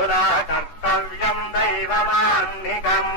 पुनः कर्तव्यम् दैवमान्निकम्।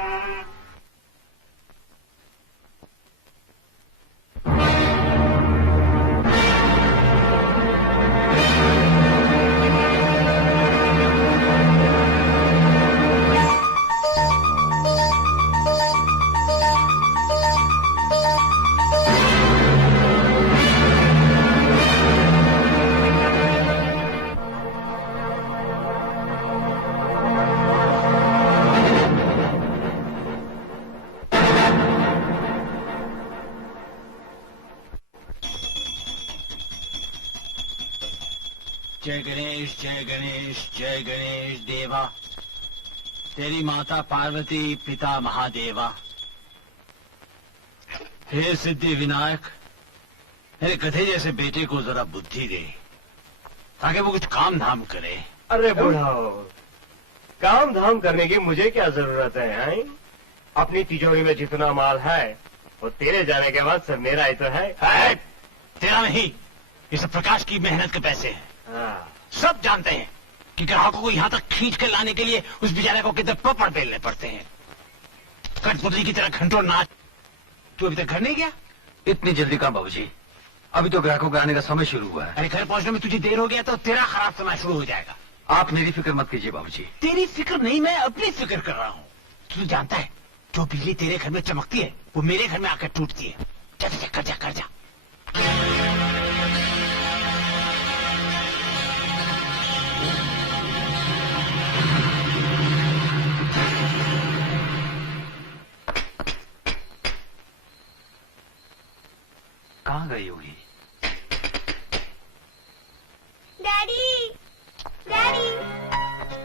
जय गणेश देवा। तेरी माता पार्वती, पिता महादेवा। हे सिद्धि विनायक, मेरे गधे जैसे बेटे को जरा बुद्धि दे ताकि वो कुछ काम धाम करे। अरे बुढ़ाओ, काम धाम करने की मुझे क्या जरूरत है? अपनी तिजोरी में जितना माल है वो तेरे जाने के बाद सब मेरा ही तो है। तेरा नहीं, ये सब प्रकाश की मेहनत के पैसे हैं। सब जानते हैं कि ग्राहकों को यहाँ तक खींच कर लाने के लिए उस बेचारे को कितने पपड़ बेलने पड़ते हैं। कठपुतली की तरह घंटों नाच। तू अभी तक घर नहीं गया? इतनी जल्दी कहाँ बाबूजी, अभी तो ग्राहकों के आने का समय शुरू हुआ है। अरे घर पहुंचने में तुझे देर हो गया तो तेरा खराब समय शुरू हो जाएगा। आप मेरी फिक्र मत कीजिए बाबूजी। तेरी फिक्र नहीं, मैं अपनी फिक्र कर रहा हूँ। तू जानता है जो बिजली तेरे घर में चमकती है वो मेरे घर में आकर टूटती है। जा कर जा। कहाँ गई होगी? Daddy, daddy.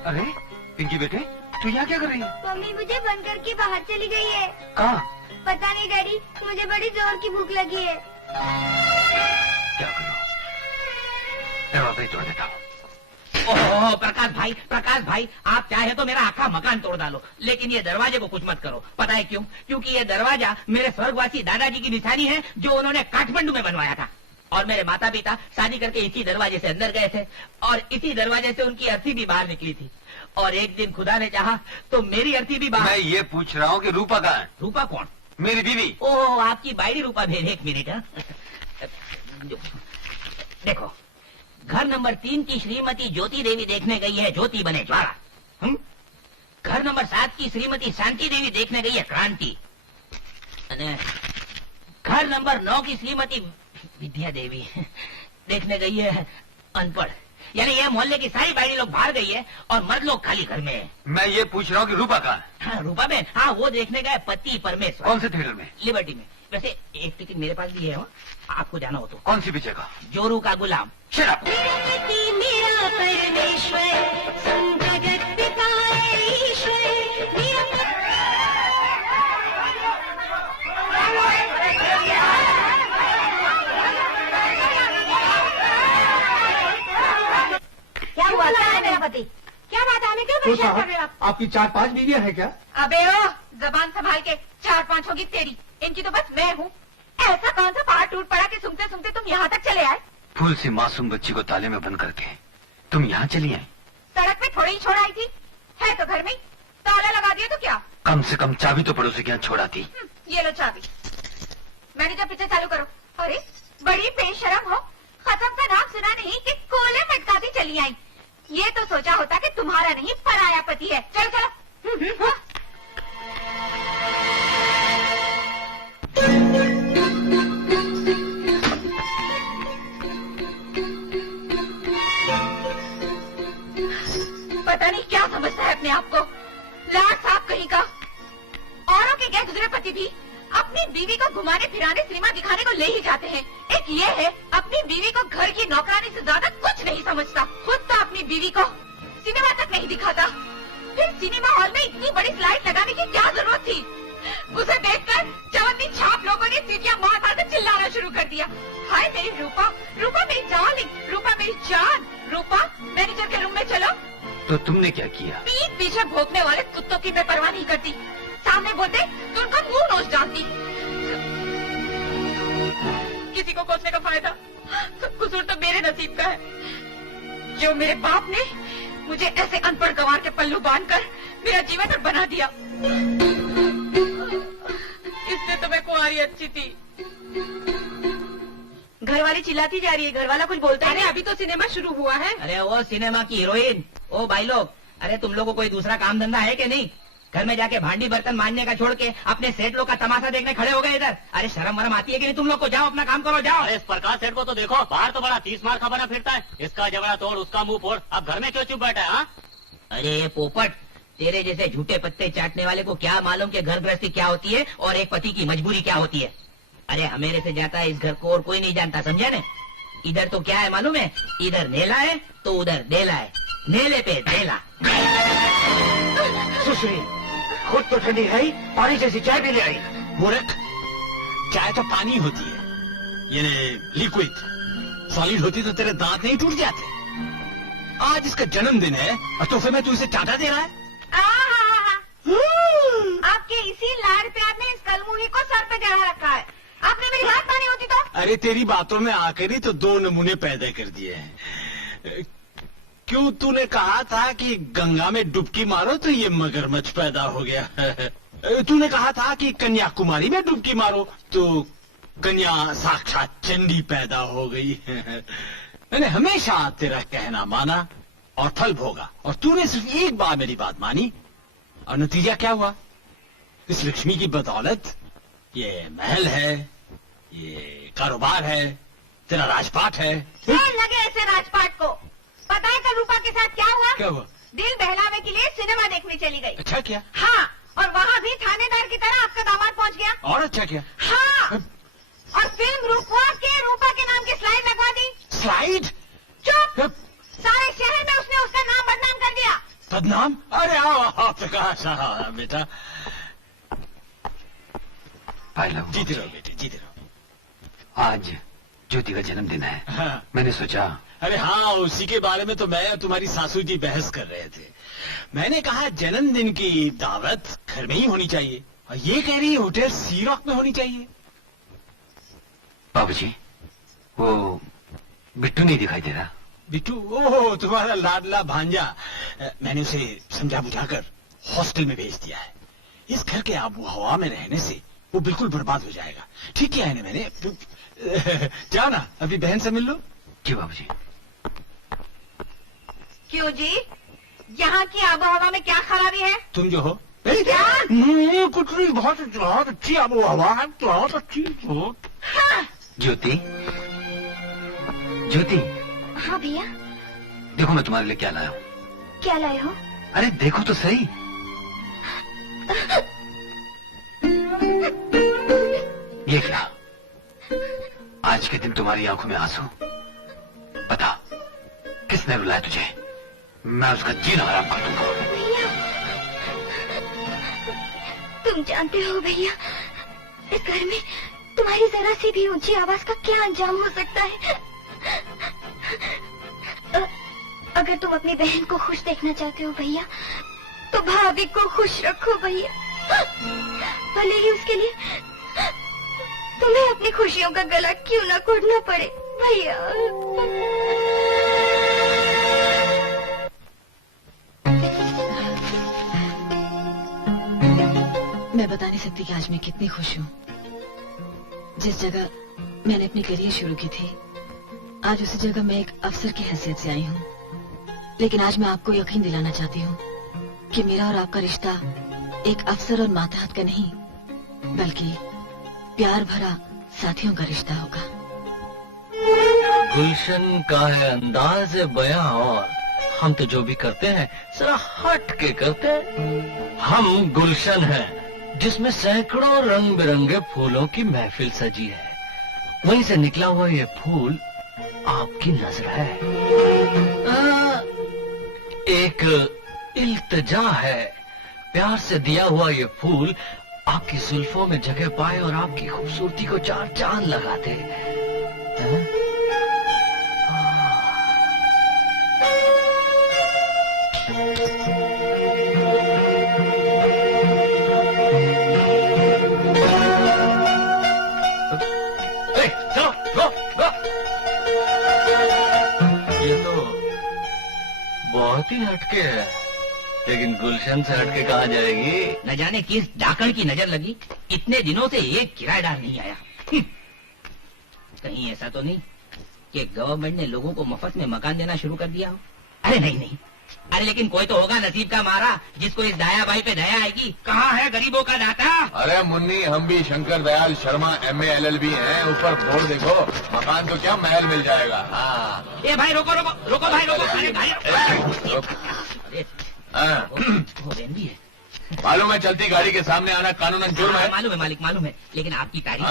अरे पिंकी बेटे, तू यहाँ क्या कर रही है? मम्मी मुझे बंद करके बाहर चली गई है। कहाँ? पता नहीं डैडी, मुझे बड़ी जोर की भूख लगी है। क्या करो, दरवाजा ही तोड़ देता हूँ। ओह प्रकाश भाई, आप चाहे तो मेरा आखा मकान तोड़ डालो, लेकिन ये दरवाजे को कुछ मत करो। पता है क्यों? क्योंकि ये दरवाजा मेरे स्वर्गवासी दादाजी की निशानी है जो उन्होंने काठमांडू में बनवाया था। और मेरे माता पिता शादी करके इसी दरवाजे से अंदर गए थे और इसी दरवाजे से उनकी अर्थी भी बाहर निकली थी। और एक दिन खुदा ने चाहा तो मेरी अर्थी भी बाहर। मैं ये पूछ रहा हूँ कि रूपा कहाँ है? रूपा कौन? मेरी बीवी। ओह, आपकी बायरी रूपा भेज। एक मिनट। देखो, घर नंबर 3 की श्रीमती ज्योति देवी देखने गई है ज्योति बने ज्वाला। घर नंबर 7 की श्रीमती शांति देवी देखने गई है क्रांति। घर नंबर 9 की श्रीमती विद्या देवी देखने गई है अनपढ़। यानी ये मोहल्ले की सारी बायरी लोग बाहर गई है और मर्द लोग खाली घर में है। मैं ये पूछ रहा हूँ कि रूपा कहाँ है? हाँ, रूपा बहन, हाँ वो देखने गए पति परमेश्वर। कौन से थिएटर में? लिबर्टी में। वैसे एक टिकट मेरे पास भी है, आपको जाना हो तो। कौन सी पिक्चर का? जोरू का गुलाम। शराब। मेरा परमेश्वर जगत पिता ईश्वर। क्या हुआ है मेरा पति? क्या बात है? क्यों परेशान कर रहे हो आप? आपकी 4-5 बीवियां हैं क्या? अबे ओ, जबान संभाल के। 4-5 होगी तेरी, इनकी तो बस मैं हूँ। ऐसा कौन सा पहाड़ टूट पड़ा कि सूंघते सूंघते तुम यहाँ तक चले आए? फूल सी मासूम बच्ची को ताले में बंद करके तुम यहाँ चली आई? सड़क में थोड़ी ही छोड़ आई थी, है तो घर में। ताला लगा दिया तो क्या? कम से कम चाबी तो पड़ोसी के यहाँ छोड़ा थी। ये लो चाबी। मैनेजर पिक्चर चालू करो। अरे बड़ी बेशरम हो, खत्म का नाम सुना नहीं कि कोले मटकाती चली आई। ये तो सोचा होता कि तुम्हारा नहीं पराया पति है। चलो चलो। हाँ। पता नहीं क्या समझता है अपने आप को, लाड साहब कहीं का। औरों के गए गुजरे पति भी अपनी बीवी को घुमाने फिराने सिनेमा दिखाने को ले ही जाते हैं। एक ये है अपनी बीवी को घर की नौकरानी से ज्यादा कुछ नहीं समझता। खुद तो अपनी बीवी को सिनेमा तक नहीं दिखाता, फिर सिनेमा हॉल में इतनी बड़ी स्लाइड लगाने की क्या जरूरत थी? उसे देखकर चवन्नी छाप लोगों ने सीटियां मार मार कर चिल्लाना शुरू कर दिया। हाय मेरी रूपा, रूपा मेरी डार्लिंग, रूपा मेरी जान, रूपा मैनेजर के रूम में चलो। तो तुमने क्या किया? पीठ पीछे भौंकने वाले कुत्तों की मैं परवाह नहीं करती। सामने बोलते तो उनका मुंह नोच डालती। किसी को कोसने का फायदा, कसूर तो मेरे नसीब का है। जो मेरे बाप ने मुझे ऐसे अनपढ़ गंवार के पल्लू बांधकर मेरा जीवन बना दिया। इससे तो मैं कुंवारी अच्छी थी। घरवाली चिल्लाती जा रही है, घरवाला कुछ बोलता है। अभी तो सिनेमा शुरू हुआ है। अरे वो सिनेमा की हीरोइन, ओ भाई लोग, अरे तुम लोगों को कोई दूसरा काम धंधा है कि नहीं? घर में जाके भांडी बर्तन मांजने का छोड़ के अपने सेठ लोग का तमाशा देखने खड़े हो गए इधर। अरे शर्म वरम आती है कि नहीं तुम लोग को? जाओ अपना काम करो, जाओ। अरे इस प्रकाश सेठ को तो देखो, बाहर तो बड़ा 30 मार का बना फिरता है। इसका जबड़ा तोड़, उसका मुंह फोड़, अब घर में क्यों चुप बैठा है? हाँ? अरे ये पोपट, तेरे जैसे झूठे पत्ते चाटने वाले को क्या मालूम कि घर गृहस्थी क्या होती है और एक पति की मजबूरी क्या होती है। अरे हमेरे से जाता है इस घर को और कोई नहीं जानता, समझा ने? इधर तो क्या है मालूम है? इधर नेला है तो उधर डेला है, नेले पे डेला। सुश्री, खुद तो ठंडी है ही, पानी जैसी चाय भी ले आई। मूर्ख, चाय तो पानी होती है, ये लिक्विड। सॉलिड होती तो तेरे दांत नहीं टूट जाते। आज इसका जन्मदिन है और तोहफे में तू इसे चाटा दे रहा है। आपके इसी लाड़ प्यार ने इस कलमुही को सर पे चढ़ा रखा है। आपने मेरी बात मानी होती तो। अरे तेरी बातों में आकर ही तो 2 नमूने पैदा कर दिए हैं। क्यों तूने कहा था कि गंगा में डुबकी मारो तो ये मगरमच्छ पैदा हो गया। तूने कहा था कि कन्याकुमारी में डुबकी मारो तो कन्या साक्षात चंडी पैदा हो गई। मैंने हमेशा तेरा कहना माना और फल भोगा, और तूने सिर्फ एक बार मेरी बात मानी और नतीजा क्या हुआ? इस लक्ष्मी की बदौलत ये महल है, ये कारोबार है, तेरा राजपाट है। लगे ऐसे राजपाट को। पता है कल रूपा के साथ क्या हुआ? क्या हुआ? दिल बहलावे के लिए सिनेमा देखने चली गई। अच्छा क्या? हाँ, और वहाँ भी थानेदार की तरह आपका दामाद पहुँच गया। और अच्छा क्या? हाँ, और फिल्म रूपा के नाम की स्लाइड लगवा दी। स्लाइड? चुप! सारे शहर में उसने उसका नाम बदनाम कर दिया। बदनाम? अरे आओ प्रकाश, आओ बेटा। भाई लोग, जीते रहो बेटे, जीते रहो। आज ज्योति का जन्मदिन है। हाँ। मैंने सोचा। अरे हाँ, उसी के बारे में तो मैं और तुम्हारी सासू जी बहस कर रहे थे। मैंने कहा जन्मदिन की दावत घर में ही होनी चाहिए, और ये कह रही है होटल सी रॉक में होनी चाहिए। बाबूजी, वो बिट्टू नहीं दिखाई दे रहा। बिट्टू? ओह, तुम्हारा लाडला भांजा। मैंने उसे समझा बुझाकर हॉस्टल में भेज दिया है। इस घर के आबो हवा में रहने से वो बिल्कुल बर्बाद हो जाएगा। ठीक किया है मैंने। जाओ ना, अभी बहन से मिल लो। जी बाबूजी। क्यों जी? यहाँ की आबोहवा में क्या खराबी है? तुम जो हो। क्या? कुछ नहीं, बहुत अच्छी आबो हवा है, बहुत अच्छी। हाँ। ज्योति, ज्योति, हाँ भैया। देखो मैं तुम्हारे लिए क्या लाया हूँ। क्या लाए हो? अरे देखो तो सही। ये क्या? आज के दिन तुम्हारी आंखों में आंसू। बता, किसने रुलाया तुझे? मैं उसका जीना हराम कर दूंगा। भैया, तुम जानते हो भैया, इस घर में तुम्हारी जरा सी भी ऊंची आवाज का क्या अंजाम हो सकता है? अगर तुम अपनी बहन को खुश देखना चाहते हो भैया, तो भाभी को खुश रखो भैया। भले ही उसके लिए तुम्हें अपनी खुशियों का गला क्यों ना घोटना पड़े भैया। मैं बता नहीं सकती कि आज मैं कितनी खुश हूँ। जिस जगह मैंने अपनी करियर शुरू की थी, आज उसी जगह मैं एक अफसर की हैसियत से आई हूँ। लेकिन आज मैं आपको यकीन दिलाना चाहती हूँ कि मेरा और आपका रिश्ता एक अफसर और मातहत का नहीं, बल्कि प्यार भरा साथियों का रिश्ता होगा। गुलशन का है अंदाज बयां, और हम तो जो भी करते हैं जरा हट के करते हैं। हम गुलशन हैं जिसमें सैकड़ों रंग बिरंगे फूलों की महफिल सजी है। वहीं से निकला हुआ ये फूल आपकी नजर है। एक इल्तिजा है, प्यार से दिया हुआ ये फूल आपकी जुल्फों में जगह पाए और आपकी खूबसूरती को 4 चांद लगा दे। ये तो बहुत बहुत ही हटके है, लेकिन गुलशन से हटके कहाँ जाएगी? न जाने किस डाकण की नजर लगी, इतने दिनों से एक किराएदार नहीं आया। कहीं ऐसा तो नहीं कि गवर्नमेंट ने लोगों को मुफ्त में मकान देना शुरू कर दिया हो? अरे नहीं, अरे लेकिन कोई तो होगा नसीब का मारा जिसको इस दया भाई पे दया आएगी। कहाँ है गरीबों का दाता? अरे मुन्नी, हम भी शंकर दयाल शर्मा MA LLB हैं। ऊपर बोर्ड देखो, मकान तो क्या महल मिल जाएगा। हाँ। ए भाई रोको रोको रोको भाई रोको। अरे भाई वो बहन भी है। मालूम है चलती गाड़ी के सामने आना कानूनन जुर्म है। मालूम है मालिक, मालूम है, लेकिन आपकी तारीफ।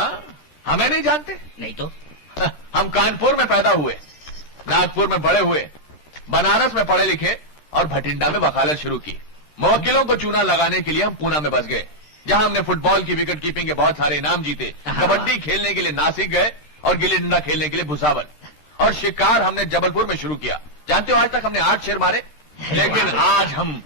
हमें नहीं जानते? नहीं तो हम कानपुर में पैदा हुए, नागपुर में बड़े हुए, बनारस में पढ़े लिखे और भटिंडा में वकालत शुरू की। मौकिलों को चूना लगाने के लिए हम पूना में बस गए, जहां हमने फुटबॉल की विकेट कीपिंग के बहुत सारे इनाम जीते। कबड्डी खेलने के लिए नासिक गए और गिल्ली डंडा खेलने के लिए भुसावल, और शिकार हमने जबलपुर में शुरू किया। जानते हो आज तक हमने 8 शेर मारे, लेकिन आज हम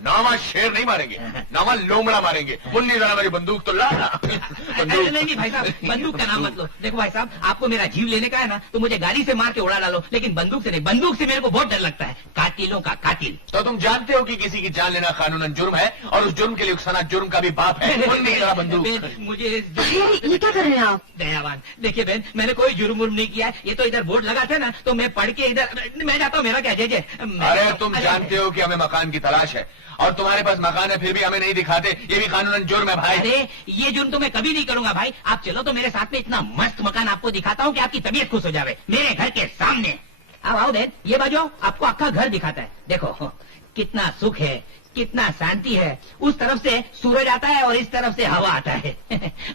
9वां शेर नहीं मारेंगे, 9वां लोमड़ा मारेंगे। मुन्नी जरा मेरी बंदूक तो ला। नहीं भाई साहब, बंदूक का नाम मत लो। देखो भाई साहब, आपको मेरा जीव लेने का है ना तो मुझे गाड़ी से मार के उड़ा डालो, लेकिन बंदूक से नहीं। बंदूक से मेरे को बहुत डर लगता है, कातिलों का कातिल। तो तुम जानते हो कि किसी की जान लेना कानूनन जुर्म है, और उस जुर्म के लिए उकसाना जुर्म का भी बाप है। मुन्नी जरा बंदूक। मुझे ये क्या कर रहे हैं आप? दयावान, देखिए बहन, मैंने कोई जुर्म नहीं किया है। ये तो इधर बोर्ड लगा था ना, तो मैं पढ़ के इधर मैं जाता हूँ। मेरा क्या जय। अरे तुम जानते हो कि हमें मकान की तलाश है, और तुम्हारे पास मकान है फिर भी हमें नहीं दिखाते। ये भी कानूनन जुर्म है भाई। अरे ये जुर्म तो मैं कभी नहीं करूंगा भाई। आप चलो तो मेरे साथ में, इतना मस्त मकान आपको दिखाता हूँ कि आपकी तबीयत खुश हो जावे, मेरे घर के सामने। अब आओ बहन, ये बाजू, आपको आपका घर दिखाता है। देखो कितना सुख है, कितना शांति है। उस तरफ से सूरज आता है और इस तरफ से हवा आता है।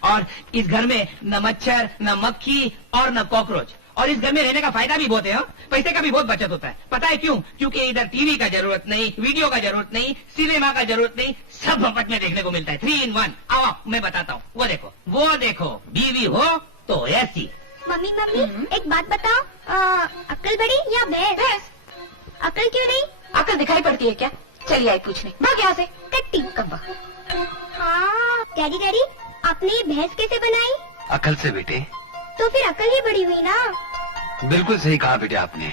और इस घर में न मच्छर, न मक्खी और न कॉकरोच। और इस घर में रहने का फायदा भी बहुत है। पैसे का भी बहुत बचत होता है। पता है क्यों? क्योंकि इधर टीवी का जरूरत नहीं, वीडियो का जरूरत नहीं, सिनेमा का जरूरत नहीं, सब मुफ्त में देखने को मिलता है। 3 in 1। आओ मैं बताता हूँ। वो देखो, बीवी हो तो ऐसी। मम्मी एक बात बताओ, अक्ल बड़ी या भैंस? अक्ल क्यों नहीं? अकल दिखाई पड़ती है क्या? चलिए आई पूछने। भाग यहाँ से, कट्टी कब्बा। हाँ डैडी, आपने ये भैंस कैसे बनाई? अकल से बेटे। तो फिर अकल ही बड़ी हुई ना। बिल्कुल सही कहा बेटे आपने।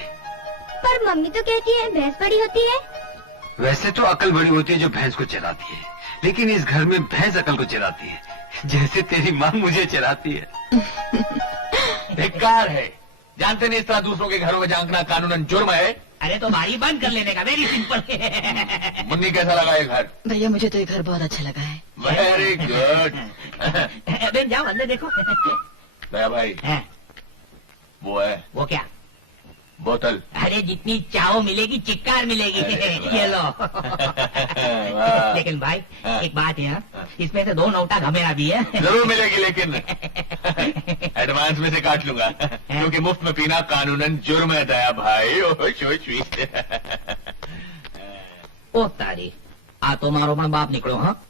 पर मम्मी तो कहती है भैंस बड़ी होती है। वैसे तो अकल बड़ी होती है जो भैंस को चराती है, लेकिन इस घर में भैंस अकल को चराती है, जैसे तेरी माँ मुझे चराती है। धिक्कार है। जानते नहीं, इस तरह दूसरों के घरों में झांकना कानूनन जुर्म है। अरे तो बारी बंद कर लेने का, वेरी सिंपल। मुन्नी कैसा लगा ये घर? भैया मुझे तो ये घर बहुत अच्छा लगा है। Very good. बेन जाओ अंदर देखो। दया भाई, वो है। वो क्या? बोतल। अरे जितनी चाहो मिलेगी, चिक्कार मिलेगी। ये लो। लेकिन भाई एक बात है, इसमें से 2 नोटा घमेरा भी है। जरूर मिलेगी, लेकिन एडवांस में से काट लूंगा, क्योंकि मुफ्त में पीना कानूनन जुर्म है दया भाई। ओ तारी, आ तो मारो मैं बाप निकलो। हाँ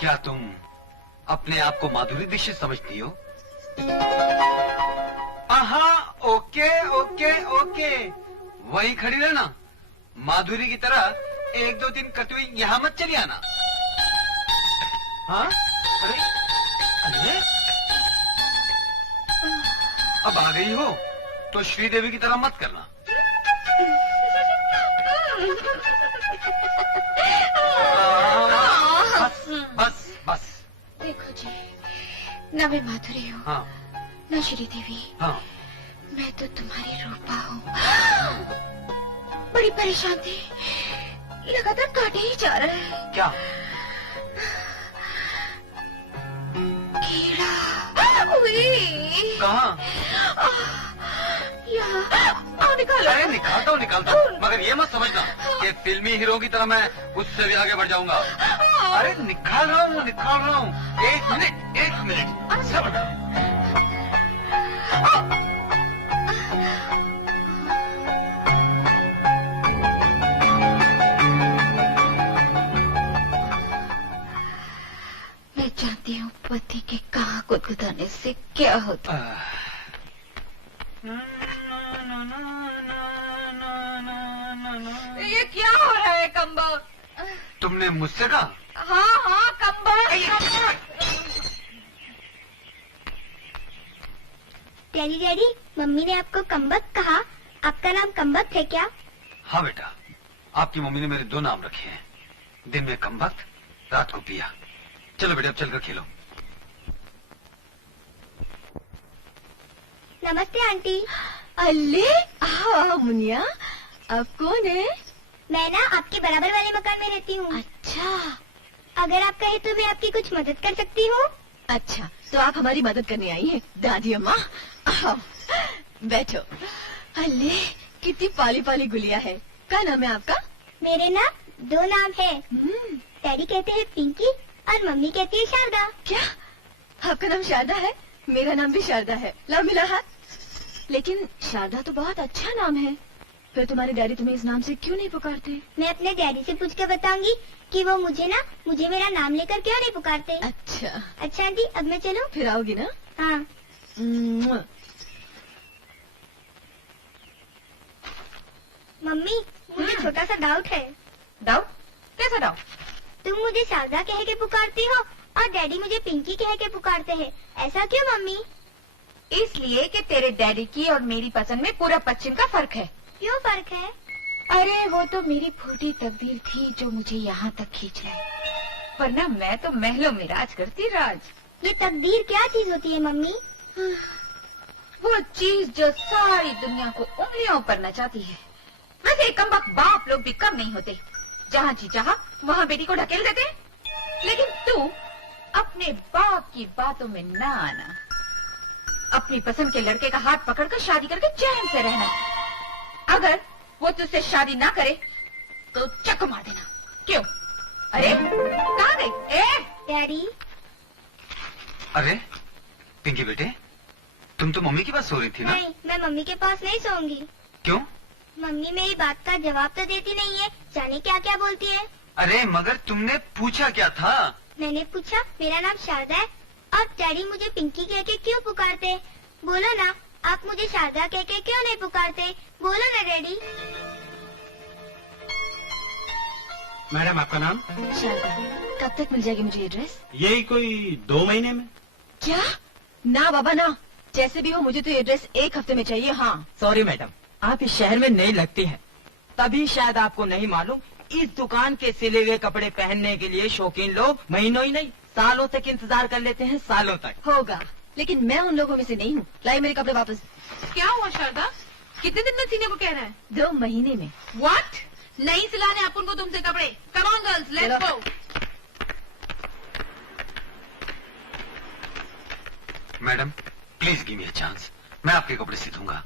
क्या तुम अपने आप को माधुरी दीक्षित समझती हो? ओके ओके ओके, वहीं खड़ी रहना। माधुरी की तरह 1-2 दिन करते हुए यहाँ मत चली आना। हाँ अरे अब आ गई हो तो श्रीदेवी की तरह मत करना। बस बस। देखो जी, न मैं माधुरी हूँ, हाँ न श्रीदेवी। हाँ, मैं तो तुम्हारी रूपा हूँ। बड़ी परेशान थी, लगातार काटे ही जा रहा है। क्या? कीड़ा। कहाँ? यहाँ निकालो। अरे निकालता हूँ, मगर ये मत समझना कि फिल्मी हीरो की तरह मैं उससे भी आगे बढ़ जाऊंगा। अरे निकाल रहा हूँ। 1 मिनट। सब मैं जानती हूँ पति के कहाँ गुदगुदाने से क्या होता। ये क्या हो रहा है कंबा? तुमने मुझसे कहा? हाँ कंबा। डैडी डैडी, मम्मी ने आपको कमबख्त कहा। आपका नाम कमबख्त है क्या? हाँ बेटा, आपकी मम्मी ने मेरे 2 नाम रखे हैं, दिन में कमबख्त, रात को पिया। चलो बेटा अब चलकर खेलो। नमस्ते आंटी। अल्ले, हाँ मुनिया, अब कौन है? मैं ना आपके बराबर वाले मकान में रहती हूँ। अच्छा, अगर आप कहे तो मैं आपकी कुछ मदद कर सकती हूँ। अच्छा, तो आप हमारी मदद करने आई हैं, दादी अम्मा। आओ, बैठो। अल्ले, कितनी पाली पाली गुलिया है। क्या नाम है आपका? मेरे ना 2 नाम है। डैडी कहते हैं पिंकी और मम्मी कहती है शारदा। क्या आपका नाम शारदा है? मेरा नाम भी शारदा है। लाओ मिला हाथ। लेकिन शारदा तो बहुत अच्छा नाम है, फिर तुम्हारे डैडी तुम्हें इस नाम से क्यों नहीं पुकारते? मैं अपने डैडी से पूछ के बताऊंगी कि वो मुझे मेरा नाम लेकर क्यों नहीं पुकारते। अच्छा अच्छा आंटी, अब मैं चलूं? फिर आओगी ना? हाँ। मम्मी, मुझे छोटा सा डाउट है। डाउट? कैसा डाउट? तुम मुझे शारदा कह के पुकारती हो और डैडी मुझे पिंकी कह के पुकारते हैं, ऐसा क्यों मम्मी? इसलिए कि तेरे डैडी की और मेरी पसंद में पूरा पश्चिम का फर्क है। क्यों फर्क है? अरे वो तो मेरी फूटी तकदीर थी जो मुझे यहाँ तक खींच लाई, वरना मैं तो महलों में राज करती राज। ये तकदीर क्या चीज होती है मम्मी? वो चीज जो सारी दुनिया को उंगलियों पर नचाती है। वैसे कमबख्त बाप लोग भी कम नहीं होते, जहाँ जी चाहा वहाँ बेटी को ढकेल देते। लेकिन तू अपने बाप की बातों में ना आना, अपनी पसंद के लड़के का हाथ पकड़कर शादी करके चैन से रहना। अगर वो तुझसे शादी ना करे तो चक मार देना। क्यों? अरे कहाँ गई? डैडी। अरे पिंकी बेटे, तुम तो मम्मी के पास सो रही थी ना? नहीं, मैं मम्मी के पास नहीं सोऊंगी। क्यों? मम्मी मेरी बात का जवाब तो देती नहीं है, जाने क्या क्या बोलती है। अरे मगर तुमने पूछा क्या था? मैंने पूछा मेरा नाम शारदा है और डैडी मुझे पिंकी कह के क्यों पुकारते। बोलो ना, आप मुझे शारदा कह के क्यों नहीं पुकारते? बोलो ना डैडी। मैडम आपका नाम? शारदा। कब तक मिल जाएगी मुझे ये ड्रेस? यही कोई 2 महीने में। क्या? ना बाबा ना, जैसे भी हो मुझे तो ये ड्रेस 1 हफ्ते में चाहिए। हाँ। सॉरी मैडम, आप इस शहर में नई लगती हैं, तभी शायद आपको नहीं मालूम इस दुकान के सिले हुए कपड़े पहनने के लिए शौकीन लोग महीनों ही नहीं सालों तक इंतजार कर लेते हैं, सालों तक। होगा, लेकिन मैं उन लोगों में से नहीं हूँ। लाई मेरे कपड़े वापस। क्या हुआ शारदा? कितने दिन में सीने को कह रहा है? 2 महीने में। व्हाट? नहीं सिलाने अपन को तुमसे कपड़े। Come on girls, let's go. Madam please give me a chance, मैं आपके कपड़े सी दूंगा,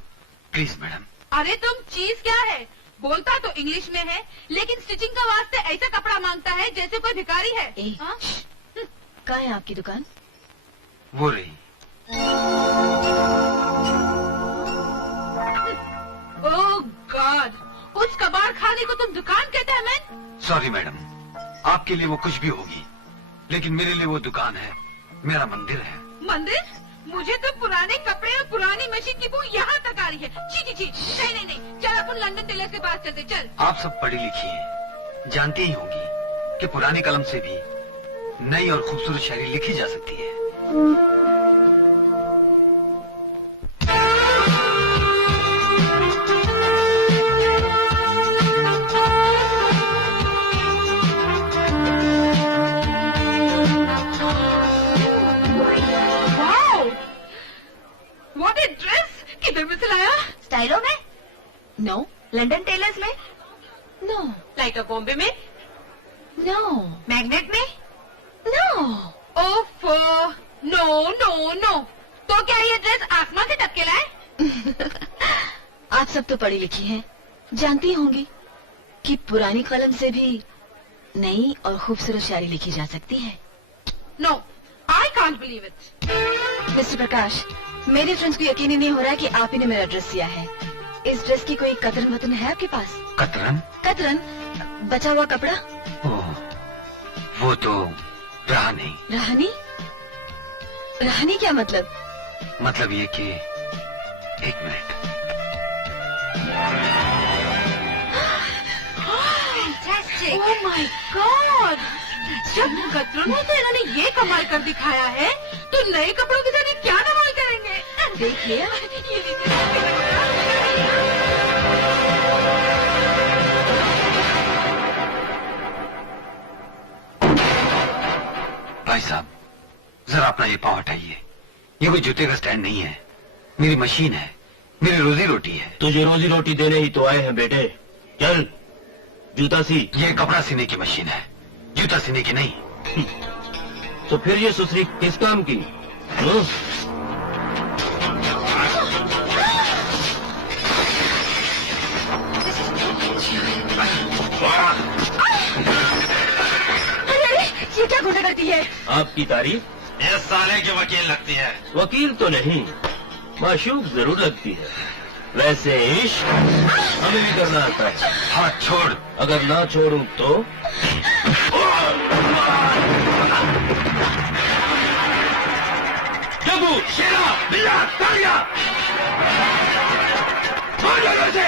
प्लीज मैडम। अरे तुम चीज क्या है? बोलता तो इंग्लिश में है, लेकिन स्टिचिंग का वास्ते ऐसा कपड़ा मांगता है जैसे कोई भिखारी है। कहाँ है आपकी दुकान? वो रही। ओह गॉड, उस कबाड़ खाने को तुम दुकान कहते हैं? मैन सॉरी मैडम, आपके लिए वो कुछ भी होगी, लेकिन मेरे लिए वो दुकान है, मेरा मंदिर है। मंदिर? मुझे तो पुराने कपड़े और पुरानी मशीन की बू यहाँ तक आ रही है। ची ची ची, नहीं नहीं नहीं, चल अपन लंदन टेलर के पास चलते। चल। आप सब पढ़ी लिखी हैं, जानती ही होंगी कि पुरानी कलम से भी नई और खूबसूरत शायरी लिखी जा सकती है। What a dress! किधर में सिलाया? स्टाइलो में? नो। लंदन टेलर्स में? नो। लाइका बॉम्बे में? नो। मैग्नेट में? नो। ओफो, नो नो नो। तो क्या ये ड्रेस आसमान से टपके लाए? आप सब तो पढ़ी लिखी हैं, जानती होंगी कि पुरानी कलम से भी नई और खूबसूरत शायरी लिखी जा सकती है। No, I can't believe it. Mister Prakash, मेरे फ्रेंड्स को यकीन ही नहीं हो रहा है कि आप ही ने मेरा ड्रेस सिया है। इस ड्रेस की कोई कतरन वतन है आपके पास? कतरन? कतरन बचा हुआ कपड़ा? ओह, वो तो रहा नहीं। रहानी? रहानी क्या मतलब? मतलब ये कि 1 मिनट। Oh my God! जब कतरनों से इन्होंने ये कमाल कर दिखाया है, तो नए कपड़ों के साथ ये क्या कमाल करेंगे? देखिए भाई साहब, जरा अपना ये पाँव हटाइए। ये कोई जूते का स्टैंड नहीं है, मेरी मशीन है, मेरी रोजी रोटी है। तुझे रोजी रोटी देने ही तो आए हैं बेटे। चल जूता सी। ये कपड़ा सीने की मशीन है, जूता सीने की नहीं। तो फिर ये सुसरी किस काम की? ये क्या गुंडा करती है? आपकी तारीफ इस साले की वकील लगती है। वकील तो नहीं, माशूक जरूर लगती है। वैसे इश्क हमें भी करना आता है। हाथ छोड़। अगर ना छोड़ूं तो? जब्बू, शेरा, बिल्ला, तालिया, मार दो इसे।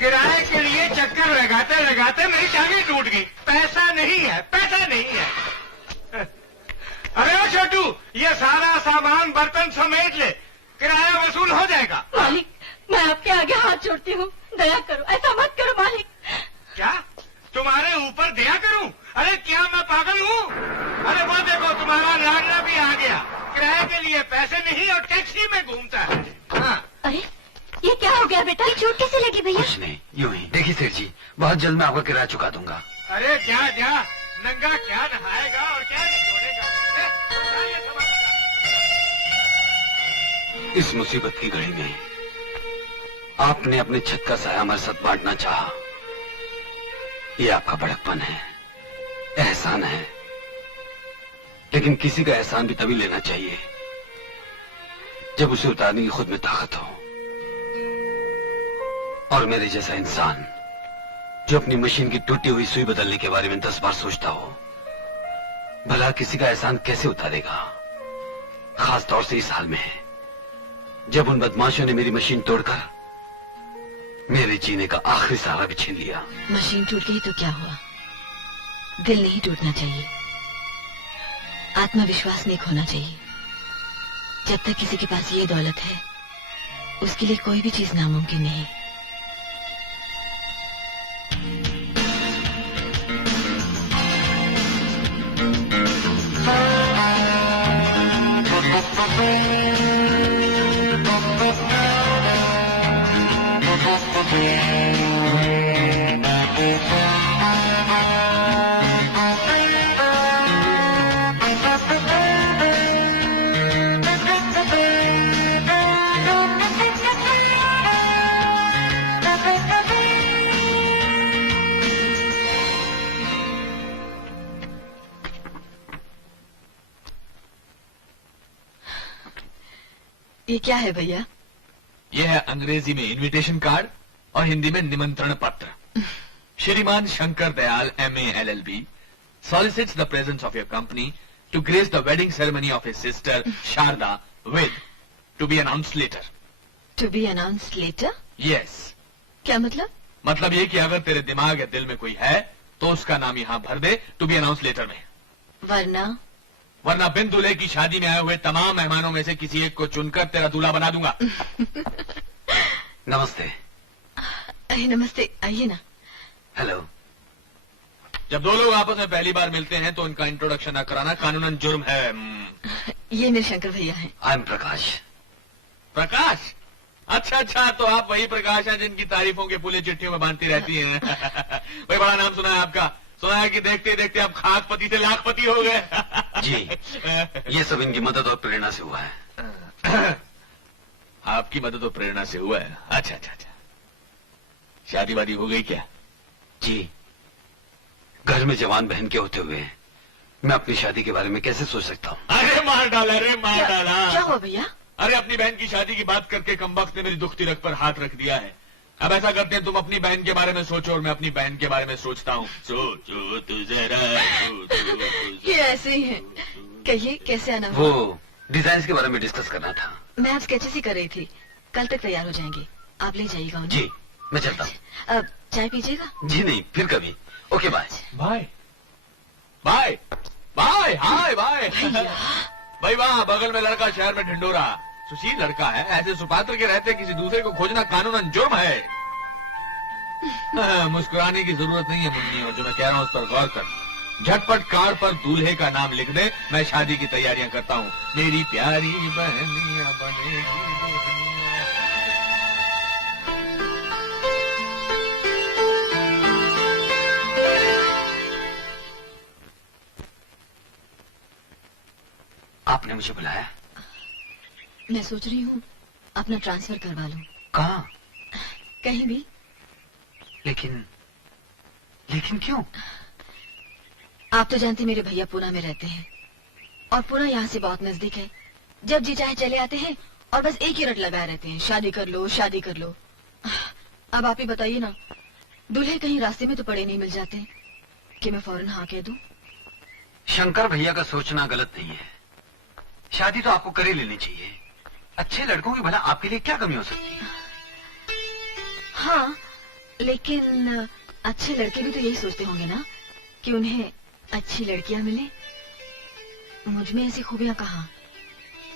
किराए के लिए चक्कर लगाते लगाते मेरी टांगें टूट गई। पैसा नहीं है, पैसा नहीं है। अरे ओ छोटू, ये सारा सामान बर्तन समेट ले, किराया वसूल हो जाएगा। मालिक, मैं आपके आगे हाथ जोड़ती हूँ, दया करो, ऐसा मत करो मालिक। क्या तुम्हारे ऊपर दया करूं? अरे क्या मैं पागल हूँ? अरे वो देखो तुम्हारा लाडला भी आ गया। किराए के लिए पैसे नहीं और टैक्सी में घूमता है। हाँ। अरे ये क्या हो गया बेटा? चोट कैसे लगी भैया? कुछ नहीं, यूं ही। देखिए सेठ जी, बहुत जल्द मैं आपका किराया चुका दूंगा। अरे जा जा, नंगा क्या नहाएगा और क्या निचोड़ेगा? इस मुसीबत की घड़ी में आपने अपने छत का साया हमारे साथ बांटना चाहा। ये आपका बड़कपन है, एहसान है। लेकिन किसी का एहसान भी तभी लेना चाहिए जब उसे उतारने की खुद में ताकत हो। और मेरे जैसा इंसान जो अपनी मशीन की टूटी हुई सुई बदलने के बारे में 10 बार सोचता हो, भला किसी का एहसान कैसे उतारेगा? खास तौर से इस हाल में है जब उन बदमाशों ने मेरी मशीन तोड़कर मेरे जीने का आखिरी सहारा भी छीन लिया। मशीन टूट गई तो क्या हुआ? दिल नहीं टूटना चाहिए, आत्मविश्वास नहीं खोना चाहिए। जब तक किसी के पास ये दौलत है, उसके लिए कोई भी चीज नामुमकिन नहीं। ये क्या है भैया? यह है अंग्रेजी में इनविटेशन कार्ड और हिंदी में निमंत्रण पत्र। श्रीमान Shankar Dayal MA LLB solicits the presence of your company to grace the wedding ceremony of his sister Sharda with to be announced later. To be announced later? Yes. क्या मतलब? मतलब ये कि अगर तेरे दिमाग या दिल में कोई है तो उसका नाम यहाँ भर दे टू बी अनाउंस लेटर में। वरना बिन दूल्हे की शादी में आए हुए तमाम मेहमानों में से किसी एक को चुनकर तेरा दूल्हा बना दूंगा। नमस्ते। नमस्ते, आइए ना। हेलो। जब दो लोग आपस में पहली बार मिलते हैं तो उनका इंट्रोडक्शन न कराना कानूनन जुर्म है। ये मेरे शंकर भैया हैं। आई एम प्रकाश। प्रकाश? अच्छा, तो आप वही प्रकाश हैं जिनकी तारीफों के पुले चिट्ठियों में बांधती रहती हैं। वही बड़ा नाम सुना है आपका। सुना है कि देखते देखते आप खाकपति से लाखपति हो गए। जी, ये सब इनकी मदद और प्रेरणा से हुआ है। आपकी मदद और प्रेरणा से हुआ है? अच्छा। शादी वादी हो गई क्या? जी, घर में जवान बहन के होते हुए मैं अपनी शादी के बारे में कैसे सोच सकता हूँ? अरे मार डाला। क्या हुआ भैया? अरे अपनी बहन की शादी की बात करके कमबख्त ने मेरी दुखती रग पर हाथ रख दिया है। अब ऐसा करते हैं, तुम अपनी बहन के बारे में सोचो और मैं अपनी बहन के बारे में सोचता हूँ। सोचो तू जरा। ये ऐसे ही है। कहिए कैसे आना? वो डिजाइन के बारे में डिस्कस करना था। मैं आप स्केचेस ही कर रही थी, कल तक तैयार हो जाएंगे। आप ले जाइएगा उन्हें। जी, मैं चलता हूँ। अब चाय पीजिएगा? जी नहीं, फिर कभी। Okay, bye. Bye. Hi bye. भाई वहाँ बगल में लड़का, शहर में ढिंडोरा। सुशील लड़का है, ऐसे सुपात्र के रहते किसी दूसरे को खोजना कानूनन जुर्म है। मुस्कुराने की जरूरत नहीं है मुन्नी, और जो मैं कह रहा हूँ उस पर गौर कर। झटपट कार पर दूल्हे का नाम लिख दे, मैं शादी की तैयारियां करता हूँ। मेरी प्यारी बहनिया बनेगी। आपने मुझे बुलाया? मैं सोच रही हूँ अपना ट्रांसफर करवा लूं। कहाँ? कहीं भी। लेकिन क्यों? आप तो जानते मेरे भैया पूना में रहते हैं और पूना यहाँ से बहुत नजदीक है। जब जी चाहे चले आते हैं और बस एक ही रट लगाए रहते हैं, शादी कर लो। अब आप ही बताइए ना, दूल्हे कहीं रास्ते में तो पड़े नहीं मिल जाते कि मैं फौरन हाँ कह दूं। शंकर भैया का सोचना गलत नहीं है। शादी तो आपको कर ही लेनी चाहिए। अच्छे लड़कों की भला आपके लिए क्या कमी हो सकती है? हाँ, लेकिन अच्छे लड़के भी तो यही सोचते होंगे ना कि उन्हें अच्छी लड़कियां मिले। मुझ में ऐसी खूबियां कहाँ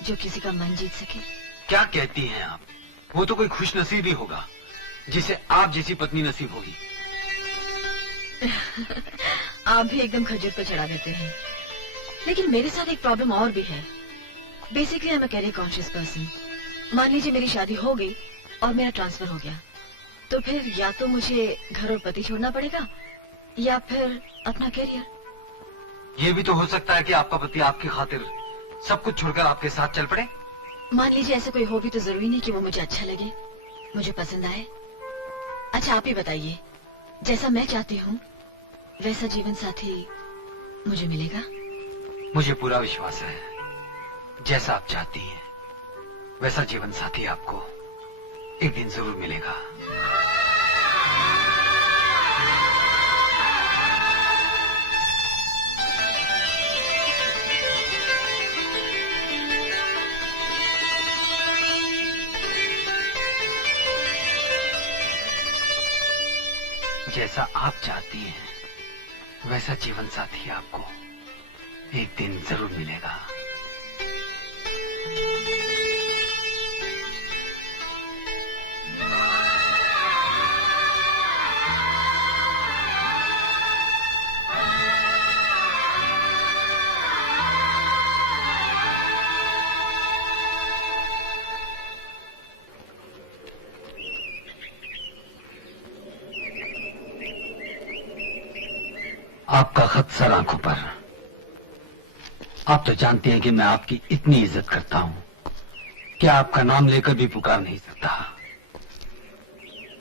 जो किसी का मन जीत सके। क्या कहती हैं आप? वो तो कोई खुशनसीब ही होगा जिसे आप जैसी पत्नी नसीब होगी। आप भी एकदम खजूर पर चढ़ा देते हैं। लेकिन मेरे साथ एक प्रॉब्लम और भी है। Basically I am a career conscious person. मान लीजिए मेरी शादी हो गई और मेरा ट्रांसफर हो गया, तो फिर या तो मुझे घर और पति छोड़ना पड़ेगा या फिर अपना कैरियर। ये भी तो हो सकता है कि आपका पति आपकी खातिर सब कुछ छोड़कर आपके साथ चल पड़े। मान लीजिए ऐसे कोई हो भी तो जरूरी नहीं कि वो मुझे अच्छा लगे, मुझे पसंद आए। अच्छा आप ही बताइए, जैसा मैं चाहती हूँ वैसा जीवन साथी मुझे मिलेगा? मुझे पूरा विश्वास है, जैसा आप चाहती हैं वैसा जीवन साथी आपको एक दिन जरूर मिलेगा। जैसा आप चाहती हैं वैसा जीवन साथी आपको एक दिन जरूर मिलेगा। आपका खत सर आंखों पर। आप तो जानती हैं कि मैं आपकी इतनी इज्जत करता हूं कि आपका नाम लेकर भी पुकार नहीं सकता।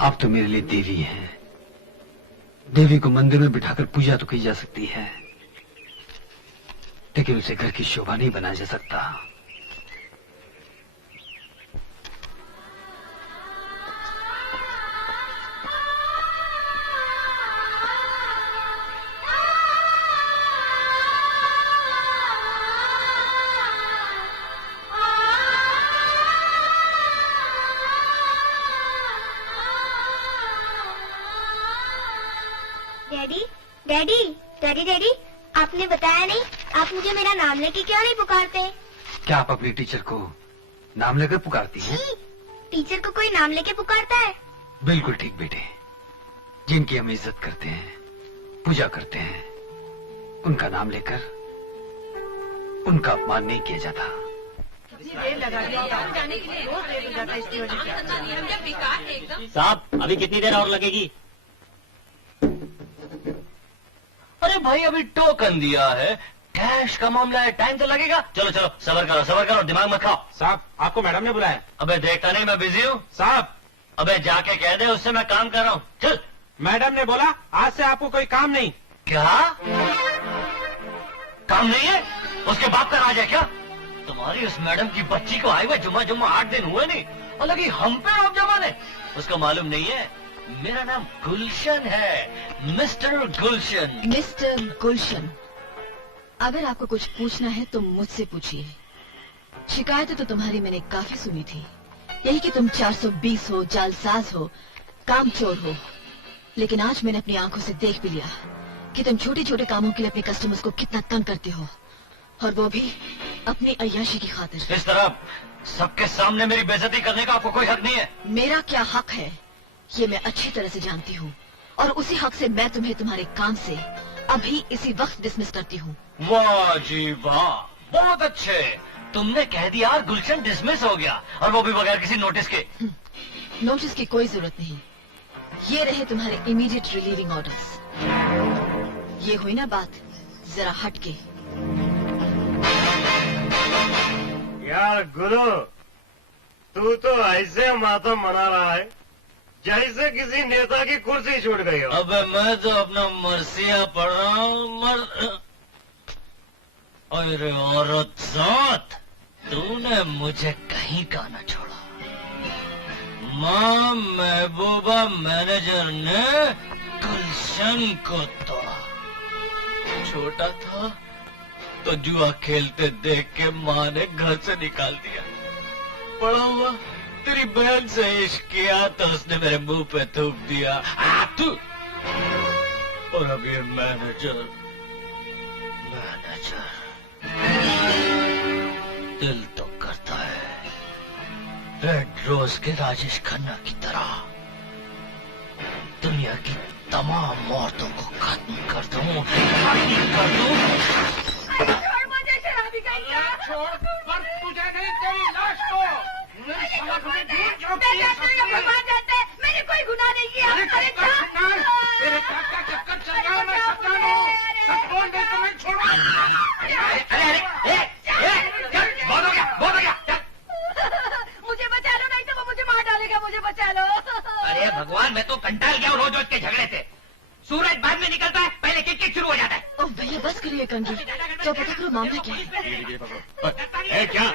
आप तो मेरे लिए देवी हैं। देवी को मंदिर में बिठाकर पूजा तो की जा सकती है, लेकिन उसे घर की शोभा नहीं बनाया जा सकता। डैडी डैडी डैडी, आपने बताया नहीं, आप मुझे मेरा नाम लेके क्यों नहीं पुकारते? क्या आप अपनी टीचर को नाम लेकर पुकारती हैं? टीचर को कोई नाम लेके पुकारता है? बिल्कुल ठीक बेटे। जिनकी हम इज्जत करते हैं, पूजा करते हैं, उनका नाम लेकर उनका अपमान नहीं किया जाता। साहब अभी कितनी देर और लगेगी? अरे भाई अभी टोकन दिया है, कैश का मामला है, टाइम तो लगेगा। चलो चलो सबर करो, दिमाग मत खाओ। साहब आपको मैडम ने बुलाया। अबे देखता नहीं मैं बिजी हूँ। साहब अबे जाके कह दे उससे मैं काम कर रहा हूँ। चल। मैडम ने बोला आज से आपको कोई काम नहीं। क्या काम नहीं है? उसके बाप का राज है क्या? तुम्हारी उस मैडम की बच्ची को आए हुए जुम्मा 8 दिन हुए नहीं, और लगी हम पे रोब जमाने। उसको मालूम नहीं है मेरा नाम गुलशन है, मिस्टर गुलशन। मिस्टर गुलशन, अगर आपको कुछ पूछना है तो मुझसे पूछिए। शिकायतें तो तुम्हारी मैंने काफी सुनी थी, यही कि तुम 420 हो, जालसाज हो, कामचोर हो। लेकिन आज मैंने अपनी आंखों से देख भी लिया कि तुम छोटे छोटे कामों के लिए अपने कस्टमर्स को कितना तंग करते हो, और वो भी अपनी अय्याशी की खातिर। इस तरह सबके सामने मेरी बेइज्जती करने का आपको कोई हक नहीं है। मेरा क्या हक है ये मैं अच्छी तरह से जानती हूँ, और उसी हक से मैं तुम्हें तुम्हारे काम से अभी इसी वक्त डिसमिस करती हूँ। वाह जी वाह, बहुत अच्छे। तुमने कह दिया गुलशन डिसमिस हो गया, और वो भी बगैर किसी नोटिस के। नोटिस की कोई जरूरत नहीं। ये रहे तुम्हारे इमीडिएट रिलीविंग ऑर्डर्स। ये हुई ना बात जरा हटके। यार गुरु, तू तो ऐसे मातम मना रहा है जैसे किसी नेता की कुर्सी छूट गई हो। अबे मैं तो अपना मरसिया पढ़ रहा हूँ। अरे औरत जात, तूने मुझे कहीं का न छोड़ा। माँ महबूबा मैनेजर ने गुलशन को तोड़ा। छोटा था तो जुआ खेलते देख के माँ ने घर से निकाल दिया। बड़ा हुआ तेरी बहन से इश्क किया तो उसने मेरे मुंह पे थूक दिया। तू और अब ये मैनेजर दिल तो करता है रेड रोज के राजेश खन्ना की तरह दुनिया की तमाम औरतों को खत्म कर दूं, मुझे शराबी का छोड़, पर तुझे नहीं तेरी लाश को। मैंने कोई गुनाह नहीं किया। तेरे काका चक्कर चल रहा है, मैं सच जानूं। सच बोल दे तो मैं छोड़ूंगा। बहुत हो गया। मुझे बचा लो, नहीं तो वो मुझे मार डालेगा। मुझे बचा लो। अरे भगवान, मैं तो कंटाल गया हूँ रोज के झगड़े से। सूरज बाद में निकलता है, पहले किक शुरू हो जाता है। ओह भैया बस करिए कंगी, तो पता करो मामला क्या है। क्या?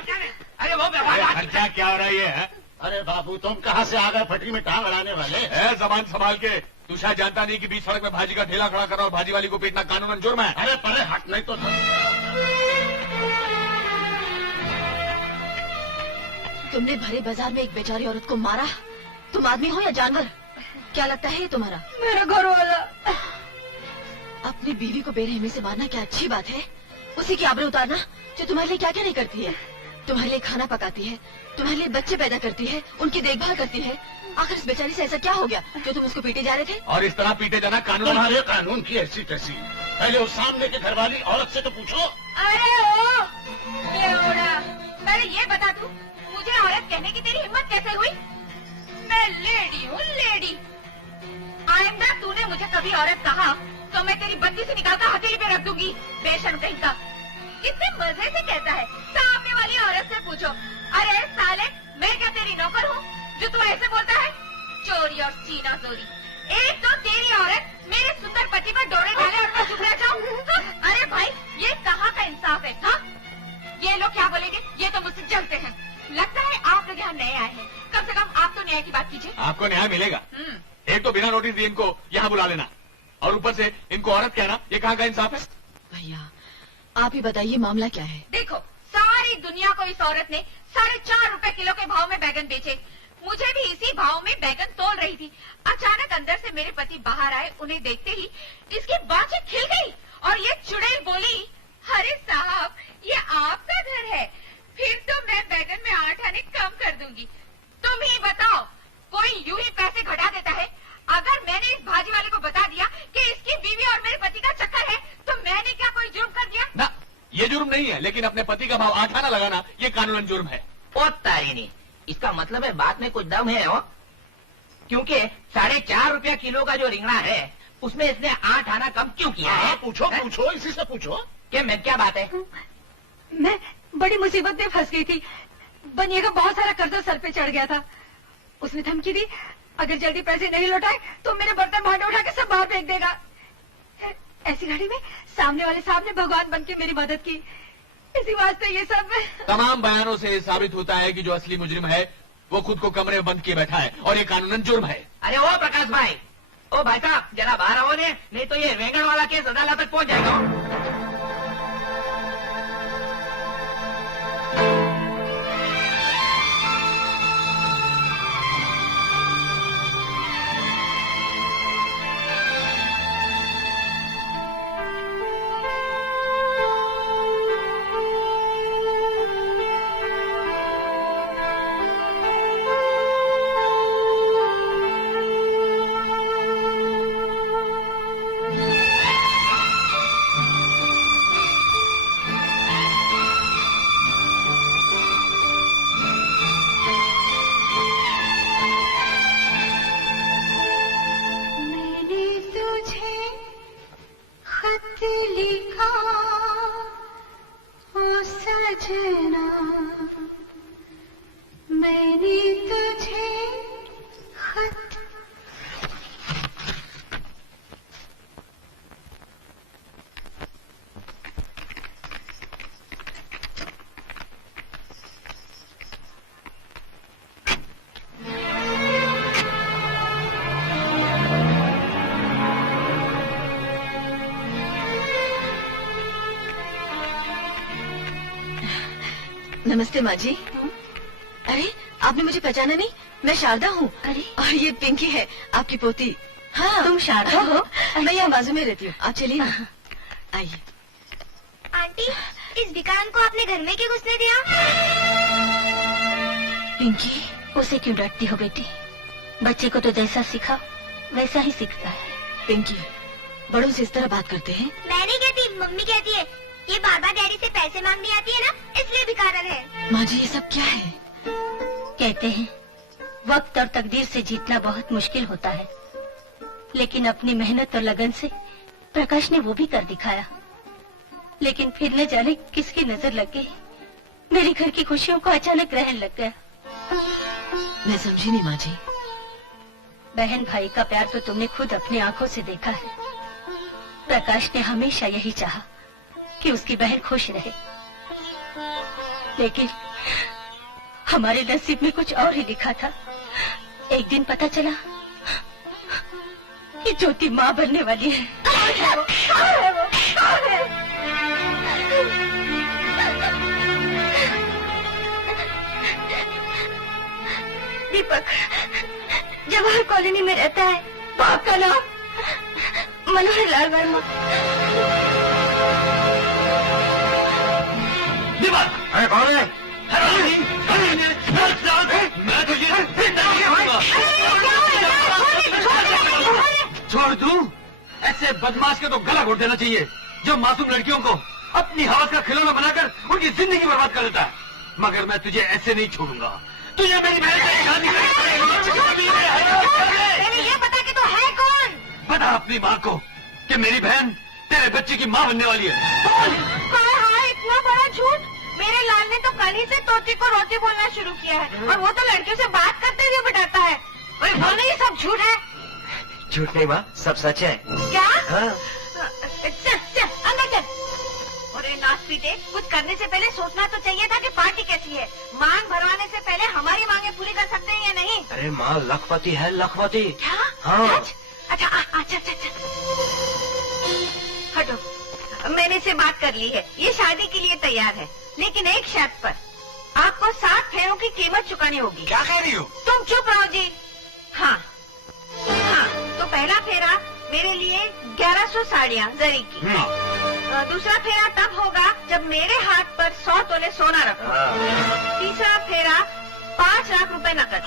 अरे वो खर्चा क्या हो रहा है? अरे बाबू तुम कहाँ से आ गए फटरी में टांग अड़ाने वाले? जबान संभाल के। तू शायद जानता नहीं कि बीच सड़क में भाजी का ठेला खड़ा करा और भाजी वाली को पीटना कानूनन जुर्म है। अरे परे हट, नहीं तो तुमने भरे बाजार में एक बेचारी औरत को मारा। तुम आदमी हो या जानवर? क्या लगता है ये तुम्हारा? मेरा घर वाला। अपनी बीवी को बेरहमी से मारना क्या अच्छी बात है? उसी की आबरू उतारना जो तुम्हारे लिए क्या क्या नहीं करती है। तुम्हारे लिए खाना पकाती है, तुम्हारे लिए बच्चे पैदा करती है, उनकी देखभाल करती है। आखिर इस बेचारी से ऐसा क्या हो गया जो तुम उसको पीटे जा रहे थे? और इस तरह पीटे जाना कानून? तुम्हारे कानून की ऐसी तैसी। पहले उस सामने के घर वाली औरत से तो पूछो। अरे ओ ये ओड़ा, पहले ये बता तू, मुझे औरत कहने की तेरी हिम्मत कैसे हुई? मैं लेडी हूँ, लेडी। आइंदा तूने मुझे कभी औरत कहा तो मैं तेरी बत्ती से निकालकर हथेली पे रख दूंगी। बेशर्म कहीं का। कितने मजे से कहता है, सामने वाली औरत से पूछो। अरे साले, मैं क्या तेरी नौकर हूँ जो तू ऐसे बोलता है? चोरी और सीना चोरी। एक तो तेरी औरत मेरे सुंदर पति पर डोरे डाले और मैं चुप रह जाऊँ। अरे भाई, ये कहाँ का इंसाफ है? हाँ, ये लोग क्या बोलेंगे? ये तो मुझसे जलते हैं। लगता है आप लोग यहाँ नए आए हैं। कम से कम आप तो न्याय की बात कीजिए। आपको न्याय मिलेगा। एक तो बिना नोटिस दिए इनको यहाँ बुला लेना, और ऊपर से इनको औरत कहना, ये कहाँ का इंसाफ है? भैया आप ही बताइए मामला क्या है? देखो, सारी दुनिया को इस औरत ने 4.5 रुपए किलो के भाव में बैगन बेचे। मुझे भी इसी भाव में बैगन तोल रही थी। अचानक अंदर से मेरे पति बाहर आए। उन्हें देखते ही इसकी बातें खिल गई और ये चुड़ैल बोली, अरे साहब, ये आपका घर है, फिर तो मैं बैगन में 8 आने कम कर दूंगी। तुम ही बताओ, कोई यूं ही पैसे घटा देता है? अगर मैंने इस भाजी वाले को बता दिया कि इसकी बीवी और मेरे पति का चक्कर है, तो मैंने क्या कोई जुर्म कर दिया? ना, ये जुर्म नहीं है, लेकिन अपने पति का भाव 8 आना लगाना ये कानूनन जुर्म है। ओ तारीनी, इसका मतलब है बात में कुछ दम है हो? क्योंकि 4.5 रुपया किलो का जो रिंगड़ा है उसमें इसने 8 आना कम क्यों किया है? पूछो, इसी से पूछो। क्या मैं क्या बात है? मैं बड़ी मुसीबत में फंस गई थी। बनिए का बहुत सारा कर्जा सर पे चढ़ गया था। उसने धमकी दी, अगर जल्दी पैसे नहीं लौटाए तो मेरे बर्तन भांडे उठा के सब बाहर फेंक देगा। ऐसी घड़ी में सामने वाले साहब ने भगवान बन के मेरी मदद की। इसी वास्ते ये सब तमाम बयानों से साबित होता है कि जो असली मुजरिम है वो खुद को कमरे में बंद किए बैठा है और ये कानूनन जुर्म है। अरे ओ प्रकाश भाई, ओ भाई साहब, जरा बाहर आओ ने, नहीं तो ये रेंगण वाला केस अदालत तक पहुंच जाएगा। नमस्ते माँ जी। अरे आपने मुझे पहचाना नहीं? मैं शारदा हूँ। अरे और ये पिंकी है, आपकी पोती। हाँ, तुम शारदा हो? मैं यहाँ बाजू में रहती हूँ। आप चलिए ना, आइए। आंटी, इस विकान को आपने घर में क्यों घुसने दिया? पिंकी, उसे क्यों डांटती हो बेटी? बच्चे को तो जैसा सिखा वैसा ही सीखता है। पिंकी, बड़ों से इस तरह बात करते हैं? मैं नहीं कहती, मम्मी कहती है। ये बाबा डैडी से पैसे मांगनी आती है ना, इसलिए भिखारन है। माँ जी, ये सब क्या है? कहते हैं वक्त और तकदीर से जीतना बहुत मुश्किल होता है, लेकिन अपनी मेहनत और लगन से प्रकाश ने वो भी कर दिखाया। लेकिन फिर न जाने किसकी नजर लग गई, मेरे घर की खुशियों को अचानक ग्रहण लग गया। मैं समझी नहीं माँ जी। बहन भाई का प्यार तो तुमने खुद अपनी आंखों से देखा है। प्रकाश ने हमेशा यही चाहा कि उसकी बहन खुश रहे, लेकिन हमारे नसीब में कुछ और ही लिखा था। एक दिन पता चला कि ज्योति माँ बनने वाली है। दीपक जवाहर कॉलोनी में रहता है। बाप का नाम मनोहर लाल वर्मा। अरे कौन है? मैं तुझे छोड़ दूं? ऐसे बदमाश के तो गला घोट देना चाहिए जो मासूम लड़कियों को अपनी हवस का खिलौना बनाकर उनकी जिंदगी बर्बाद कर देता है। मगर मैं तुझे ऐसे नहीं छोड़ूंगा। तुझे मेरी बहन का शादी ये बता कि तू है कौन? बता अपनी माँ को कि मेरी बहन तेरे बच्चे की माँ बनने वाली है। हाँ, इतना बड़ा झूठ। मेरे लाल ने तो कल ही से तोती को रोटी बोलना शुरू किया है, और वो तो लड़कियों से बात करते हुए भी डरता है। और बोले ये सब झूठ है। झूठ नहीं माँ, सब सच है। क्या? हाँ। चल चल अंदर चल। अरे नाच पीटे, कुछ करने से पहले सोचना तो चाहिए था कि पार्टी कैसी है। मांग भरवाने से पहले हमारी मांगे पूरी कर सकते हैं या नहीं? अरे माँ लखपति है, लखपति। क्या? हाँ। अच्छा चल हटो। मैंने इससे बात कर ली है, ये शादी के लिए तैयार है, लेकिन एक शर्त पर। आपको 7 फेरों की कीमत चुकानी होगी। क्या कह रही हो? तुम चुप रहो जी। हाँ हाँ, तो पहला फेरा मेरे लिए 1100 साड़ियाँ जरी की। दूसरा फेरा तब होगा जब मेरे हाथ पर 100 तोले सोना रखो। तीसरा फेरा 5 लाख रुपए नकद।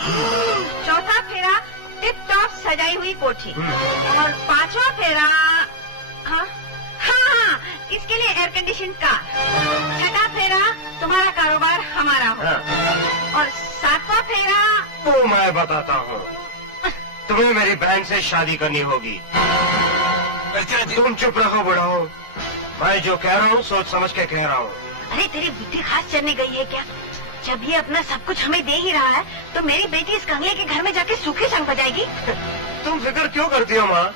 चौथा फेरा टिप टॉप सजाई हुई कोठी। और 5वां फेरा हाँ हाँ, इसके लिए एयर कंडीशन कार। 6वां फेरा तुम्हारा कारोबार हमारा हो। और 7वां फेरा तो मैं बताता हूँ, तुम्हें मेरी बहन से शादी करनी होगी। तुम चुप रहो बुढ़ाओ, मैं जो कह रहा हूँ सोच समझ के कह रहा हूँ। अरे तेरी बुद्धि खास चलने गई है क्या? जब ये अपना सब कुछ हमें दे ही रहा है तो मेरी बेटी इस कंगले के घर में जाके सूखे संग बजाएगी। तुम फिक्र क्यों करती हो माँ?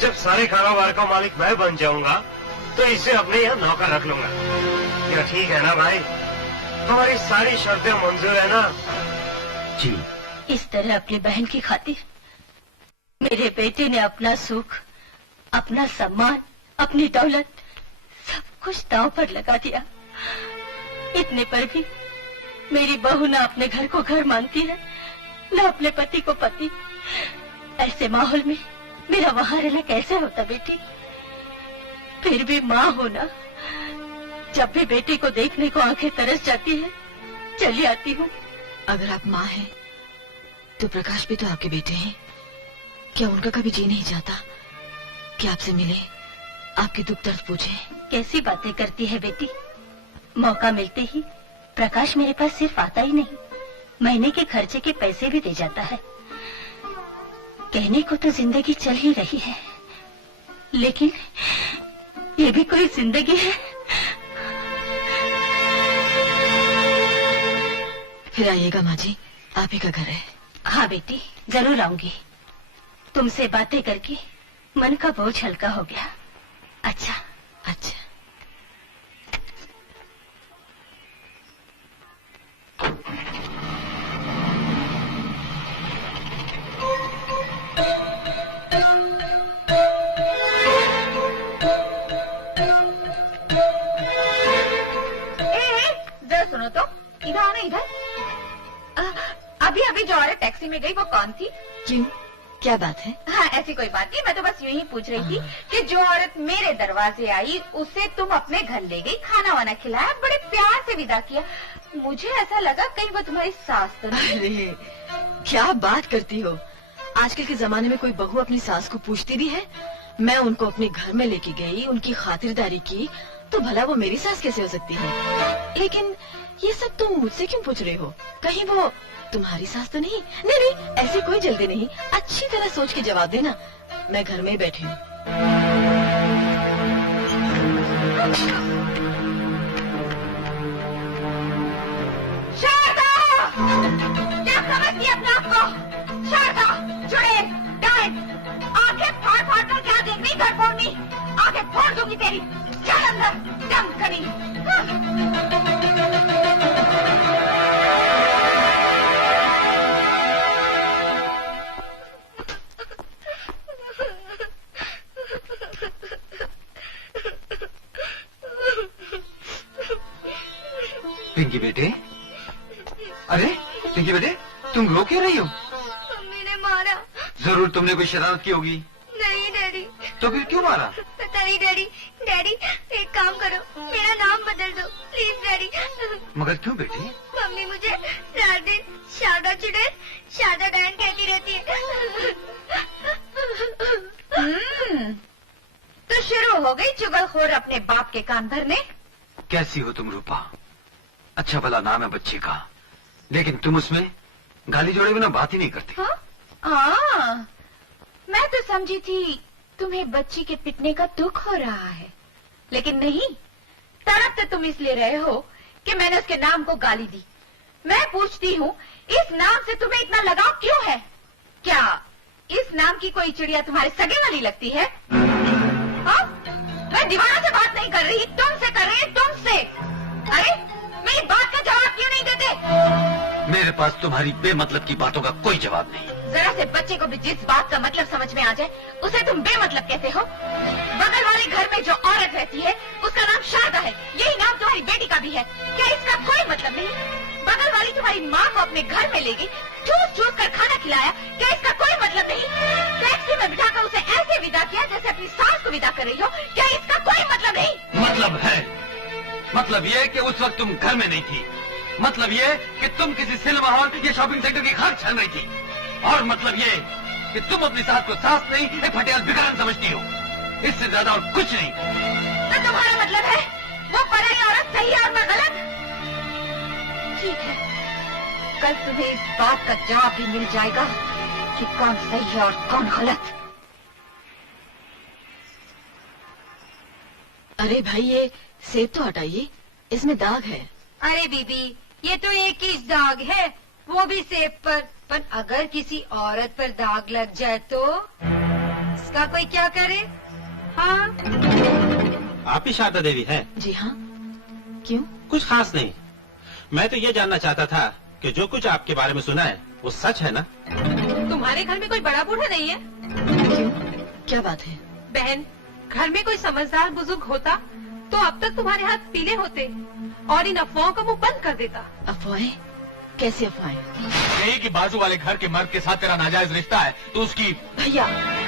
जब सारे कारोबार का मालिक मैं बन जाऊंगा तो इसे अपने यहाँ नौकर रख लूंगा। क्या ठीक है ना भाई? तुम्हारी सारी शर्तें मंजूर है ना? जी। इस तरह अपनी बहन की खातिर मेरे बेटे ने अपना सुख, अपना सम्मान, अपनी दौलत सब कुछ दांव पर लगा दिया। इतने पर भी मेरी बहू न अपने घर को घर मानती है, न अपने पति को पति। ऐसे माहौल में मेरा वहां रहना कैसे होता बेटी? फिर भी माँ होना, जब भी बेटे को देखने को आंखें तरस जाती है, चली आती हूँ। अगर आप माँ हैं, तो प्रकाश भी तो आपके बेटे हैं। क्या उनका कभी जी नहीं चाहता कि आपसे मिले, आपके दुख दर्द पूछे? कैसी बातें करती है बेटी? मौका मिलते ही प्रकाश मेरे पास सिर्फ आता ही नहीं, महीने के खर्चे के पैसे भी दे जाता है। कहने को तो जिंदगी चल ही रही है, लेकिन ये भी कोई जिंदगी है? फिर आइएगा माँ जी, आप ही का घर है। हाँ बेटी, जरूर आऊंगी। तुमसे बातें करके मन का बोझ हल्का हो गया। अच्छा अच्छा। जरा सुनो तो, इधर आना इधर। अभी अभी जो औरत टैक्सी में गई वो कौन थी? क्यों, क्या बात है? हाँ ऐसी कोई बात नहीं, मैं तो बस यूं ही पूछ रही थी कि जो औरत मेरे दरवाजे आई उसे तुम अपने घर ले गई, खाना वाना खिलाया, बड़े प्यार से विदा किया। मुझे ऐसा लगा कहीं वो तुम्हारी सास तो नहीं। अरे क्या बात करती हो? आजकल के जमाने में कोई बहू अपनी सास को पूछती भी है? मैं उनको अपने घर में लेके गई, उनकी खातिरदारी की, तो भला वो मेरी सास कैसे हो सकती है? लेकिन ये सब तुम मुझसे क्यों पूछ रहे हो? कहीं वो तुम्हारी सास तो नहीं? नहीं नहीं, ऐसी कोई जल्दी नहीं, अच्छी तरह सोच के जवाब देना। मैं घर में बैठी हूँ। शारदा! क्या समझती अपने आप को? शारदा, चुड़ैल, डायन, आंखें फाड़ फाड़ कर क्या देख रही घर फोड़नी? आंखें फोड़ दूंगी तेरी। चल अंदर, दम करी। पिंकी बेटे, अरे पिंकी बेटे, तुम रो क्यों रही हो? मम्मी ने मारा। जरूर तुमने कोई शरारत की होगी। नहीं डैडी। तो फिर क्यों मारा? पता नहीं डैडी। डैडी एक काम करो, मेरा नाम बदल दो प्लीज डैडी। मगर क्यों बेटे? मम्मी मुझे रात दिन शारदा चुड़ैल, शारदा डायन कहती रहती है। तो शुरू हो गई चुगलखोर अपने बाप के कान भरने। कैसी हो तुम रूपा? अच्छा भला नाम है बच्चे का, लेकिन तुम उसमें गाली जोड़े बिना बात ही नहीं करती। हाँ, मैं तो समझी थी तुम्हें बच्ची के पिटने का दुख हो रहा है, लेकिन नहीं, तड़प तो तुम इसलिए रहे हो कि मैंने उसके नाम को गाली दी। मैं पूछती हूँ, इस नाम से तुम्हें इतना लगाव क्यों है? क्या इस नाम की कोई चिड़िया तुम्हारे सगे वाली लगती है? हाँ? मैं दीवारों से बात नहीं कर रही, तुमसे कर रही, तुमसे। अरे मेरी बात का जवाब क्यों नहीं देते? मेरे पास तुम्हारी बेमतलब की बातों का कोई जवाब नहीं। जरा से बच्चे को भी जिस बात का मतलब समझ में आ जाए उसे तुम बेमतलब कहते हो। बगल वाले घर में जो औरत रहती है उसका नाम शारदा है, यही नाम तुम्हारी बेटी का भी है। क्या इसका कोई मतलब नहीं? मतलब है, मतलब ये कि उस वक्त तुम घर में नहीं थी, मतलब ये कि तुम किसी सिनेमा हॉल या शॉपिंग सेंटर की खाक छान रही थी, और मतलब ये कि तुम अपनी सास को सास नहीं एक फटियाल विकरान समझती हो। इससे ज्यादा और कुछ नहीं। तो तुम्हारा मतलब है वो पराई औरत सही है और मैं गलत? ठीक है, कल तुम्हें इस बात का जवाब भी मिल जाएगा कि कौन सही है और कौन गलत। अरे भाई, ये सेब तो हटाइए, इसमें दाग है। अरे बीबी, ये तो एक ही दाग है, वो भी सेब पर अगर किसी औरत पर दाग लग जाए तो इसका कोई क्या करे? हाँ, आप ही शारदा देवी है? जी हाँ। क्यों? कुछ खास नहीं, मैं तो ये जानना चाहता था कि जो कुछ आपके बारे में सुना है वो सच है ना? तुम्हारे घर में कोई बड़ा बूढ़ा नहीं है? क्यों? क्या बात है? बहन, घर में कोई समझदार बुजुर्ग होता तो अब तक तुम्हारे हाथ पीले होते और इन अफवाहों का मुंह बंद कर देता। अफवाहें? कैसी अफवाहें? यही कि बाजू वाले घर के मर्द के साथ तेरा नाजायज रिश्ता है तो उसकी। भैया,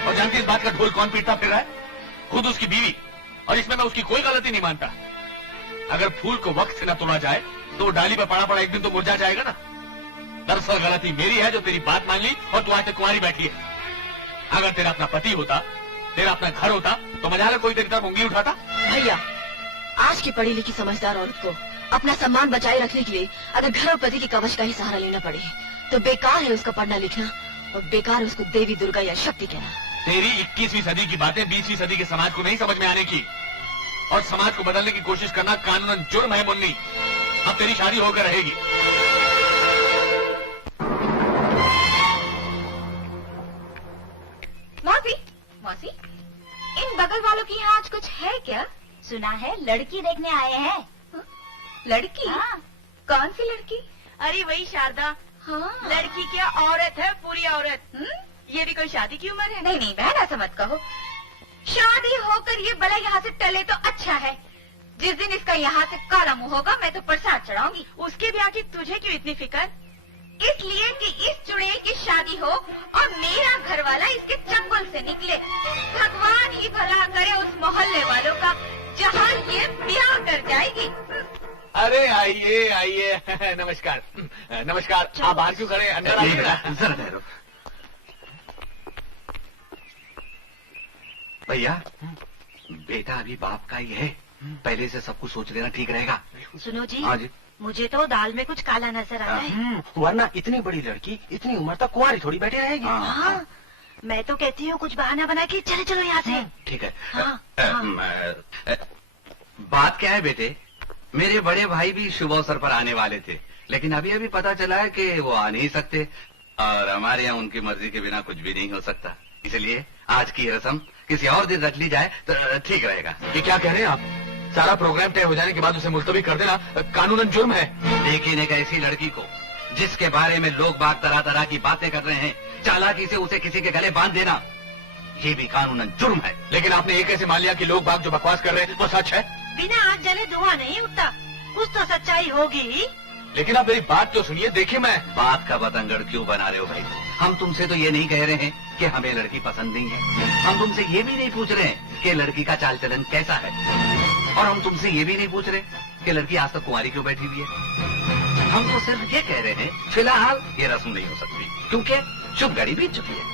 और जानती इस बात का ढोल कौन पीटता फिर रहा है? खुद उसकी बीवी, और इसमें मैं उसकी कोई गलती नहीं मानता। अगर फूल को वक्त से न तोड़ा जाए तो डाली पर पड़ा पड़ा एक दिन तो मुरझा जाएगा ना। दरअसल गलती मेरी है जो तेरी बात मान ली और तू आज तक कुंवारी बैठी है। अगर तेरा अपना पति होता, तेरा अपना घर होता तो मजा कोई तेरी तरफ उंगली उठाता? भैया, आज की पढ़ी लिखी समझदार औरत को अपना सम्मान बचाए रखने के लिए अगर घर और पति की कवच का ही सहारा लेना पड़े तो बेकार है उसका पढ़ना लिखना, और बेकार है उसको देवी दुर्गा या शक्ति कहना। तेरी 21वीं सदी की बातें 20वीं सदी के समाज को नहीं समझ में आने की, और समाज को बदलने की कोशिश करना कानूनन जुर्म है मुन्नी। अब तेरी शादी होकर रहेगी। मौसी, मौसी, इन बगल वालों की यहाँ आज कुछ है क्या? सुना है लड़की देखने आए हैं। लड़की? हाँ। कौन सी लड़की? अरे वही शारदा। हाँ। लड़की क्या, औरत है, पूरी औरत। ये भी कोई शादी की उम्र है? नहीं नहीं बहन, ऐसा मत कहो। शादी होकर ये बला यहाँ से टले तो अच्छा है। जिस दिन इसका यहाँ से काला मुंह होगा मैं तो प्रसाद चढ़ाऊंगी। उसके भी आखिर तुझे क्यों इतनी फिक्र? इसलिए कि इस चुड़ैल की शादी हो और मेरा घर वाला इसके चंगुल से निकले। भगवान ही भला करे उस मोहल्ले वालों का जहाँ ये ब्याह कर जाएगी। अरे आइए आइए, नमस्कार नमस्कार। आप बाहर क्यों खड़े, अंदर आइए ना। जरा ठहरो भैया, बेटा अभी बाप का ही है, पहले से सब कुछ सोच लेना ठीक रहेगा। सुनो जी, हाँ जी। मुझे तो दाल में कुछ काला नजर आता है। वरना इतनी बड़ी लड़की इतनी उम्र तक कुंवारी थोड़ी बैठी रहेगी। हाँ, मैं तो कहती हूँ कुछ बहाना बना के चले चलो यहाँ से। ठीक है। हाँ, बात क्या है बेटे, मेरे बड़े भाई भी शुभ अवसर पर आने वाले थे, लेकिन अभी अभी पता चला है कि वो आ नहीं सकते, और हमारे यहाँ उनकी मर्जी के बिना कुछ भी नहीं हो सकता। इसलिए आज की रस्म किसी और दिन रख ली जाए तो ठीक रहेगा। ये क्या कह रहे हैं आप? सारा प्रोग्राम तय हो जाने के बाद उसे मुलतवी कर देना कानूनन जुर्म है। लेकिन एक ऐसी लड़की को जिसके बारे में लोग बाग तरह तरह की बातें कर रहे हैं, चालाकी से उसे किसी के गले बांध देना, ये भी कानूनन जुर्म है। लेकिन आपने ये कैसे मान लिया कि लोग बाग जो बकवास कर रहे हैं वो सच है? बिना आग जले धुआं नहीं उठता, कुछ तो सच्चाई होगी। लेकिन आप मेरी बात तो सुनिए। देखिए, मैं बात का बतंगड़ क्यों बना रहे हो भाई? हम तुमसे तो ये नहीं कह रहे हैं कि हमें लड़की पसंद नहीं है, हम तुमसे ये भी नहीं पूछ रहे हैं कि लड़की का चाल चलन कैसा है, और हम तुमसे ये भी नहीं पूछ रहे कि लड़की आज तक कुंवारी क्यों बैठी हुई है। हम तो सिर्फ ये कह रहे हैं फिलहाल ये रस्म नहीं हो सकती क्योंकि शुभ घड़ी बीत चुकी है।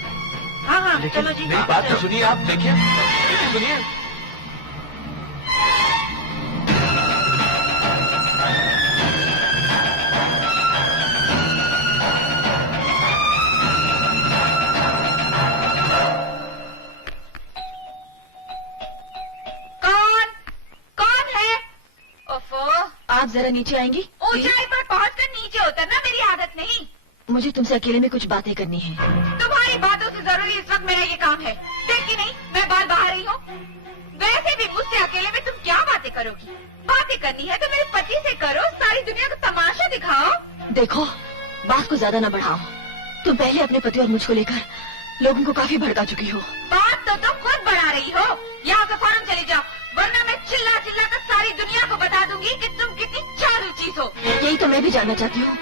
हाँ हाँ, चलो जी। मेरी बात तो सुनिए आप। देखिए सुनिए, आप जरा नीचे आएंगी? ऊंचाई पर पहुंचकर नीचे उतरना मेरी आदत नहीं। मुझे तुमसे अकेले में कुछ बातें करनी है। तुम्हारी बातों से जरूरी इस वक्त मेरा ये काम है। देखती नहीं मैं बार बाहर रही हूँ। वैसे भी मुझसे अकेले में तुम क्या बातें करोगी? बातें करनी है तो मेरे पति से करो, सारी दुनिया को तमाशा दिखाओ। देखो, बात को ज्यादा न बढ़ाओ। तुम पहले अपने पति और मुझको लेकर लोगों को काफी भड़का चुकी हो। बात तो तुम खुद बढ़ा रही हो। यहाँ से फौरन चली जाओ, वरना मैं चिल्ला चिल्ला कर सारी दुनिया को बता दूंगी कि तुम कितनी चालू चीज हो। यही तो मैं भी जानना चाहती हूँ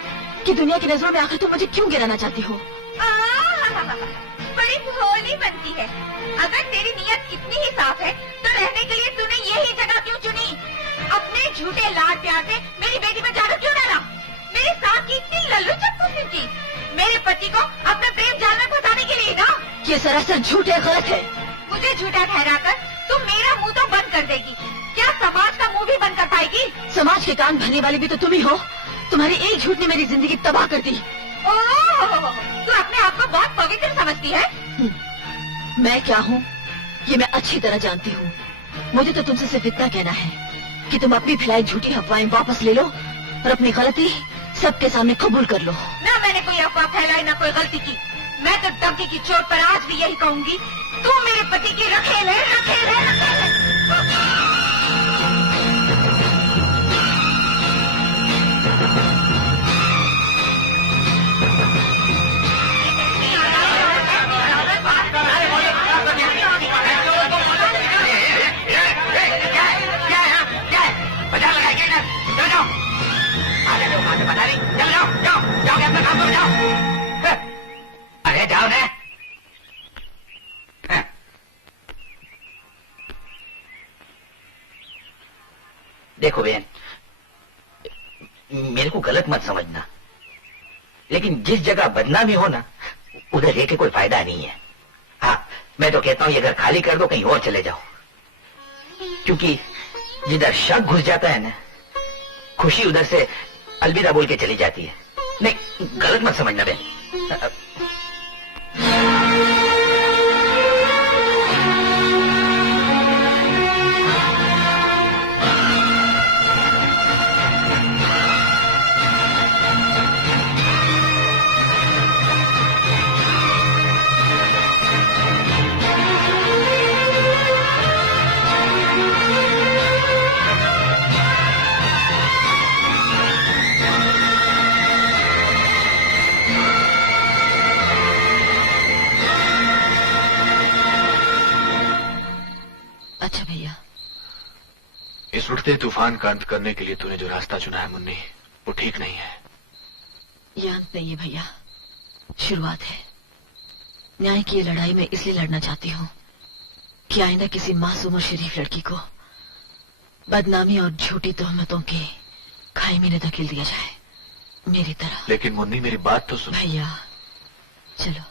कि दुनिया की नजरों में आकर तुम मुझे क्यों गिराना चाहती हो? बड़ी भोली बनती है। अगर तेरी नीयत इतनी ही साफ है तो रहने के लिए तूने यही जगह क्यों चुनी? झूठे लाड प्यार से मेरी बेटी पर जादू क्यों डाला? मेरे साथ की इतनी लल्लू चप्पू की मेरे पति को अपने प्रेम जाल में फंसाने के लिए ना? ये सरासर झूठ है, गलत है। मुझे झूठा ठहराकर तुम मेरा मुंह तो बंद कर देगी, क्या समाज का मुंह भी बंद कर पाएगी? समाज के कान भरने वाली भी तो तुम ही हो। तुम्हारी एक झूठ ने मेरी जिंदगी तबाह कर दी। तू अपने आप को बहुत पवित्र समझती है? मैं क्या हूँ ये मैं अच्छी तरह जानती हूँ। मुझे तो तुमसे सिर्फ इतना कहना है कि तुम अपनी फैलाई झूठी अफवाहें वापस ले लो और अपनी गलती सबके सामने कबूल कर लो। ना मैंने कोई अफवाह फैलाई, ना कोई गलती की। मैं तो धमकी की चोट पर आज भी यही कहूंगी, तू मेरे पति की रखेले रखेले रखेले। अरे जाओ ने। देखो बहन, मेरे को गलत मत समझना, लेकिन जिस जगह बदनामी हो ना उधर रह के कोई फायदा नहीं है। हाँ, मैं तो कहता हूँ ये घर खाली कर दो, कहीं और चले जाओ, क्योंकि जिधर शक घुस जाता है ना, खुशी उधर से अलविदा बोल के चली जाती है। नहीं, गलत मत समझना बहन। अच्छा भैया, इस उठते तूफान का अंत करने के लिए तूने जो रास्ता चुना है मुन्नी, वो ठीक नहीं है। ये अंत नहीं है भैया, शुरुआत है। न्याय की ये लड़ाई मैं इसलिए लड़ना चाहती हूँ कि आइंदा किसी मासूम और शरीफ लड़की को बदनामी और झूठी तोहमतों के खाई में न धकेल दिया जाए, मेरी तरह। लेकिन मुन्नी मेरी बात तो सुन। भैया चलो।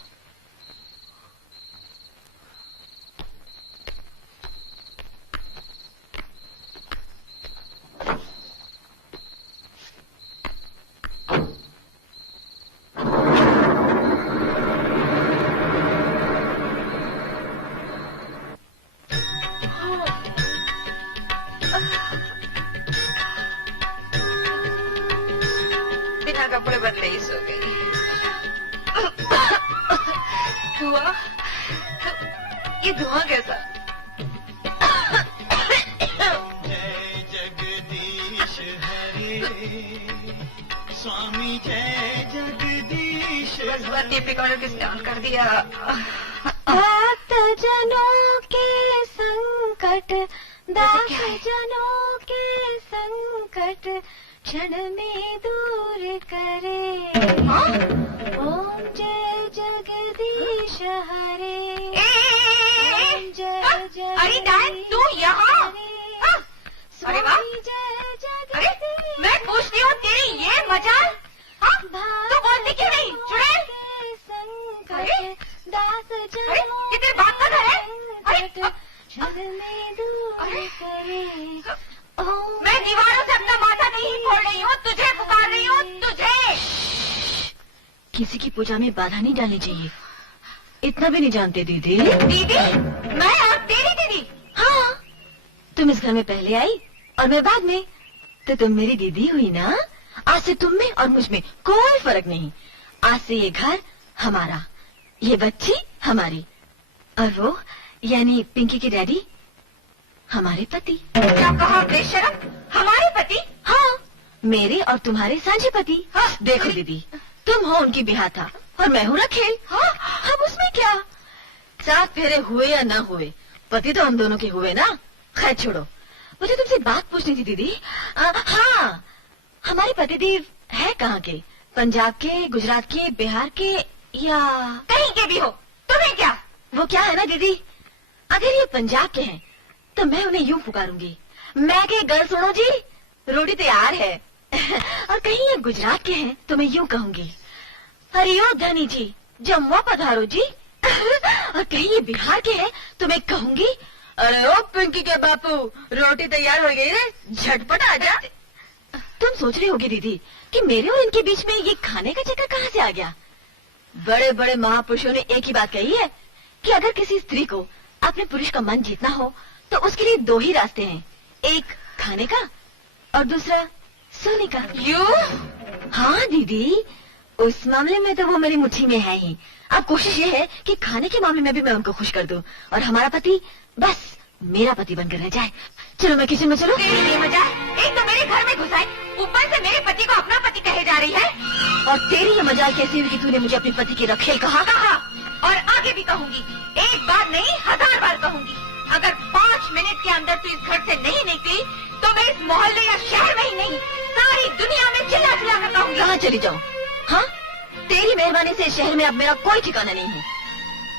बिना कपड़े बदले ही सो गई। धुआं? ये धुआं कैसा? जगदीश हरे स्वामी जय जगदीश। बस बात ये किसने ऑन कर दिया? भक्त जनों के संकट, दास जनों के संकट क्षण में दूर करे। ओम जय जगदीश हरे। ओम जय अरे डायन, तू यहाँ? अरे वाह! अरे मैं पूछती हूँ तेरी ये मजाल, तू बोलती क्यों नहीं? चुड़ैल! अरे ये तेरे बाप का घर है? मैं दीवारों से अपना माथा नहीं फोड़ रही हूँ, तुझे पुकार रही हूँ, तुझे। किसी की पूजा में बाधा नहीं डालनी चाहिए, इतना भी नहीं जानते दीदी। दीदी? मैं और तेरी दीदी? हाँ, तुम इस घर में पहले आई और मैं बाद में, तो तुम मेरी दीदी हुई ना। आज से तुम में और मुझ में कोई फर्क नहीं। आज से ये घर हमारा, ये बच्ची हमारी, और वो यानी पिंकी के डैडी हमारे पति। क्या कहा बेशरम? हमारे पति? हाँ, मेरे और तुम्हारे साझे पति। हाँ, देखो दीदी, तुम हो उनकी बिहाथा और मैं हूँ रखेल। हाँ, हम उसमें क्या, 7 फेरे हुए या ना हुए, पति तो हम दोनों के हुए ना। खैर छोड़ो, मुझे तुमसे बात पूछनी थी दीदी। हाँ, हमारे पतिदेव है कहाँ के? पंजाब के, गुजरात के, बिहार के, या कहीं के भी हो, तुम्हें क्या? वो क्या है ना दीदी, अगर ये पंजाब के हैं तो मैं उन्हें यूं पुकारूंगी, मैं के गर्ल सुनो जी, रोटी तैयार है। और कहीं ये गुजरात के हैं तो मैं यूँ कहूँगी, हरिओ धनी जी, जम्मू पधारो जी। और कहीं ये बिहार के हैं तो मैं कहूँगी, अरे ओ पिंकी के बापू, रोटी तैयार हो गई रे, झटपट आजा। तुम सोच रही होगी दीदी कि मेरे और इनके बीच में ये खाने का चक्कर कहाँ से आ गया। बड़े बड़े महापुरुषों ने एक ही बात कही है कि अगर किसी स्त्री को अपने पुरुष का मन जीतना हो तो उसके लिए दो ही रास्ते हैं, एक खाने का और दूसरा सोने का। यू? हाँ दीदी, उस मामले में तो वो मेरी मुट्ठी में है ही। अब कोशिश ये है कि खाने के मामले में भी मैं उनको खुश कर दूं और हमारा पति बस मेरा पति बनकर रह जाए। चलो मैं किचन में चलो। तेरी मजा, एक तो मेरे घर में घुसाई, ऊपर से मेरे पति को अपना पति कहे जा रही है। और तेरी ये मजाल कैसी हुई कि तूने मुझे अपने पति की रखेल कहा? और आगे भी कहूँगी, एक बार नहीं 1000 बार कहूँगी। अगर 5 मिनट के अंदर तू इस घर से नहीं निकली तो मैं इस मोहल्ले या शहर में ही नहीं, सारी दुनिया में चिल्ला चिल्ला कर कहूँगी। कहाँ चली जाऊँ? हाँ, तेरी मेहरबानी से शहर में अब मेरा कोई ठिकाना नहीं है।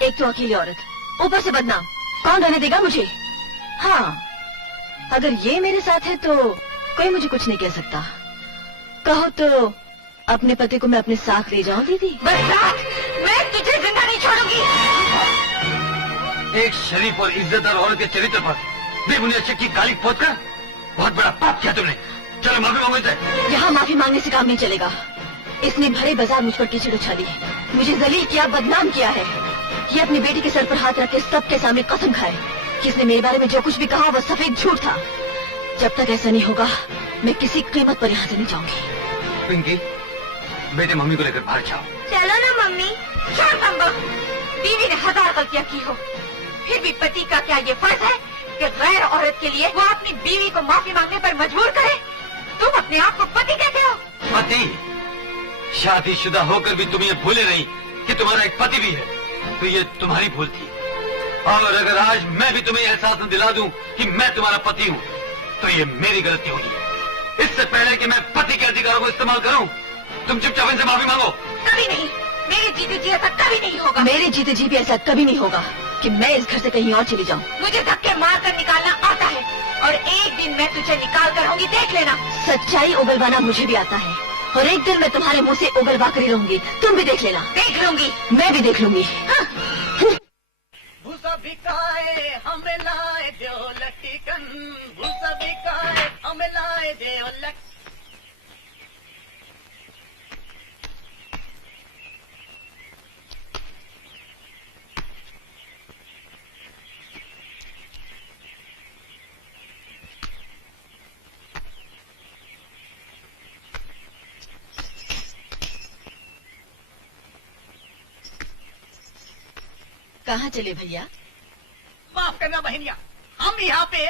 एक तो अकेली औरत, ऊपर से बदनाम, कौन रहने देगा मुझे? हाँ, अगर ये मेरे साथ है तो कोई मुझे कुछ नहीं कह सकता। कहो तो अपने पति को मैं अपने साथ ले जाऊं दीदी? मैं तुझे जिंदा नहीं छोड़ूंगी। एक शरीफ और इज्जतदार औरत के चरित्र पर बेबुनियाद शक की गाली पोतकर बहुत बड़ा पाप किया तुमने। चलो माफी मांगो इसे। यहाँ माफी मांगने से काम नहीं चलेगा। इसने भरे बाजार मुझ पर कीचड़ उछाली, मुझे जलील किया, बदनाम किया है। ये अपनी बेटी के सर पर हाथ रख के सबके सामने कसम खाए कि इसने मेरे बारे में जो कुछ भी कहा वो सफेद झूठ था। जब तक ऐसा नहीं होगा मैं किसी कीमत पर यहाँ से नहीं जाऊंगी। पिंकी, बेटे मम्मी को लेकर बाहर जाओ। चलो ना मम्मी। छोड़ संभव, बीवी ने 1000 गलतियाँ की हो, फिर भी पति का क्या ये फर्ज है कि गैर औरत के लिए वो अपनी बीवी को माफी मांगने पर मजबूर करे? तुम अपने आप को पति कहते हो? पति? शादीशुदा होकर भी तुम ये भूले नहीं कि तुम्हारा एक पति भी है, तो ये तुम्हारी भूल थी। और अगर आज मैं भी तुम्हें एहसास न दिला दूं कि मैं तुम्हारा पति हूँ तो ये मेरी गलती होगी। इससे पहले कि मैं पति के अधिकारों को इस्तेमाल करूँ, तुम चुपचाप इनसे माफी मांगो। कभी नहीं, मेरे जीते जी ऐसा कभी नहीं होगा। मेरे जीते जी भी ऐसा कभी नहीं होगा कि मैं इस घर से कहीं और चली जाऊँ। मुझे धक्के मार कर निकालना आता है और एक दिन मैं तुझे निकाल कर रहूंगी, देख लेना। सच्चाई उगलवाना मुझे भी आता है और एक दिन मैं तुम्हारे मुंह से उगलवा कर ही रहूंगी, तुम भी देख लेना। देख लूंगी। मैं भी देख लूंगी। हाँ। भूसा बिकाए हमें लाए देव लटिकन, भूसा बिकाए हमें लाए देव लट। कहाँ चले भैया? माफ करना बहनिया, हम यहाँ पे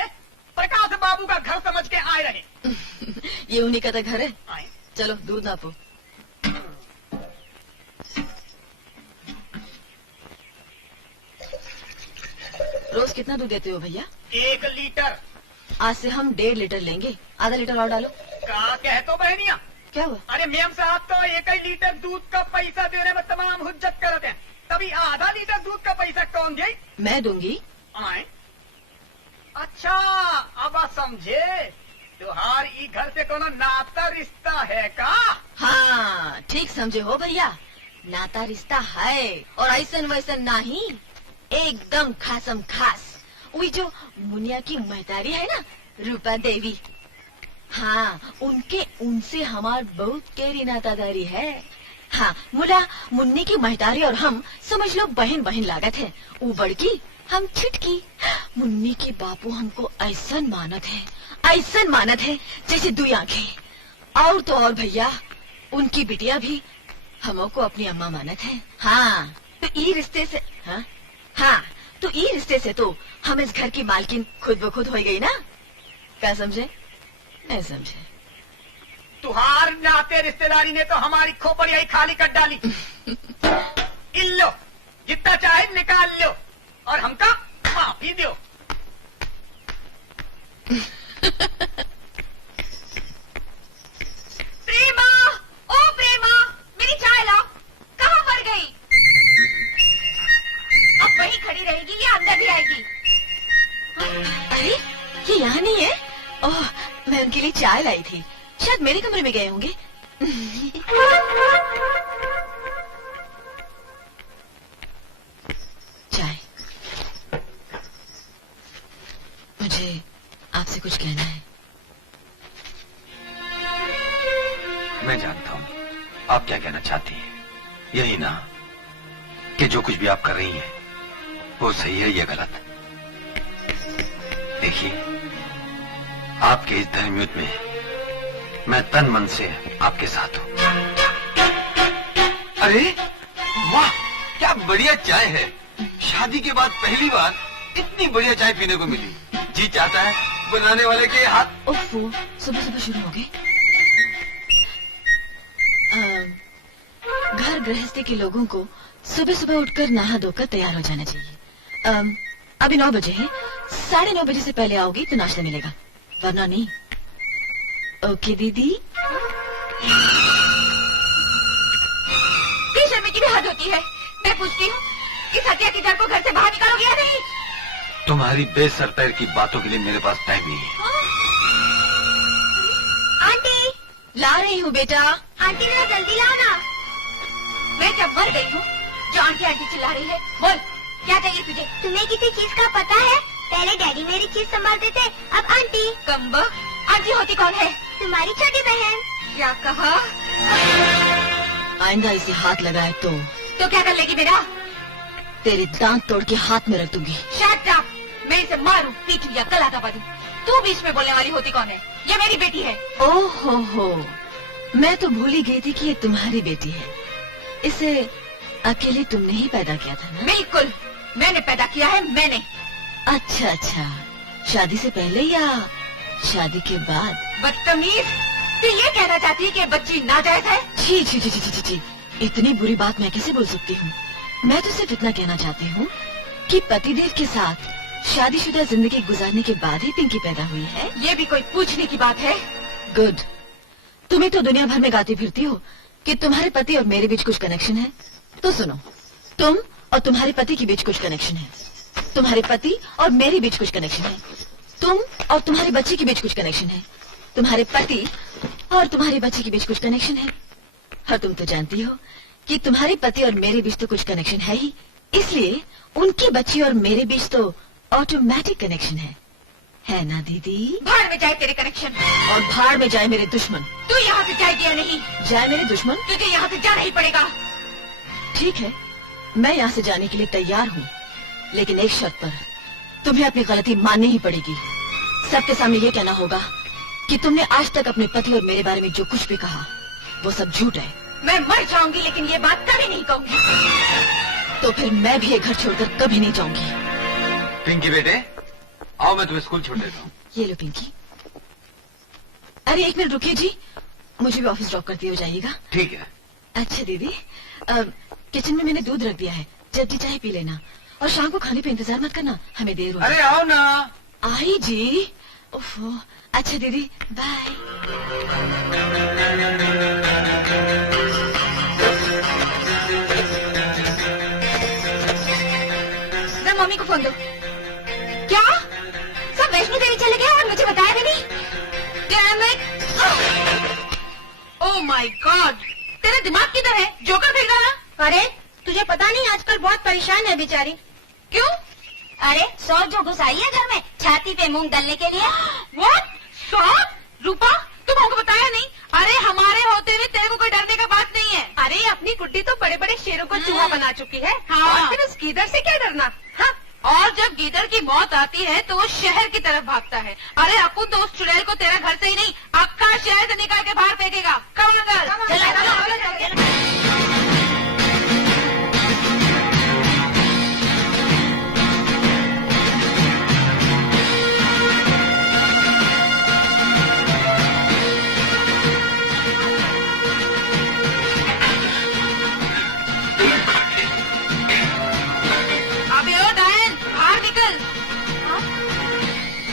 प्रकाश बाबू का घर समझ के आए रहे। ये उन्हीं का तो घर है। आए। चलो दूध नापो। रोज कितना दूध देते हो भैया? 1 लीटर। आज से हम 1.5 लीटर लेंगे, आधा लीटर और डालो। का कह तो बहनिया? क्या हुआ? अरे मेम साहब तो 1 लीटर दूध का पैसा देने में तमाम हुज्जत करते हैं, तभी आधा लीटर दूध का पैसा कौन दे? मैं दूंगी। आए? अच्छा, अब समझे, तुहार ई घर से कोनो नाता रिश्ता है का? हाँ, ठीक समझे हो भैया, नाता रिश्ता है और ऐसन वैसन नहीं, एकदम खासम खास। वही जो मुनिया की महतारी है ना, रूपा देवी, हाँ, उनसे हमार बहुत गहरी नातादारी है। हाँ, मुला मुन्नी की महतारी और हम समझ लो बहन बहन लागत है। वो बड़की, हम छिटकी। मुन्नी के बापू हमको ऐसन मानत है जैसे 2 आंखें। और तो और भैया, उनकी बिटिया भी हमको अपनी अम्मा मानत है। हाँ, तो ई रिश्ते से तो ई रिश्ते से तो हम इस घर की मालकिन खुद ब खुद हो गई ना। क्या समझे? नहीं समझे? तुहार नाते रिश्तेदारी ने तो हमारी खोपड़ी ही खाली कर डाली। इल्लो, जितना चाहे निकाल लो और हमका माफी दो। प्रेमा, ओ प्रेमा, मेरी चाय लाओ। कहाँ मर गई? अब वहीं खड़ी रहेगी या अंदर भी आएगी? अरे, ये यहाँ नहीं है। ओह, मैं उनके लिए चाय लाई थी, शायद मेरे कमरे में गए होंगे। चाय। मुझे आपसे कुछ कहना है। मैं जानता हूँ आप क्या कहना चाहती हैं। यही ना कि जो कुछ भी आप कर रही हैं वो सही है या गलत। देखिए, आपके इस धर्मयुद्ध में मैं तन मन से आपके साथ हूँ। अरे वाह, क्या बढ़िया चाय है। शादी के बाद पहली बार इतनी बढ़िया चाय पीने को मिली। जी चाहता है बनाने वाले के हाथ। ओफो, सुबह सुबह शुरू हो गए। घर गृहस्थी के लोगों को सुबह सुबह उठकर नहा धोकर तैयार हो जाना चाहिए। अभी 9 बजे हैं, 9:30 बजे से पहले आओगी तो नाश्ता मिलेगा, वरना नहीं। ओके दीदी। शर्मी की भी हद होती है। मैं पूछती हूँ, इस हत्या की जड़ को घर से बाहर निकालोगे या नहीं? तुम्हारी बेसर पैर की बातों के लिए मेरे पास टाइम नहीं है। आंटी, ला रही हूँ बेटा। आंटी जरा जल्दी लाओ ना। मैं क्या मर गई हूँ जो आंटी आंटी चिल्ला रही है? बोल, क्या चाहिए तुझे? तुम्हें किसी चीज का पता है? पहले डैडी मेरी चीज संभालते थे, अब आंटी। कम्बा, आंटी होती कौन है? तुम्हारी छोटी बहन। क्या कहा? आइंदा इसे हाथ लगाए तो क्या कर लेगी मेरा? तेरे दांत तोड़ के हाथ में रख दूंगी। Shut up! मैं इसे मारूं, पीटूं या गला दबा दूं। तू बीच में बोलने वाली होती कौन है? ये मेरी बेटी है। ओहो हो, मैं तो भूल ही गई थी कि ये तुम्हारी बेटी है। इसे अकेले तुमने ही पैदा किया था ना? बिल्कुल, मैंने पैदा किया है, मैंने। अच्छा अच्छा, शादी से पहले या शादी के बाद? बदतमीज, तू ये कहना चाहती है कि बच्ची नाजायज है? जी जी जी जी जी जी, इतनी बुरी बात मैं कैसे बोल सकती हूँ। मैं तो सिर्फ इतना कहना चाहती हूँ कि पतिदेव के साथ शादीशुदा जिंदगी गुजारने के बाद ही पिंकी पैदा हुई है। ये भी कोई पूछने की बात है? गुड। तुम्हें तो दुनिया भर में गाती फिरती हो कि तुम्हारे पति और मेरे बीच कुछ कनेक्शन है। तो सुनो, तुम और तुम्हारे पति के बीच कुछ कनेक्शन है, तुम्हारे पति और मेरे बीच कुछ कनेक्शन है, तुम और तुम्हारे बच्चे के बीच कुछ कनेक्शन है, तुम्हारे पति और तुम्हारे बच्चे के बीच कुछ कनेक्शन है। और तुम तो जानती हो कि तुम्हारे पति और मेरे बीच तो कुछ कनेक्शन है ही, इसलिए उनकी बच्ची और मेरे बीच तो ऑटोमेटिक कनेक्शन है ना दीदी? भाड़ में जाए तेरे कनेक्शन, और भाड़ में जाए मेरे दुश्मन। तू यहाँ से जाएगी या नहीं? जाए मेरे दुश्मन? तुझे यहाँ से जाना ही पड़ेगा। ठीक है, मैं यहाँ से जाने के लिए तैयार हूँ, लेकिन एक शर्त पर। तुम्हें अपनी गलती माननी ही पड़ेगी। सबके सामने ये कहना होगा कि तुमने आज तक अपने पति और मेरे बारे में जो कुछ भी कहा वो सब झूठ है। मैं मर जाऊंगी लेकिन ये बात कभी नहीं कहूंगी। तो फिर मैं भी ये घर छोड़कर कभी नहीं जाऊंगी। पिंकी बेटे, आओ मैं तुम्हें स्कूल छोड़ देता हूँ। ये लो पिंकी। अरे एक मिनट रुकिए जी, मुझे भी ऑफिस ड्रॉप करती हो जाइएगा। ठीक है। अच्छा दीदी, किचन में मैंने दूध रख दिया है, जल्दी चाय पी लेना और शाम को खाने पे इंतजार मत करना, हमें देर हो। अरे आओ ना। आई जी। ओफो, अच्छा दीदी, बाय। मम्मी को फोन दो। क्या? सब वैष्णो देवी चले गए और मुझे बताया भी नहीं? Damn it! Oh my God, तेरा दिमाग किधर है? जोकर खेल रहा है? अरे तुझे पता नहीं, आजकल बहुत परेशान है बेचारी। क्यों? अरे सौर जो घुसाई है घर में छाती पे मूंग डालने के लिए। What? सौर? रूपा, तुम हमको बताया नहीं? अरे हमारे होते हुए तेरे को कोई डरने का बात नहीं है। अरे अपनी कुट्टी तो बड़े बड़े शेरों को चूहा बना चुकी है। हाँ। और फिर उस गीदड़ से क्या डरना? हाँ? और जब गीदड़ की मौत आती है तो वो शहर की तरफ भागता है। अरे अपुन तो उस चुड़ैल को तेरा घर से ही नहीं, अक्का शहर से निकाल के बाहर फेंकेगा। कम नजर। अबे ओ डायन, बाहर निकल।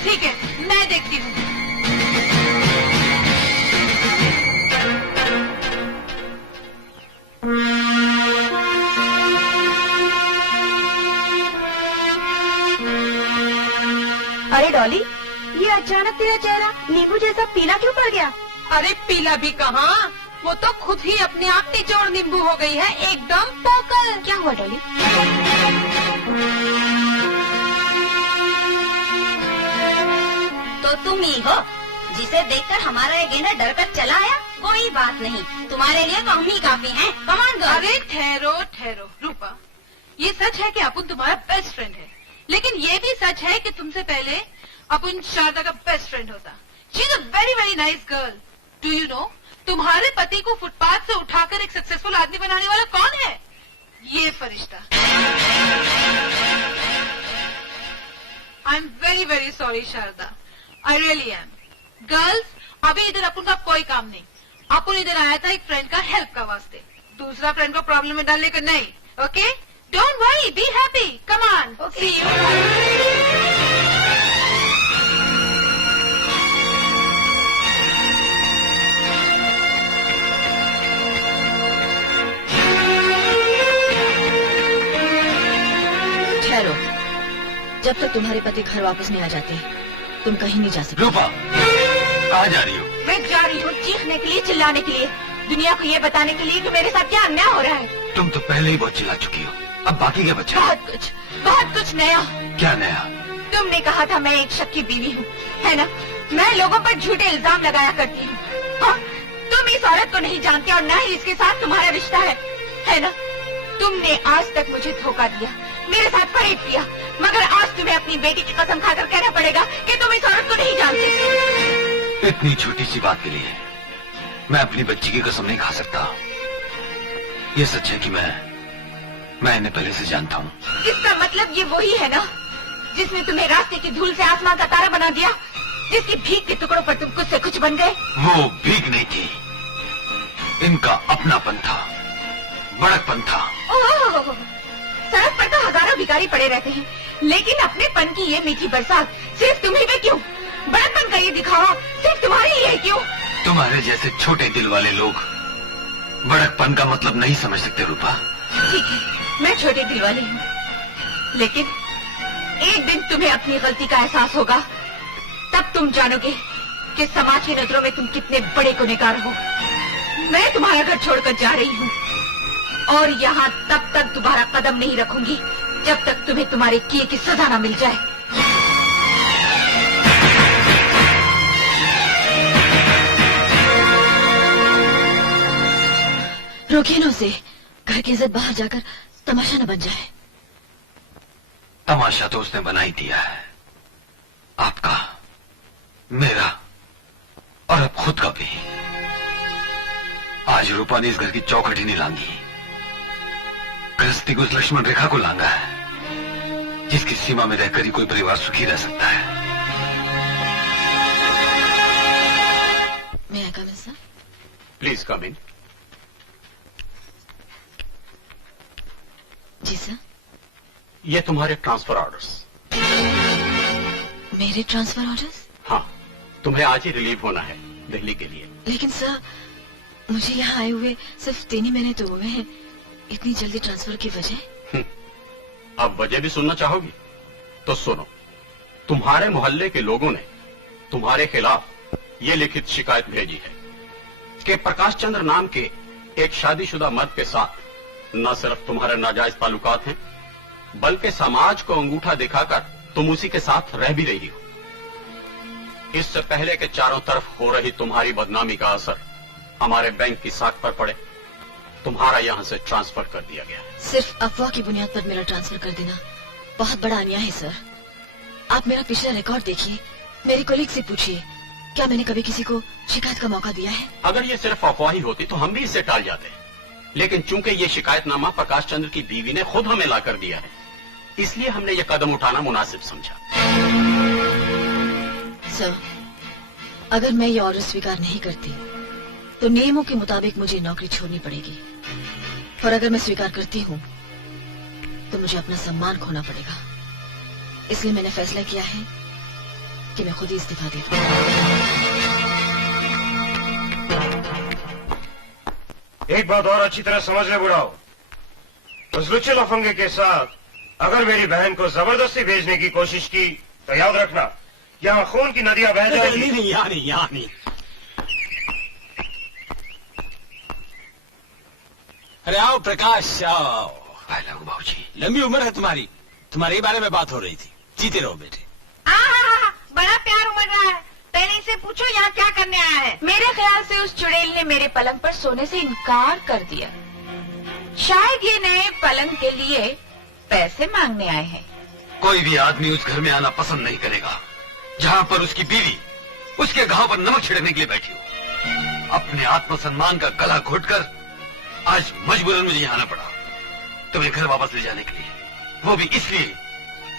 ठीक है, मैं देखती हूँ। तेरा चेहरा नींबू जैसा पीला क्यों पड़ गया? अरे पीला भी कहाँ, वो तो खुद ही अपने आप निचोड़ नींबू हो गई है, एकदम पोकल। क्या हुआ डॉली? तो तुम ही हो जिसे देखकर हमारा ये गेंडा डर कर चला आया? कोई बात नहीं, तुम्हारे लिए तो हम ही काफी हैं। Come on girl. अरे ठहरो ठहरो रूपा, ये सच है कि अपुन तुम्हारा बेस्ट फ्रेंड है, लेकिन ये भी सच है कि तुमसे पहले अपुन शारदा का बेस्ट फ्रेंड होता। She is a very very nice girl. Do you know, तुम्हारे पति को फुटपाथ से उठाकर एक सक्सेसफुल आदमी बनाने वाला कौन है? ये फरिश्ता। I am very very sorry Sharda, I really am. Girls, अभी इधर अपुन का कोई काम नहीं। अपुन इधर आया था एक फ्रेंड का हेल्प का वास्ते, दूसरा फ्रेंड को प्रॉब्लम में डालने का नहीं। Okay, don't worry, be happy, come on, see you. ठहरो, जब तक तुम्हारे पति घर वापस नहीं आ जाते तुम कहीं नहीं जा सकते। रूपा, कहाँ जा रही हो? मैं जा रही हूँ चीखने के लिए, चिल्लाने के लिए, दुनिया को ये बताने के लिए कि मेरे साथ क्या अन्याय हो रहा है। तुम तो पहले ही बहुत चिल्ला चुकी हो, अब बाकी क्या बचा? बहुत कुछ नया। क्या नया? तुमने कहा था मैं एक शक की बीवी हूँ, है ना? मैं लोगों पर झूठे इल्जाम लगाया करती हूँ। हाँ? तुम इस औरत को नहीं जानते और न ही इसके साथ तुम्हारा रिश्ता है ना? तुमने आज तक मुझे धोखा दिया, मेरे साथ फरेब किया, मगर आज तुम्हें अपनी बेटी की कसम खाकर कहना पड़ेगा कि तुम इस औरत को नहीं जानते। इतनी छोटी सी बात के लिए मैं अपनी बच्ची की कसम नहीं खा सकता। ये सच है कि मैं इन्हें पहले से जानता हूँ। इसका मतलब ये वही है ना जिसने तुम्हें रास्ते की धूल से आसमान का तारा बना दिया, जिसकी भीख के टुकड़ों पर तुम कुछ से कुछ बन गए? वो भीख नहीं थी, इनका अपनापन था, बड़कपन था। ओह, सड़क पर तो हजारों भिखारी पड़े रहते हैं, लेकिन अपनेपन की ये मीठी बरसात सिर्फ तुम्ही में क्यों? बड़कपन का ये दिखावा सिर्फ तुम्हारे लिए क्यों? तुम्हारे जैसे छोटे दिल वाले लोग बड़कपन का मतलब नहीं समझ सकते रूपा। ठीक है, मैं छोटे दिल वाली हूँ, लेकिन एक दिन तुम्हें अपनी गलती का एहसास होगा, तब तुम जानोगे कि समाज की नजरों में तुम कितने बड़े गुनहगार हो। मैं तुम्हारा घर छोड़कर जा रही हूँ और यहाँ तब तक दोबारा कदम नहीं रखूंगी जब तक तुम्हें तुम्हारे किए की सजा न मिल जाए। रोकिए ना उसे, घर की इज्जत बाहर जाकर तमाशा न बन जाए। तमाशा तो उसने बना ही दिया है, आपका, मेरा और अब खुद का भी। आज रूपा ने इस घर की चौखट ही नहीं लांगी, गृहस्थी को उस लक्ष्मण रेखा को लांगा है जिसकी सीमा में रहकर ही कोई परिवार सुखी रह सकता है। May I come in sir? Please come in. जी सर। ये तुम्हारे ट्रांसफर ऑर्डर्स। मेरे ट्रांसफर ऑर्डर्स? हाँ, तुम्हें आज ही रिलीव होना है दिल्ली के लिए। लेकिन सर, मुझे यहाँ आए हुए सिर्फ 3 ही महीने तो हुए हैं, इतनी जल्दी ट्रांसफर की वजह? अब वजह भी सुनना चाहोगी तो सुनो। तुम्हारे मोहल्ले के लोगों ने तुम्हारे खिलाफ ये लिखित शिकायत भेजी है कि प्रकाश चंद्र नाम के एक शादीशुदा मर्द के साथ न सिर्फ तुम्हारे नाजायज ताल्लुकात हैं, बल्कि समाज को अंगूठा दिखाकर तुम उसी के साथ रह भी रही हो। इससे पहले कि चारों तरफ हो रही तुम्हारी बदनामी का असर हमारे बैंक की साख पर पड़े, तुम्हारा यहाँ से ट्रांसफर कर दिया गया। सिर्फ अफवाह की बुनियाद पर मेरा ट्रांसफर कर देना बहुत बड़ा अन्याय है सर। आप मेरा पिछला रिकॉर्ड देखिए, मेरे कोलीग से पूछिए, क्या मैंने कभी किसी को शिकायत का मौका दिया है? अगर ये सिर्फ अफवाह ही होती तो हम भी इससे टाल जाते, लेकिन चूंकि ये शिकायतनामा प्रकाश चंद्र की बीवी ने खुद हमें लाकर दिया है, इसलिए हमने ये कदम उठाना मुनासिब समझा। सर, अगर मैं ये ऑर्डर स्वीकार नहीं करती तो नियमों के मुताबिक मुझे नौकरी छोड़नी पड़ेगी, और अगर मैं स्वीकार करती हूँ तो मुझे अपना सम्मान खोना पड़ेगा। इसलिए मैंने फैसला किया है कि मैं खुद ही इस्तीफा दे दूं। एक बात और अच्छी तरह समझ ले बुढ़ाओ, उस लुच्चे लफंगे के साथ अगर मेरी बहन को जबरदस्ती भेजने की कोशिश की तो याद रखना यहाँ खून की नदियां बह जाएंगी। नहीं, यहाँ नहीं, यहाँ नहीं। अरे आओ प्रकाश, आओ। भाई लगू बाबूजी, लंबी उम्र है तुम्हारी, तुम्हारे बारे में बात हो रही थी। जीते रहो बेटे। बड़ा प्यार उमड़ रहा है। पहले इसे पूछो यहाँ क्या करने आया है। मेरे ख्याल से उस चुड़ैल ने मेरे पलंग पर सोने से इनकार कर दिया। शायद ये नए पलंग के लिए पैसे मांगने आए हैं। कोई भी आदमी उस घर में आना पसंद नहीं करेगा जहाँ पर उसकी बीवी उसके घाव पर नमक छिड़कने के लिए बैठी हो। अपने आत्मसम्मान का गला घोटकर आज मजबूरन मुझे यहाँ आना पड़ा तुम्हें घर वापस ले जाने के लिए, वो भी इसलिए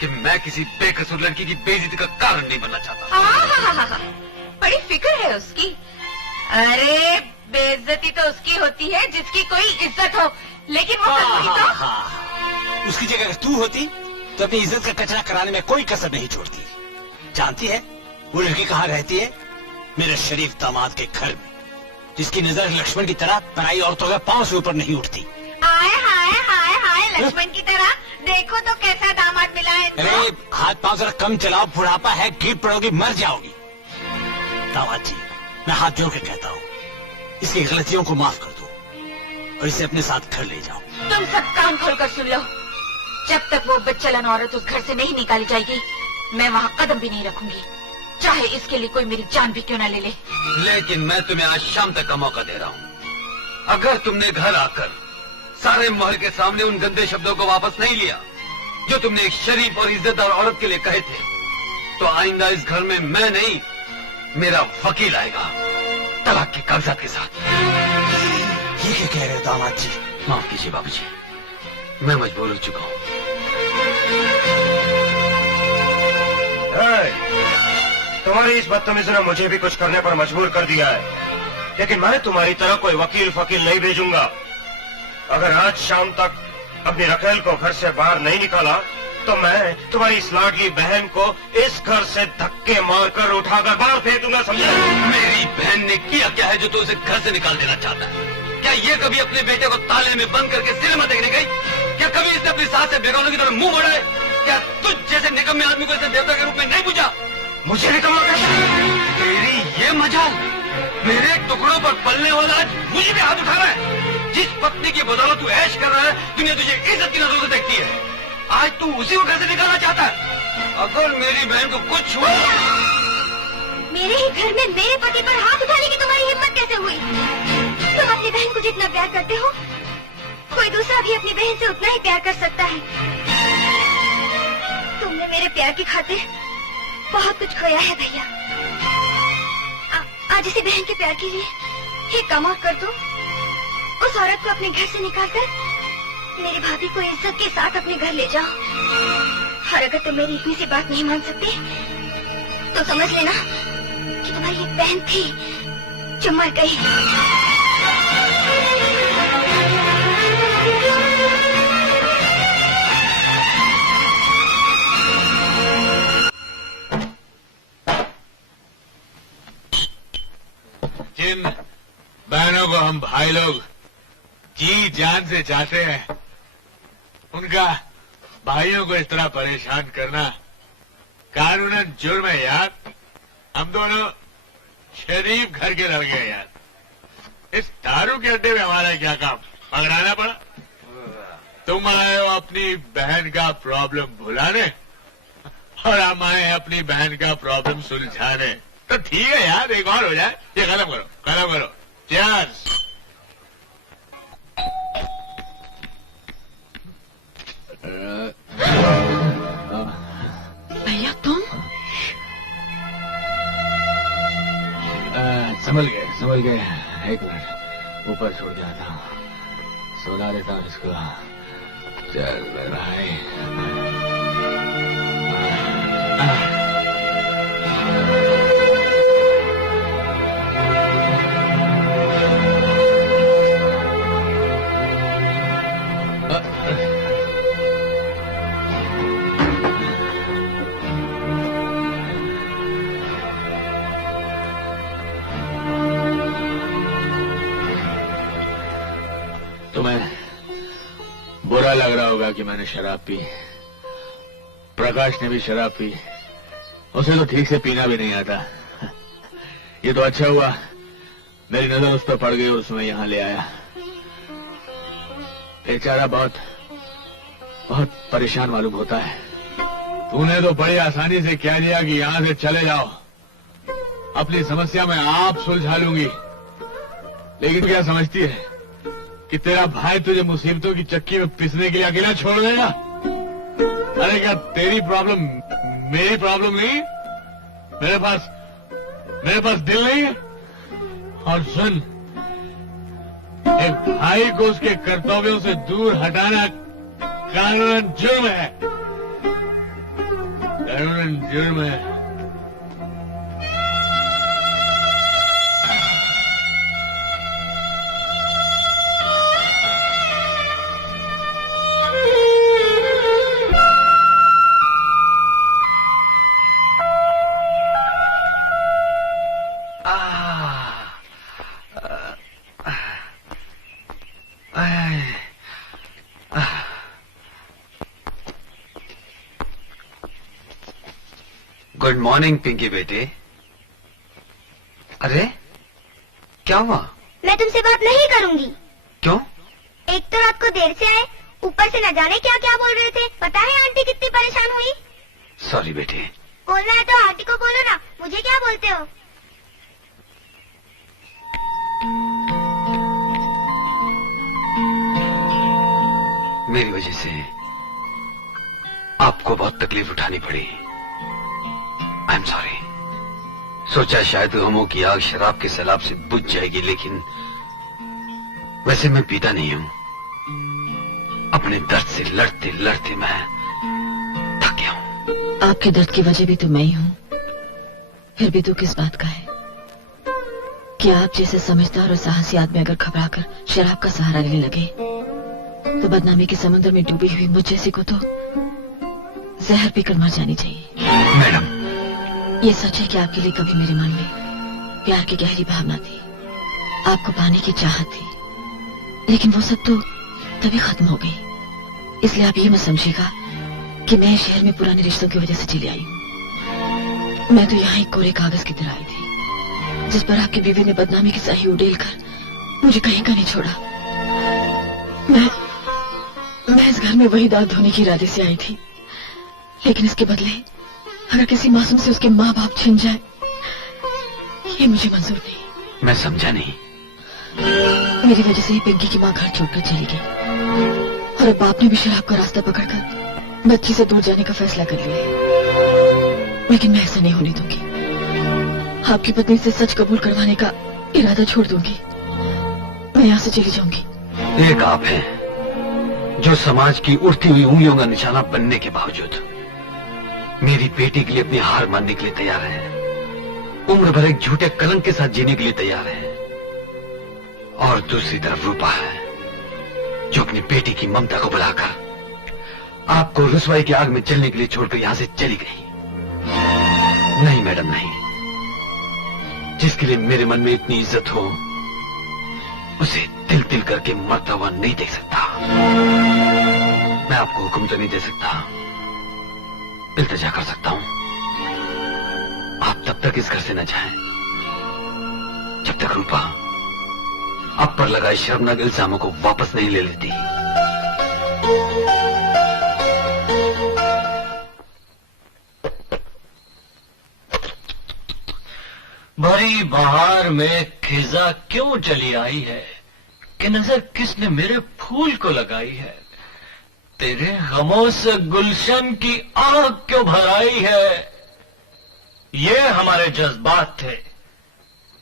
कि मैं किसी बेकसूर लड़की की बेइज्जती का कारण नहीं बनना चाहता। बड़ी फिक्र है उसकी। अरे बेइज्जती तो उसकी होती है जिसकी कोई इज्जत हो, लेकिन वो तो उसकी जगह अगर तू होती तो अपनी इज्जत का कचरा कराने में कोई कसर नहीं छोड़ती। जानती है वो लड़की कहाँ रहती है? मेरे शरीफ दामाद के घर में, जिसकी नजर लक्ष्मण की तरह पराई औरतों के पांव से ऊपर नहीं उठती। हाय हाय हाय हाय, लक्ष्मण की तरह। देखो तो कैसा दामाद मिला है। अरे हाथ पांव जरा कम चलाओ, बुढ़ापा है, गिर पड़ोगी, मर जाओगी। दामाद जी, मैं हाथ जोड़ के कहता हूँ, इसकी गलतियों को माफ कर दो और इसे अपने साथ घर ले जाओ। तुम सब कान खोलकर सुन लो। जब तक वो बच्चलन औरत उस घर से नहीं निकाली जाएगी, मैं वहाँ कदम भी नहीं रखूंगी, चाहे इसके लिए कोई मेरी जान भी क्यों न ले ले। लेकिन मैं तुम्हें आज शाम तक का मौका दे रहा हूँ। अगर तुमने घर आकर सारे मोहर के सामने उन गंदे शब्दों को वापस नहीं लिया जो तुमने एक शरीफ और इज्जतदार औरत के लिए कहे थे, तो आइंदा इस घर में मैं नहीं, मेरा वकील आएगा तलाक के कागजात के साथ। ये क्या कह रहे हो दामाद जी? माफ कीजिए बाबूजी, मैं मजबूर हो चुका हूँ। तुम्हारी इस बदतमीजी ने मुझे भी कुछ करने पर मजबूर कर दिया है, लेकिन मैं तुम्हारी तरह कोई वकील फकील नहीं भेजूंगा। अगर आज शाम तक अपनी रखेल को घर से बाहर नहीं निकाला तो मैं तुम्हारी इस लाडली बहन को इस घर से धक्के मारकर उठाकर बाहर फेंक दूंगा, समझे? मेरी बहन ने किया क्या है जो तू उसे घर से निकाल देना चाहता है? क्या ये कभी अपने बेटे को ताले में बंद करके सिनेमा देखने गई? क्या कभी इसने अपनी सास से बेगानों की तरह मुंह मोड़ा है? क्या तुझ जैसे निकम्मे आदमी को इसने देवता के रूप में नहीं पूछा? मुझे निकम्मा कहता है? तेरी ये मजाल, मेरे टुकड़ों पर पलने वाला आज मुझे भी हाथ उठा रहा है। जिस पत्नी की बदौलत तू ऐश कर रहा है, दुनिया तुझे इज्जत की नजरों से देखती है, आज तू उसी को घर से निकालना चाहता है। अगर मेरी बहन को कुछ हुआ, मेरे ही घर में मेरे पति पर हाथ उठाने की तुम्हारी हिम्मत कैसे हुई? तुम अपनी बहन को जितना प्यार करते हो, कोई दूसरा भी अपनी बहन से उतना ही प्यार कर सकता है। तुमने मेरे प्यार की खातिर बहुत कुछ खोया है भैया। आज इसी बहन के प्यार के लिए एक काम और कर दो, उस औरत को अपने घर से निकालकर मेरी भाभी को इज्जत के साथ अपने घर ले जाओ। और अगर तुम मेरी इतनी सी बात नहीं मान सकते तो समझ लेना कि तुम्हारी एक बहन थी जो मर गई। जिन बहनों को हम भाई लोग जी जान से चाहते हैं, उनका भाइयों को इस तरह परेशान करना कानूनन जुर्म है यार। हम दोनों शरीफ घर के लड़के हैं यार। इस दारू के अड्डे में हमारा क्या काम? पकड़ाना पड़ा। तुम आए हो अपनी बहन का प्रॉब्लम भुलाने और हम आए अपनी बहन का प्रॉब्लम सुलझाने। तो ठीक है यार, एक और हो जाए। ये खत्म करो, खत्म करो। चीयर्स। भैया तुम? संभल गए। एक मिनट, ऊपर छोड़ जाता हूँ, सुला देता हूँ इसको। चल भाई। तुम्हें बुरा लग रहा होगा कि मैंने शराब पी, प्रकाश ने भी शराब पी, उसे तो ठीक से पीना भी नहीं आता। ये तो अच्छा हुआ मेरी नजर उस पर पड़ गई और उसमें यहां ले आया। बेचारा बहुत बहुत परेशान मालूम होता है। तूने तो बड़ी आसानी से कह दिया कि यहां से चले जाओ, अपनी समस्या मैं आप सुलझा लूंगी। लेकिन क्या समझती है कि तेरा भाई तुझे मुसीबतों की चक्की में पिसने के लिए अकेला छोड़ देगा? अरे क्या तेरी प्रॉब्लम मेरी प्रॉब्लम नहीं? मेरे पास दिल नहीं है? और सुन, एक भाई को उसके कर्तव्यों से दूर हटाना कानूनन जुर्म है, कानूनन जुर्म है। गुड मॉर्निंग पिंकी बेटे। अरे क्या हुआ? मैं तुमसे बात नहीं करूंगी। क्यों? एक तो रात को देर से आए, ऊपर से न जाने क्या क्या बोल रहे थे। पता है आंटी कितनी परेशान हुई? सॉरी बेटे। बोलना है तो आंटी को बोलो ना, मुझे क्या बोलते हो? मेरी वजह से आपको बहुत तकलीफ उठानी पड़ी। I am sorry. सोचा शायद गमों की आग शराब के सैलाब से बुझ जाएगी, लेकिन वैसे मैं पीता नहीं हूं। अपने दर्द से लड़ते लड़ते मैं थक गया हूं। आपके दर्द की वजह भी तो मैं ही हूं। फिर भी तो किस बात का है कि आप जैसे समझदार और साहसी आदमी अगर घबराकर शराब का सहारा लेने लगे तो बदनामी के समुद्र में डूबी हुई मुझ जैसी को तो जहर पीकर मर जानी चाहिए। मैडम, ये सच है कि आपके लिए कभी मेरे मन में प्यार की गहरी भावना थी, आपको पाने की चाहत थी, लेकिन वो सब तो तभी खत्म हो गई। इसलिए आप ये मत समझिएगा कि मैं शहर में पुराने रिश्तों की वजह से चली आई हूँ। मैं तो यहाँ एक कोरे कागज की तरह आई थी, जिस पर आपकी बीवी ने बदनामी की स्याही उड़ेल कर मुझे कहीं का नहीं छोड़ा। मैं इस घर में वही दाग धोने के इरादे से आई थी, लेकिन इसके बदले अगर किसी मासूम से उसके माँ बाप छिन जाए, ये मुझे मंजूर नहीं। मैं समझा नहीं। मेरी वजह से ही पिंकी की माँ घर छोड़कर चली गई और अब बाप ने भी शराब का रास्ता पकड़कर बच्ची से दूर जाने का फैसला कर लिया है। लेकिन मैं ऐसा नहीं होने दूंगी। आपकी पत्नी से सच कबूल करवाने का इरादा छोड़ दूंगी। मैं यहाँ से चली जाऊंगी। एक आप हैं जो समाज की उड़ती हुई उंगलियों का निशाना बनने के बावजूद मेरी बेटी के लिए अपनी हार मानने के लिए तैयार है, उम्र भर एक झूठे कलंक के साथ जीने के लिए तैयार है। और दूसरी तरफ रूपा है जो अपनी बेटी की ममता को बुलाकर आपको रुसवाई की आग में जलने के लिए छोड़कर यहां से चली गई। नहीं मैडम, नहीं। जिसके लिए मेरे मन में इतनी इज्जत हो उसे तिल तिल करके मरता हुआ नहीं देख सकता। मैं आपको हुक्म तो नहीं दे सकता, इल्तिजा कर सकता हूं। आप तब तक इस घर से न जाएं जब तक रूपा आप पर लगाए शर्मनाक इल्जामों को वापस नहीं ले लेती। भरी बहार में खिजा क्यों चली आई है कि नजर किसने मेरे फूल को लगाई है? तेरे गमों से गुलशन की आग क्यों भराई है? ये हमारे जज्बात थे।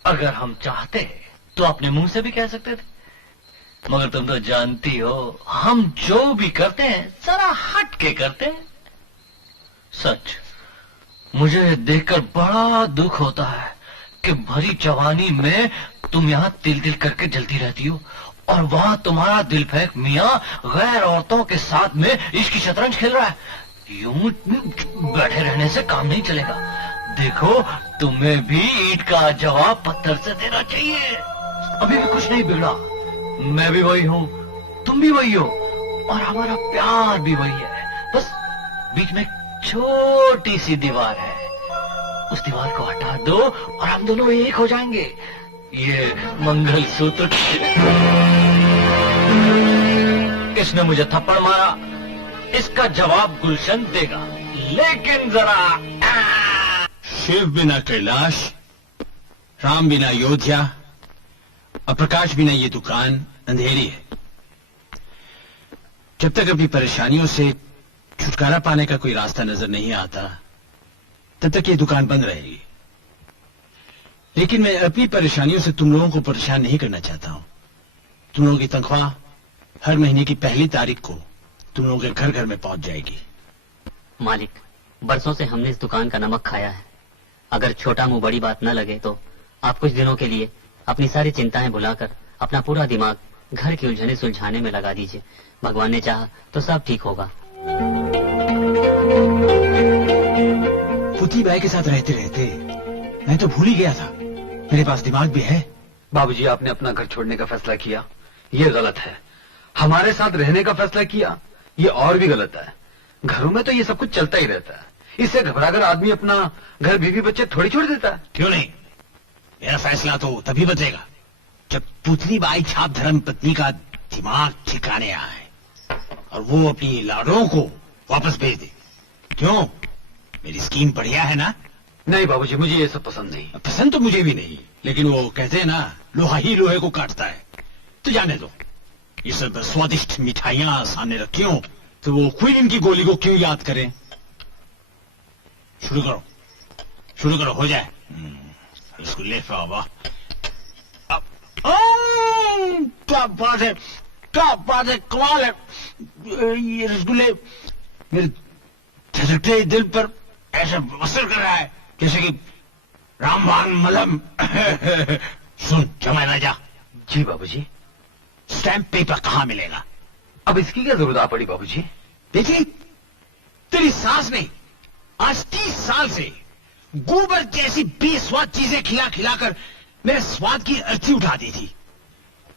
अगर हम चाहते तो अपने मुंह से भी कह सकते थे, मगर तुम तो जानती हो हम जो भी करते हैं जरा हट के करते हैं। सच, मुझे देखकर बड़ा दुख होता है कि भरी जवानी में तुम यहाँ तिल तिल करके जलती रहती हो और वहां तुम्हारा दिल फेंक मियाँ गैर औरतों के साथ में इश्क की शतरंज खेल रहा है। यूं बैठे रहने से काम नहीं चलेगा। देखो, तुम्हें भी ईंट का जवाब पत्थर से देना चाहिए। अभी भी कुछ नहीं बिगड़ा। मैं भी वही हूँ, तुम भी वही हो और हमारा प्यार भी वही है। बस बीच में छोटी सी दीवार है। उस दीवार को हटा दो और हम दोनों एक हो जाएंगे। ये मंगलसूत्र किसने मुझे थप्पड़ मारा, इसका जवाब गुलशन देगा। लेकिन जरा शिव बिना कैलाश, राम बिना अयोध्या और प्रकाश बिना ये दुकान अंधेरी है। जब तक अपनी परेशानियों से छुटकारा पाने का कोई रास्ता नजर नहीं आता तब तक ये दुकान बंद रहेगी। लेकिन मैं अपनी परेशानियों से तुम लोगों को परेशान नहीं करना चाहता हूं। तुम लोगों की तनख्वाह हर महीने की 1 तारीख को तुम लोगों के घर घर में पहुंच जाएगी। मालिक, बरसों से हमने इस दुकान का नमक खाया है। अगर छोटा मुंह बड़ी बात न लगे तो आप कुछ दिनों के लिए अपनी सारी चिंताएं भुलाकर अपना पूरा दिमाग घर की उलझने सुलझाने में लगा दीजिए। भगवान ने चाहा तो सब ठीक होगा। पुती बाई के साथ रहते रहते मैं तो भूल ही गया था मेरे पास दिमाग भी है। बाबूजी, आपने अपना घर छोड़ने का फैसला किया, ये गलत है। हमारे साथ रहने का फैसला किया, ये और भी गलत है। घरों में तो ये सब कुछ चलता ही रहता है। इससे घबराकर आदमी अपना घर बीवी बच्चे थोड़ी छोड़ देता है। क्यों नहीं? मेरा फैसला तो तभी बदलेगा जब पुतली बाई छाप धर्म पत्नी का दिमाग ठिकाने आए और वो अपनी लाड़ों को वापस भेज दे। क्यों? मेरी स्कीम बढ़िया है ना? नहीं बाबूजी, मुझे ये सब पसंद नहीं। पसंद तो मुझे भी नहीं, लेकिन वो कहते हैं ना, लोहा ही लोहे को काटता है। तो जाने दो, ये सब स्वादिष्ट मिठाइयां सामने रखी हो तो वो क्वीन की गोली को क्यों याद करें? शुरू करो, हो जाए। रसगुल्ले बाबा, क्या बात है, कमाल है। ये रसगुल्ले मेरे झटके दिल पर ऐसा असर कर रहा है जैसे कि रामबाण मलहम। सुन जमाई राजा। जी बाबूजी। स्टैम्प पेपर कहाँ मिलेगा? अब इसकी क्या जरूरत आ पड़ी बाबूजी? देखिए, तेरी सास ने आज 30 साल से गोबर जैसी बेस्वाद चीजें खिलाकर मेरे स्वाद की अर्थी उठा दी थी।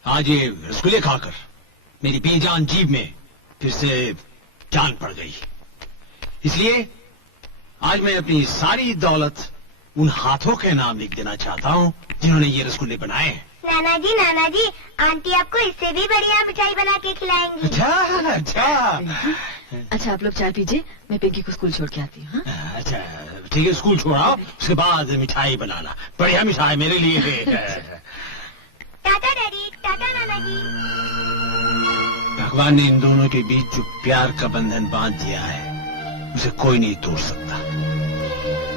आज ये रसगुल्ले खाकर मेरी बेजान जीभ में फिर से जान पड़ गई। इसलिए आज मैं अपनी सारी दौलत उन हाथों के नाम लिख देना चाहता हूँ जिन्होंने ये रसगुल्ले बनाए हैं। नाना जी, आंटी आपको इससे भी बढ़िया मिठाई बना के खिलाएंगी। अच्छा, आप लोग चाय पीजिए, मैं पिंकी को स्कूल छोड़ के आती हूँ। अच्छा ठीक है, स्कूल छोड़ाओ, उसके बाद मिठाई बनाना, बढ़िया मिठाई मेरे लिए। टाटा डैडी, टाटा नाना जी। भगवान ने इन दोनों के बीच जो प्यार का बंधन बांध दिया है उसे कोई नहीं तोड़ सकता।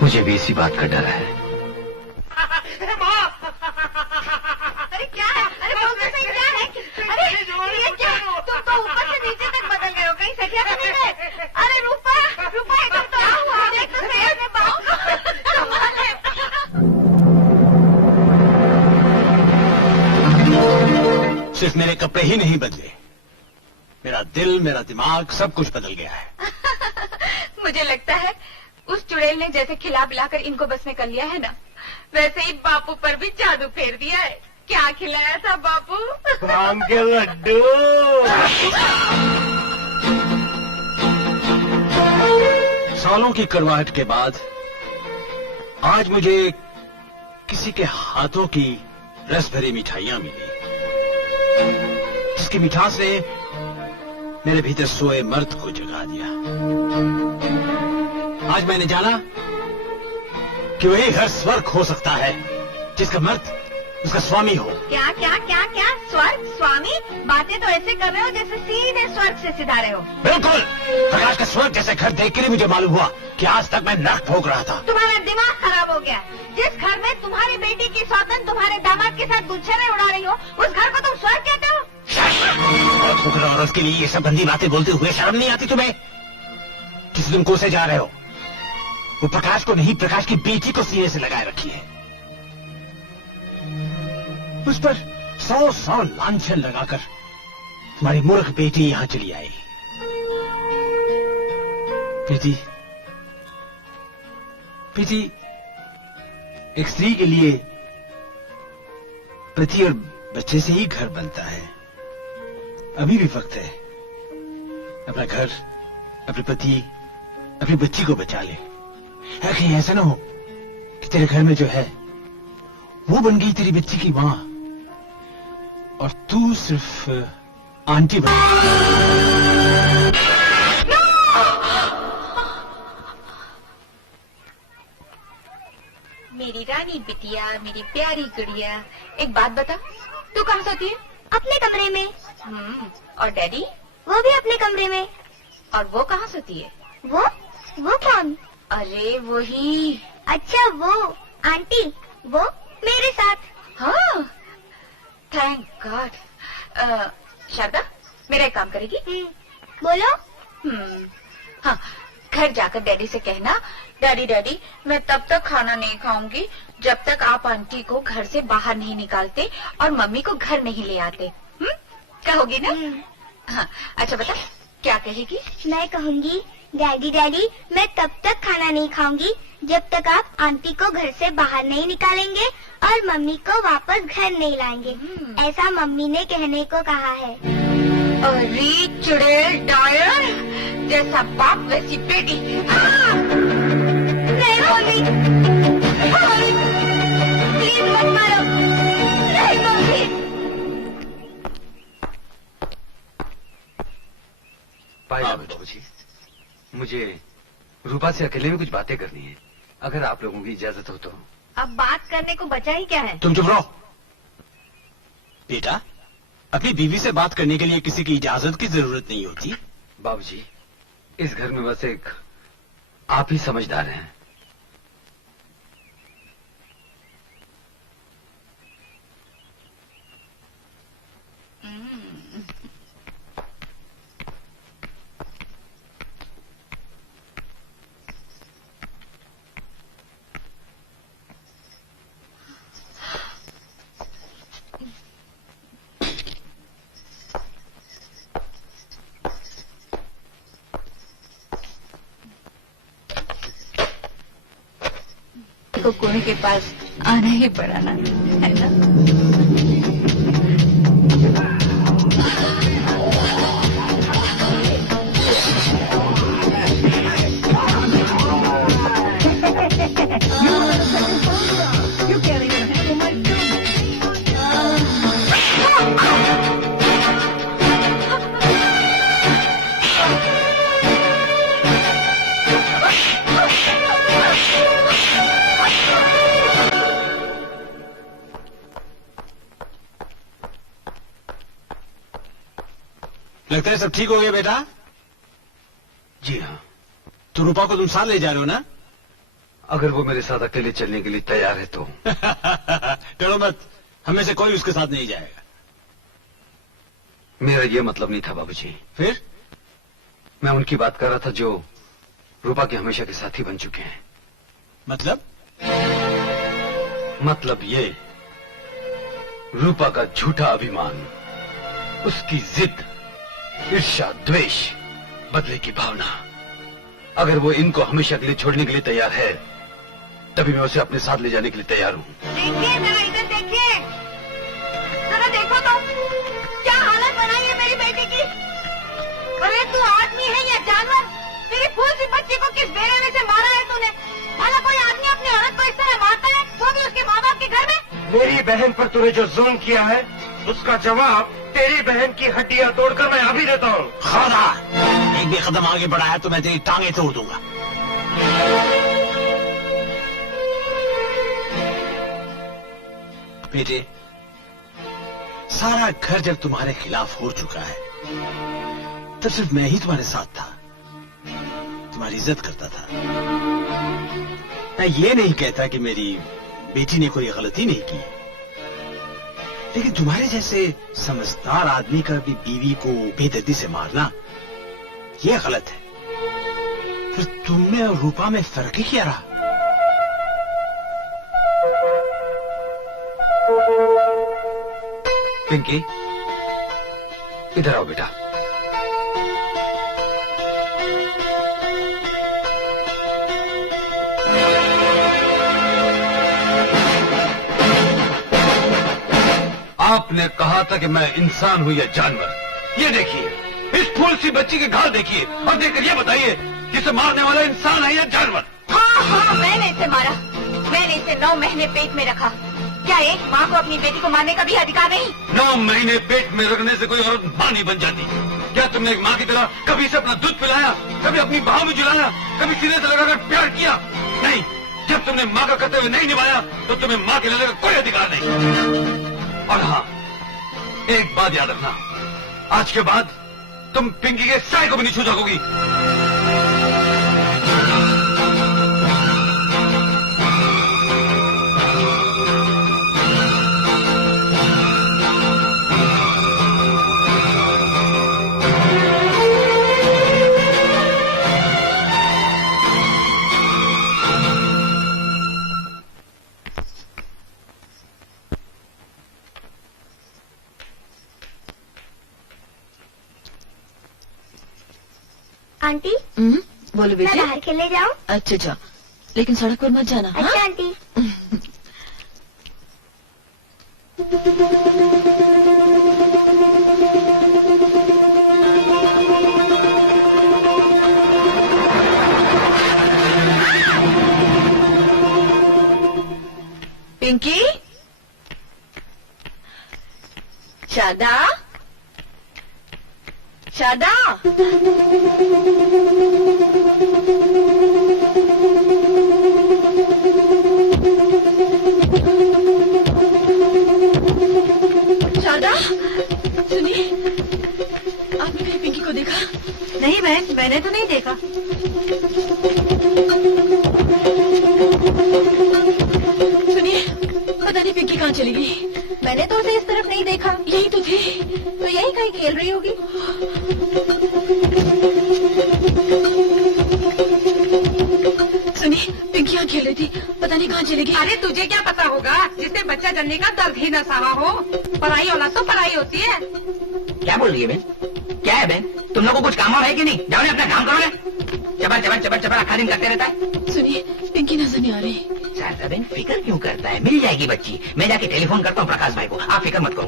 मुझे भी इसी बात का डर है। अरे क्या है? अरे बहुत सही, क्या है? अरे ये क्या? तुम तो ऊपर से नीचे तक बदल गए हो, कहीं सटिया तो नहीं गए? अरे रूपा इधर तो आओ, देख तो सही अपने पाँव को। कमाल है। सिर्फ मेरे कपड़े ही नहीं बदले, मेरा दिल, मेरा दिमाग, सब कुछ बदल गया है। मुझे लगता है उस चुड़ैल ने जैसे खिला पिलाकर इनको बस में कर लिया है ना, वैसे ही बापू पर भी जादू फेर दिया है। क्या खिलाया था बापू? आम के लड्डू। सालों की कड़वाहट के बाद आज मुझे किसी के हाथों की रस भरी मिठाइयां मिली, जिसकी मिठास ने मेरे भीतर सोए मर्द को जगा दिया। आज मैंने जाना कि वही हर स्वर्ग हो सकता है जिसका मर्द उसका स्वामी हो। क्या क्या क्या क्या? स्वर्ग, स्वामी? बातें तो ऐसे कर रहे हो जैसे सीधे स्वर्ग से सिधारे हो। बिल्कुल, प्रकाश का स्वर्ग जैसे घर देख के मुझे मालूम हुआ कि आज तक मैं नरक भोग रहा था। तुम्हारा दिमाग खराब हो गया। जिस घर में तुम्हारी बेटी की सौतन तुम्हारे दामाद के साथ गुच्छे उड़ा रही हो, उस घर को तुम स्वर्ग कहते हो? औरत के लिए ये सब गंदी बातें बोलते हुए शर्म नहीं आती तुम्हें? किसी तुम कोसे जा रहे हो, वो प्रकाश को नहीं, प्रकाश की बेटी को सीने से लगाए रखी है। उस पर 100 लांछन लगाकर तुम्हारी मूर्ख बेटी यहां चली आई। प्रीति, एक स्त्री के लिए पति और बच्चे से ही घर बनता है। अभी भी वक्त है, अपना घर, अपने पति, अपनी बच्ची को बचा ले। कहीं ऐसा ना हो तेरे घर में जो है वो बन गई तेरी बच्ची की माँ, और तू सिर्फ आंटी बन। मेरी रानी बिटिया, मेरी प्यारी गुड़िया, एक बात बता, तू कहाँ सोती है? अपने कमरे में। और डैडी? वो भी अपने कमरे में। और वो कहाँ सोती है? वो कौन? अरे वही। अच्छा वो आंटी, वो मेरे साथ। हाँ, थैंक गॉड। शारदा, मेरा एक काम करेगी? बोलो। हाँ, घर जाकर डैडी से कहना, डैडी डैडी मैं तब तक खाना नहीं खाऊंगी जब तक आप आंटी को घर से बाहर नहीं निकालते और मम्मी को घर नहीं ले आते। कहोगी ना? हाँ, अच्छा बता क्या कहेगी? मैं कहूँगी, डैडी डैडी मैं तब तक खाना नहीं खाऊंगी जब तक आप आंटी को घर से बाहर नहीं निकालेंगे और मम्मी को वापस घर नहीं लाएंगे। ऐसा मम्मी ने कहने को कहा है। अरे चुड़ैल डायर, जैसा बाप वैसी बेटी। नहीं मम्मी, प्लीज मत मारो। नहीं मम्मी। पायजा बाबूजी, मुझे रूपा से अकेले में कुछ बातें करनी है, अगर आप लोगों की इजाजत हो तो। अब बात करने को बचा ही क्या है? तुम चुप रहो। बेटा, अपनी बीवी से बात करने के लिए किसी की इजाजत की जरूरत नहीं होती। बाबूजी, इस घर में बस एक आप ही समझदार हैं। को कुएं के पास आना ही पड़ा ना, है ना? लगता है सब ठीक हो गया बेटा? जी हाँ। तो रूपा को तुम साथ ले जा रहे हो ना? अगर वो मेरे साथ अकेले चलने के लिए तैयार है तो। डरो मत, हमें से कोई उसके साथ नहीं जाएगा। मेरा ये मतलब नहीं था बाबूजी। फिर? मैं उनकी बात कर रहा था जो रूपा के हमेशा के साथी बन चुके हैं। मतलब ये, रूपा का झूठा अभिमान, उसकी जिद, ईर्ष्या, द्वेष, बदले की भावना, अगर वो इनको हमेशा के लिए छोड़ने के लिए तैयार है तभी मैं उसे अपने साथ ले जाने के लिए तैयार हूँ। देखिए जरा इधर देखिए, जरा देखो तो क्या हालत बनाई है मेरी बेटी की। अरे तू आदमी है या जानवर? तेरी फूल सी बच्ची को किस बेरे में से मारा है तूने? भला कोई आदमी अपनी औरत को इस तरह मारता है, वो भी उसके माँ बाप के घर में? मेरी बहन पर तूने जो जुल्म किया है उसका जवाब तेरी बहन की हड्डियां तोड़कर मैं अभी देता हूँ। खबरदार, एक भी कदम आगे बढ़ाया तो मैं तेरी टांगे तोड़ दूंगा। बेटे, सारा घर जब तुम्हारे खिलाफ हो चुका है तब सिर्फ मैं ही तुम्हारे साथ था, तुम्हारी इज्जत करता था। मैं ये नहीं कहता कि मेरी बेटी ने कोई गलती नहीं की, लेकिन तुम्हारे जैसे समझदार आदमी का भी बीवी को बेदर्दी से मारना यह गलत है। फिर तुम में और रूपा में फर्क ही क्या रहा? पिंकी, इधर आओ बेटा। आपने कहा था कि मैं इंसान हूं या जानवर। ये देखिए, इस फूल सी बच्ची के घाव देखिए, और देखकर ये बताइए कि इसे मारने वाला इंसान है या जानवर। हाँ हाँ, मैंने इसे मारा, मैंने आपने इसे 9 महीने पेट में रखा। क्या एक माँ को अपनी बेटी को मारने का भी अधिकार नहीं? 9 महीने पेट में रखने से कोई औरत माँ नहीं बन जाती। क्या तुमने एक माँ की तरह कभी से अपना दूध पिलाया, कभी अपनी बाहों में झुलाया, कभी सीने से लगाकर प्यार किया? नहीं। जब तुमने माँ का कर्तव्य नहीं निभाया तो तुम्हें माँ के लेने का कोई अधिकार नहीं। और हाँ, एक बात याद रखना, आज के बाद तुम पिंकी के साय को भी नहीं छू सकोगी। आंटी बोलो मैं बेटी। बाहर खेलने जाऊं? अच्छा जा, लेकिन सड़क पर मत जाना। अच्छा हाँ? आंटी। पिंकी, शादा, शादा। शादा, सुनिए, आपने कहीं पिंकी को देखा? नहीं बहन, मैंने तो नहीं देखा। सुनिए, पता नहीं पिंकी कहाँ चली गई। मैंने तो उसे इस तरफ नहीं देखा। यही तो थी। तो यही कहीं खेल रही होगी। सुनिए, पिंकी यहाँ खेल रही थी, पता नहीं कहाँ चली गई। अरे तुझे क्या पता होगा, जिसने बच्चा जनने का दर्द ही न सहा हो। पढ़ाई औलाद तो पढ़ाई होती है। क्या बोल रही है बहन? क्या है बहन, तुम लोगों को कुछ काम और है कि नहीं? जाओ अपना काम करो ना। चबर चबर चबर चबर आखा दिन करते रहता है। सुनिए, पिंकी नजर नहीं आ रही। शारदा बहन फिक्र क्यों करता है, मिल जाएगी बच्ची। मैं जाके टेलीफोन करता हूँ प्रकाश भाई को, आप फिक्र मत करो।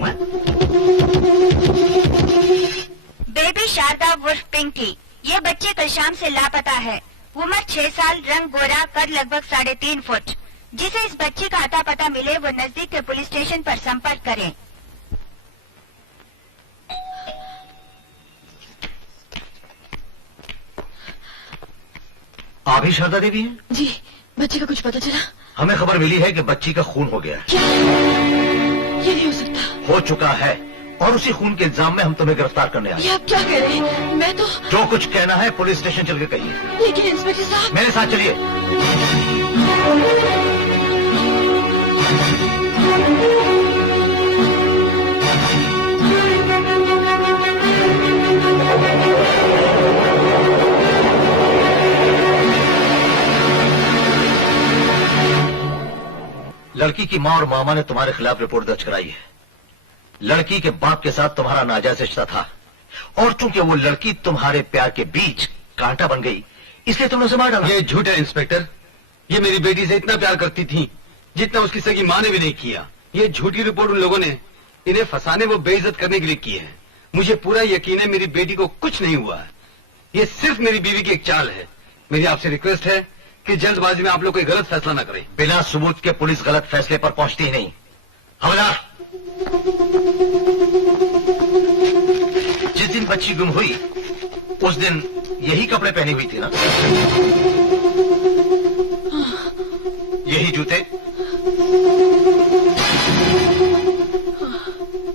बेबी शारदा उर्फ पिंकी, ये बच्चे कल शाम से लापता है। उम्र 6 साल, रंग गोरा, कद लगभग 3.5 फुट। जिसे इस बच्चे का अता पता मिले वो नजदीक के पुलिस स्टेशन पर संपर्क करें। आप ही शारदा देवी हैं? जी, बच्चे का कुछ पता चला? हमें खबर मिली है कि बच्ची का खून हो गया है। क्या? ये नहीं हो सकता। हो चुका है, और उसी खून के इल्जाम में हम तुम्हें गिरफ्तार करने आए। ये आप क्या कह रहे हैं? मैं तो। जो कुछ कहना है पुलिस स्टेशन चल के कहिए। लेकिन इंस्पेक्टर साहब। मेरे साथ चलिए। लड़की की माँ और मामा ने तुम्हारे खिलाफ रिपोर्ट दर्ज कराई है। लड़की के बाप के साथ तुम्हारा नाजायज रिश्ता था, और चूंकि वो लड़की तुम्हारे प्यार के बीच कांटा बन गई, इसलिए तुमने उसे मार डाला। ये झूठ है इंस्पेक्टर। ये मेरी बेटी से इतना प्यार करती थी जितना उसकी सगी माँ ने भी नहीं किया। ये झूठी रिपोर्ट उन लोगों ने इन्हें फंसाने व बेइज्जत करने के लिए की है। मुझे पूरा यकीन है मेरी बेटी को कुछ नहीं हुआ है। ये सिर्फ मेरी बीवी की एक चाल है। मेरी आपसे रिक्वेस्ट है कि जल्दबाजी में आप लोग कोई गलत फैसला न करें। बिना सबूत के पुलिस गलत फैसले पर पहुंचती ही नहीं। हवलदार, जिस दिन बच्ची गुम हुई उस दिन यही कपड़े पहनी हुई थी ना? यही जूते,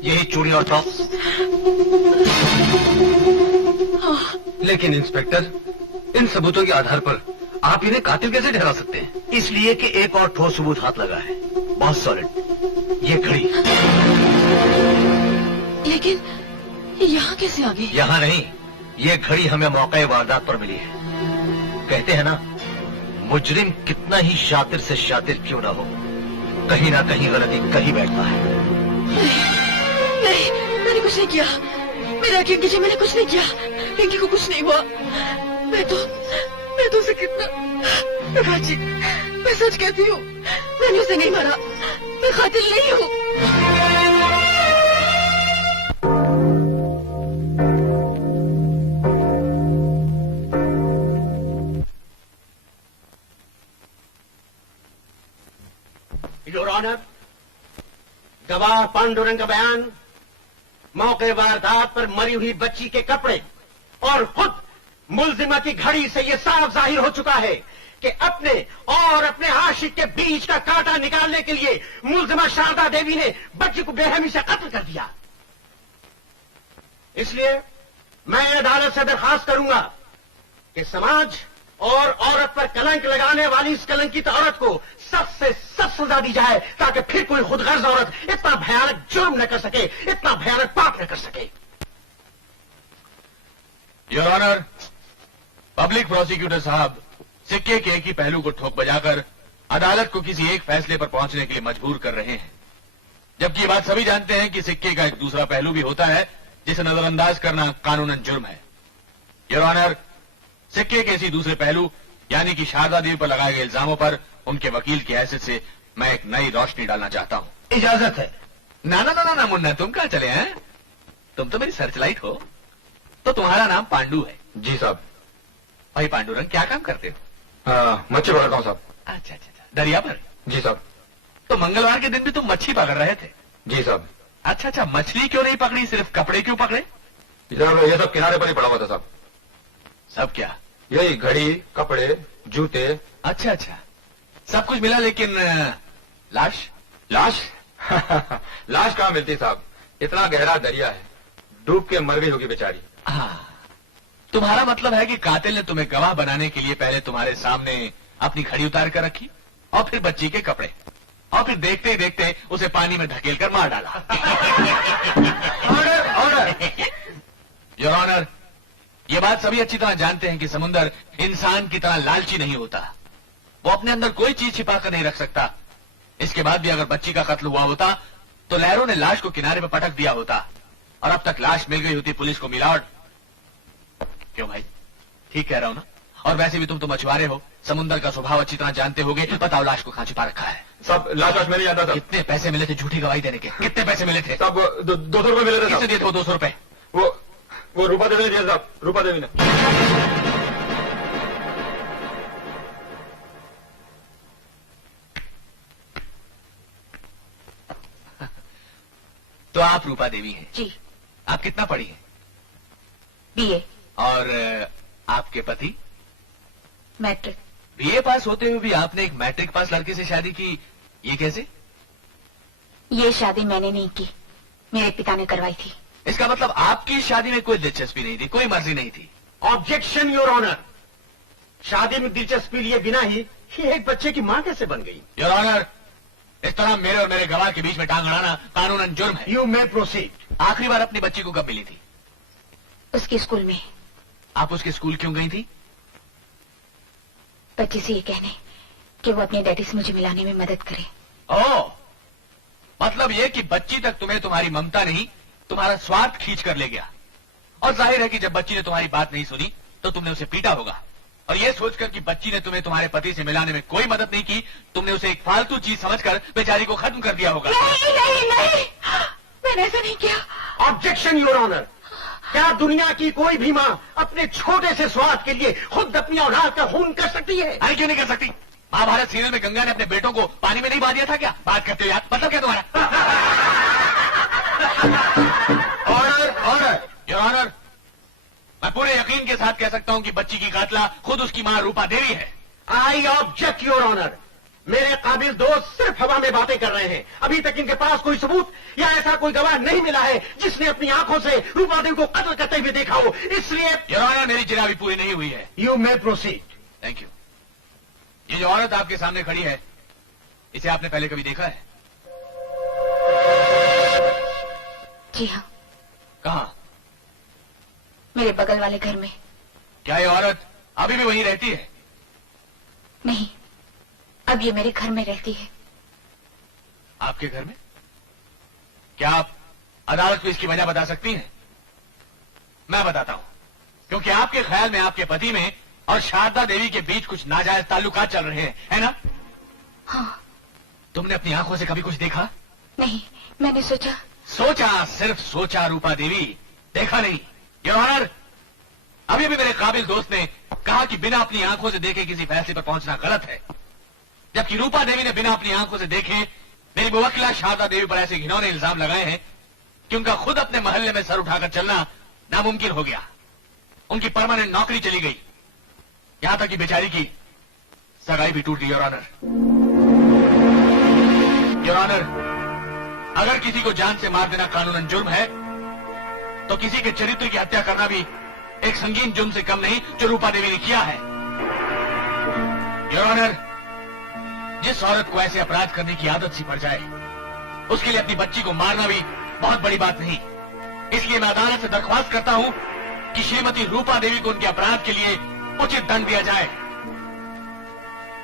यही चूड़ी और टॉप। लेकिन इंस्पेक्टर, इन सबूतों के आधार पर आप इन्हें कातिल कैसे ठहरा सकते हैं? इसलिए कि एक और ठोस सबूत हाथ लगा है, बहुत सॉलिड। ये घड़ी। लेकिन यहाँ कैसे आ गई? यहाँ नहीं, ये घड़ी हमें मौके वारदात पर मिली है। कहते हैं ना, मुजरिम कितना ही शातिर से शातिर क्यों ना हो, कहीं ना कहीं गलती कहीं बैठता है। नहीं, मैंने कुछ नहीं किया। मेरा यकीन कीजिए, मैंने कुछ नहीं किया। पिंकी को कुछ नहीं हुआ। मैं तो उसे कितना। प्रकाश जी, मैं सच कहती हूँ, मैंने उसे नहीं मारा। मैं कातिल नहीं हूँ। पांडुरंग का बयान, मौके वारदात पर मरी हुई बच्ची के कपड़े और खुद मुलजिमा की घड़ी से यह साफ जाहिर हो चुका है कि अपने और अपने आशिक के बीच का कांटा निकालने के लिए मुलजिमा शारदा देवी ने बच्ची को बेरहमी से कत्ल कर दिया। इसलिए मैं अदालत से दरखास्त करूंगा कि समाज और औरत पर कलंक लगाने वाली इस कलंकित औरत को सख्त से सख्त सजा दी जाए, ताकि फिर कोई खुदगर्ज औरत इतना भयानक जुर्म न कर सके, इतना भयानक पाप न कर सके। योर ऑनर, पब्लिक प्रोसिक्यूटर साहब सिक्के के एक ही पहलू को ठोक बजाकर अदालत को किसी एक फैसले पर पहुंचने के लिए मजबूर कर रहे हैं, जबकि ये बात सभी जानते हैं कि सिक्के का एक दूसरा पहलू भी होता है जिसे नजरअंदाज करना कानूनन जुर्म है। योर ऑनर, सिक्के के इसी दूसरे पहलू यानी कि शारदा देवी पर लगाए गए इल्जामों पर उनके वकील की हैसियत से मैं एक नई रोशनी डालना चाहता हूं। इजाजत है। ना ना ना ना मुन्ना, तुम कहां चले हैं? तुम तो मेरी सर्चलाइट हो। तो तुम्हारा नाम पांडु है? जी साहब। भाई पांडुरंग, क्या काम करते हो? मच्छी पकड़ता हूँ साहब। अच्छा अच्छा, दरिया पर? जी साहब। तो मंगलवार के दिन भी तुम मच्छी पकड़ रहे थे? जी साहब। अच्छा अच्छा, मछली क्यों नहीं पकड़ी, सिर्फ कपड़े क्यों पकड़े? ये सब किनारे पर ही पड़ा हुआ था साहब। सब क्या? यही घड़ी, कपड़े, जूते। अच्छा अच्छा, सब कुछ मिला, लेकिन लाश? लाश लाश कहाँ मिलती साहब, इतना गहरा दरिया है, डूब के मर गई होगी बेचारी। हाँ, तुम्हारा मतलब है कि कातिल ने तुम्हें गवाह बनाने के लिए पहले तुम्हारे सामने अपनी घड़ी उतार कर रखी और फिर बच्ची के कपड़े, और फिर देखते ही देखते उसे पानी में धकेल कर मार डाला। Order order. योर ऑनर, ये बात सभी अच्छी तरह जानते हैं कि समुंदर इंसान की तरह लालची नहीं होता, वो अपने अंदर कोई चीज छिपा कर नहीं रख सकता। इसके बाद भी अगर बच्ची का कत्ल हुआ होता तो लहरों ने लाश को किनारे पर पटक दिया होता और अब तक लाश मिल गई होती पुलिस को मिलावट। क्यों भाई, ठीक कह रहा हूं ना? और वैसे भी तुम तो मछुआरे हो, समुंदर का स्वभाव अच्छी तरह जानते होगे। बताओ लाश को कहां छिपा रखा है? सब लाश में नहीं आता था। कितने पैसे मिले थे झूठी गवाही देने के? कितने पैसे मिले थे? साहब 200 रुपए मिले थे। किसने दिए थे वो 200 रुपए? वो रूपा देवी ने दिया साहब, रूपा देवी ने। तो आप रूपा देवी हैं? जी। आप कितना पढ़ी हैं? बीए। और आपके पति? मैट्रिक। बीए पास होते हुए भी आपने एक मैट्रिक पास लड़के से शादी की, ये कैसे? ये शादी मैंने नहीं की, मेरे पिता ने करवाई थी। इसका मतलब आपकी शादी में कोई दिलचस्पी नहीं थी, कोई मर्जी नहीं थी? ऑब्जेक्शन योर ऑनर, शादी में दिलचस्पी लिए बिना ही ये एक बच्चे की मां कैसे बन गई? योर ऑनर, इस तरह मेरे और मेरे गवाह के बीच में टांग अड़ाना कानूनन जुर्म है। You may proceed. आखिरी बार अपनी बच्ची को कब मिली थी? उसके स्कूल में। आप उसके स्कूल क्यों गई थी? बच्ची से ये कहने कि वो अपने डैडी से मुझे मिलाने में मदद करे। ओह, मतलब ये कि बच्ची तक तुम्हें तुम्हारी ममता नहीं, तुम्हारा स्वार्थ खींच कर ले गया। और जाहिर है कि जब बच्ची ने तुम्हारी बात नहीं सुनी तो तुमने उसे पीटा होगा, और ये सोचकर कि बच्ची ने तुम्हें तुम्हारे पति से मिलाने में कोई मदद नहीं की, तुमने उसे एक फालतू चीज समझकर बेचारी को खत्म कर दिया होगा। नहीं नहीं नहीं, मैंने ऐसा नहीं किया। ऑब्जेक्शन योर ऑनर, क्या दुनिया की कोई भी मां अपने छोटे से स्वार्थ के लिए खुद अपनी औलाद का खून कर सकती है? अरे क्यों नहीं कर सकती? महाभारत सीरियल में गंगा ने अपने बेटों को पानी में नहीं बहा दिया था क्या? बात करते हो यार, मतलब क्या तुम्हारा? Order order. योर ऑनर, मैं पूरे यकीन के साथ कह सकता हूं कि बच्ची की कातला खुद उसकी मां रूपा देवी है। आई ऑब्जेक्ट योर ऑनर, मेरे काबिल दोस्त सिर्फ हवा में बातें कर रहे हैं। अभी तक इनके पास कोई सबूत या ऐसा कोई गवाह नहीं मिला है जिसने अपनी आंखों से रूपा देवी को कत्ल करते हुए देखा हो, इसलिए योर ऑनर, मेरी जिरा भी पूरी नहीं हुई है। You may proceed. Thank you. ये जो औरत आपके सामने खड़ी है, इसे आपने पहले कभी देखा है? जी हाँ। कहाँ? मेरे बगल वाले घर में। क्या ये औरत अभी भी वहीं रहती है? नहीं, अब ये मेरे घर में रहती है। आपके घर में? क्या आप अदालत को इसकी वजह बता सकती हैं? मैं बताता हूं, क्योंकि आपके ख्याल में आपके पति में और शारदा देवी के बीच कुछ नाजायज ताल्लुकात चल रहे हैं, है ना? हाँ। तुमने अपनी आंखों से कभी कुछ देखा? नहीं, मैंने सोचा। सोचा, सिर्फ सोचा रूपा देवी, देखा नहीं। योर ऑनर, अभी भी मेरे काबिल दोस्त ने कहा कि बिना अपनी आंखों से देखे किसी फैसले पर पहुंचना गलत है, जबकि रूपा देवी ने बिना अपनी आंखों से देखे मेरी मुवक्किला शारदा देवी पर ऐसे घिनौने इल्जाम लगाए हैं कि उनका खुद अपने मोहल्ले में सर उठाकर चलना नामुमकिन हो गया। उनकी परमानेंट नौकरी चली गई, यहां तक कि बेचारी की सगाई भी टूट गई। योर ऑनर, योर ऑनर, अगर किसी को जान से मार देना कानूनन जुर्म है तो किसी के चरित्र की हत्या करना भी एक संगीन जुर्म से कम नहीं जो रूपा देवी ने किया है। योर ऑनर, जिस औरत को ऐसे अपराध करने की आदत सी पड़ जाए उसके लिए अपनी बच्ची को मारना भी बहुत बड़ी बात नहीं। इसलिए मैं अदालत से दरख्वास्त करता हूं कि श्रीमती रूपा देवी को उनके अपराध के लिए उचित दंड दिया जाए।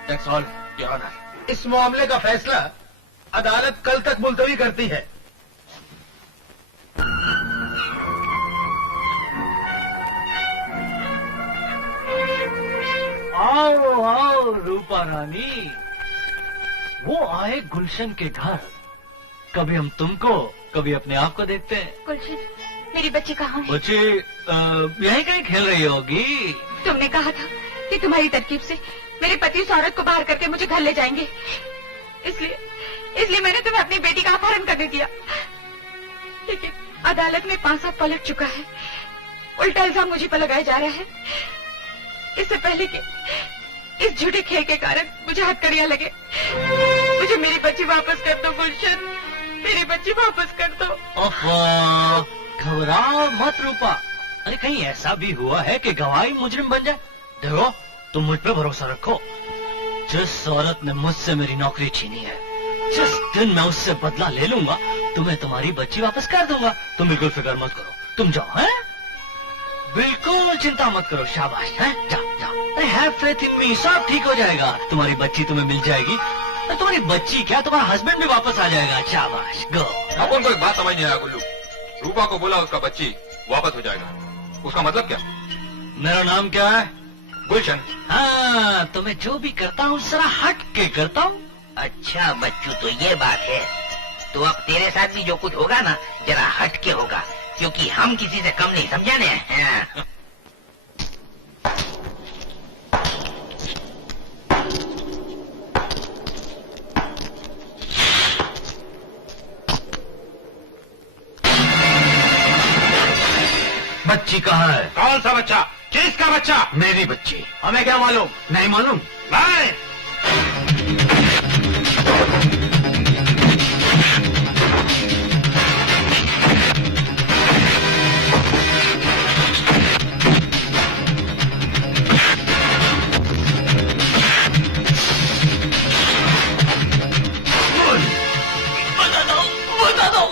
That's all your honour. इस मामले का फैसला अदालत कल तक मुलतवी करती है। आओ आओ रूपा रानी, वो आए गुलशन के घर। कभी हम तुमको कभी अपने आप को देखते हैं। गुलशन, मेरी बच्ची कहाँ है? बच्ची यहीं कहीं खेल रही होगी। तुमने कहा था कि तुम्हारी तरकीब से मेरे पति उस औरत को बाहर करके मुझे घर ले जाएंगे, इसलिए मैंने तुम्हें अपनी बेटी का अपहरण करने दिया। लेकिन अदालत में 5 साल पलट चुका है, उल्टा इल्जाम मुझे पर लगाया जा रहा है। इससे पहले कि इस झूठे खेल के कारण मुझे हथकड़ियां लगे, मुझे मेरी बच्ची वापस कर दो गुलशन, मेरी बच्ची वापस कर दो। घबराओ मत रूपा। अरे कहीं ऐसा भी हुआ है कि गवाही मुजरिम बन जाए? देखो, तुम मुझ पे भरोसा रखो। जिस औरत ने मुझसे मेरी नौकरी छीनी है, जिस दिन मैं उससे बदला ले लूंगा तो मैं तुम्हारी बच्ची वापस कर दूंगा। तुम बिल्कुल फिक्र मत करो, तुम जाओ। हैं? बिल्कुल चिंता मत करो। शाबाश, हैं? जाओ जाओ। अरे हैव फेथ इन मी, सब ठीक हो जाएगा। तुम्हारी बच्ची तुम्हें मिल जाएगी। तुम्हारी बच्ची क्या, तुम्हारा हस्बैंड भी वापस आ जाएगा। शाबाश, गो। अपन को एक बात समझ नहीं आया गुल्लू। रूपा को बोला उसका बच्ची वापस हो जाएगा, उसका मतलब क्या? मेरा नाम क्या है? गुलशन। हाँ, तो मैं जो भी करता हूँ जरा हट के करता हूँ। अच्छा बच्चू, तो ये बात है। तो अब तेरे साथ भी जो कुछ होगा ना, जरा हट के होगा, क्योंकि हम किसी से कम नहीं, समझा ने? बच्ची कहाँ है? कौन सा बच्चा? किसका बच्चा? मेरी बच्ची। हमें क्या मालूम? नहीं मालूम? नहीं। बता दो।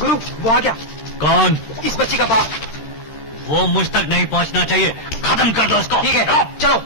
गुरु, वो आ गया। कौन? इस बच्ची का बाप। वो मुझ तक नहीं पहुंचना चाहिए। खत्म कर दो उसको। ठीक है, चलो।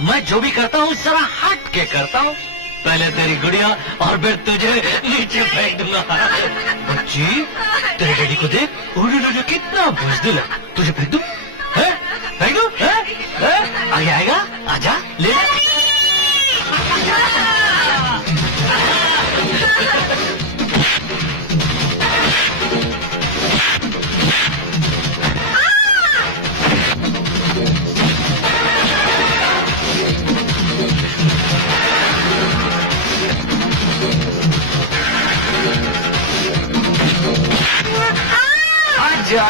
मैं जो भी करता हूँ जरा हट के करता हूँ। पहले तेरी गुड़िया और फिर तुझे नीचे फेंक दूंगा। बच्ची, तेरे डैडी को देख, ओरे कितना बुज़दिल है। तुझे फेंक दूं? हैं? फेंक दूं? हैं? आगे आएगा? आजा, ले जा। आजा।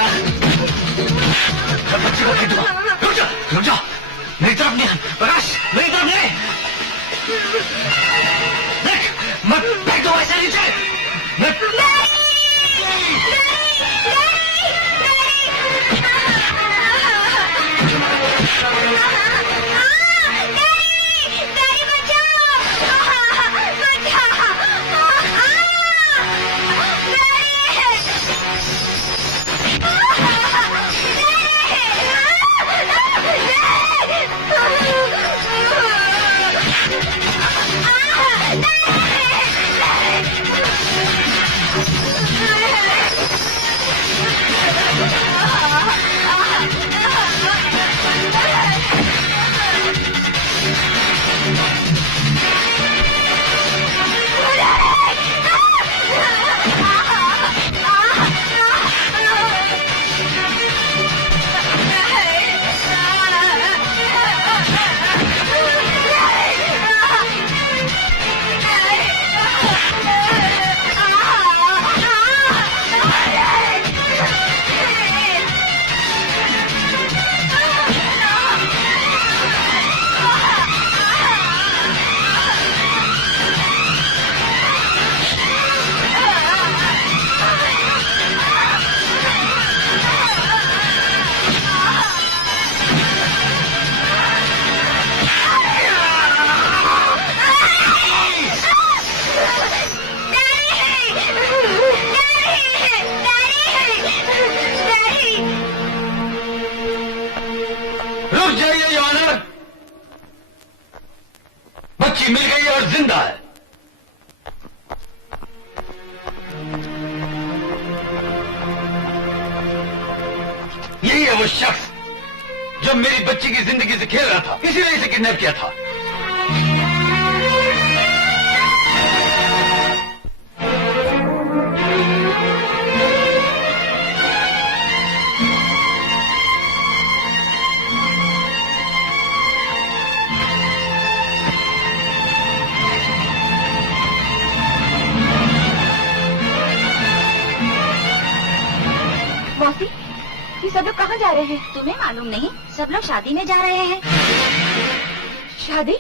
बच्ची को फेंक दूंगा। रुक जा, मेरी तरफ नहीं, प्रकाश, मेरी तरफ नहीं। देख, मैं फेंक दूंगा ऐसे नीचे। बच्ची मिल गई और जिंदा है। यही है वो शख्स जो मेरी बच्ची की जिंदगी से खेल रहा था, इसीलिए इसे किडनैप किया था। मौसी, ये सब लोग कहाँ जा रहे हैं? तुम्हें मालूम नहीं? सब लोग शादी में जा रहे हैं। शादी?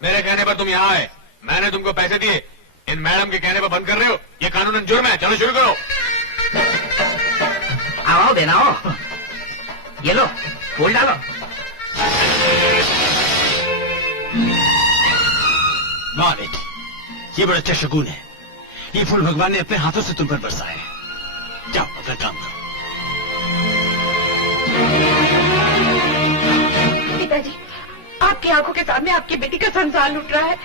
मेरे कहने पर तुम यहाँ आए, मैंने तुमको पैसे दिए, इन मैडम के कहने पर बंद कर रहे हो, ये कानूनन जुर्म है। चलो शुरू करो। आओ देना आओ, ये लो फूल डालो। मालिक, ये बड़ा अच्छा शगुन है। ये फूल भगवान ने अपने हाथों से तुम पर बरसाए। जाओ अपना काम करो। पिताजी, आपकी आंखों के सामने आपकी बेटी का संसार लूट रहा है,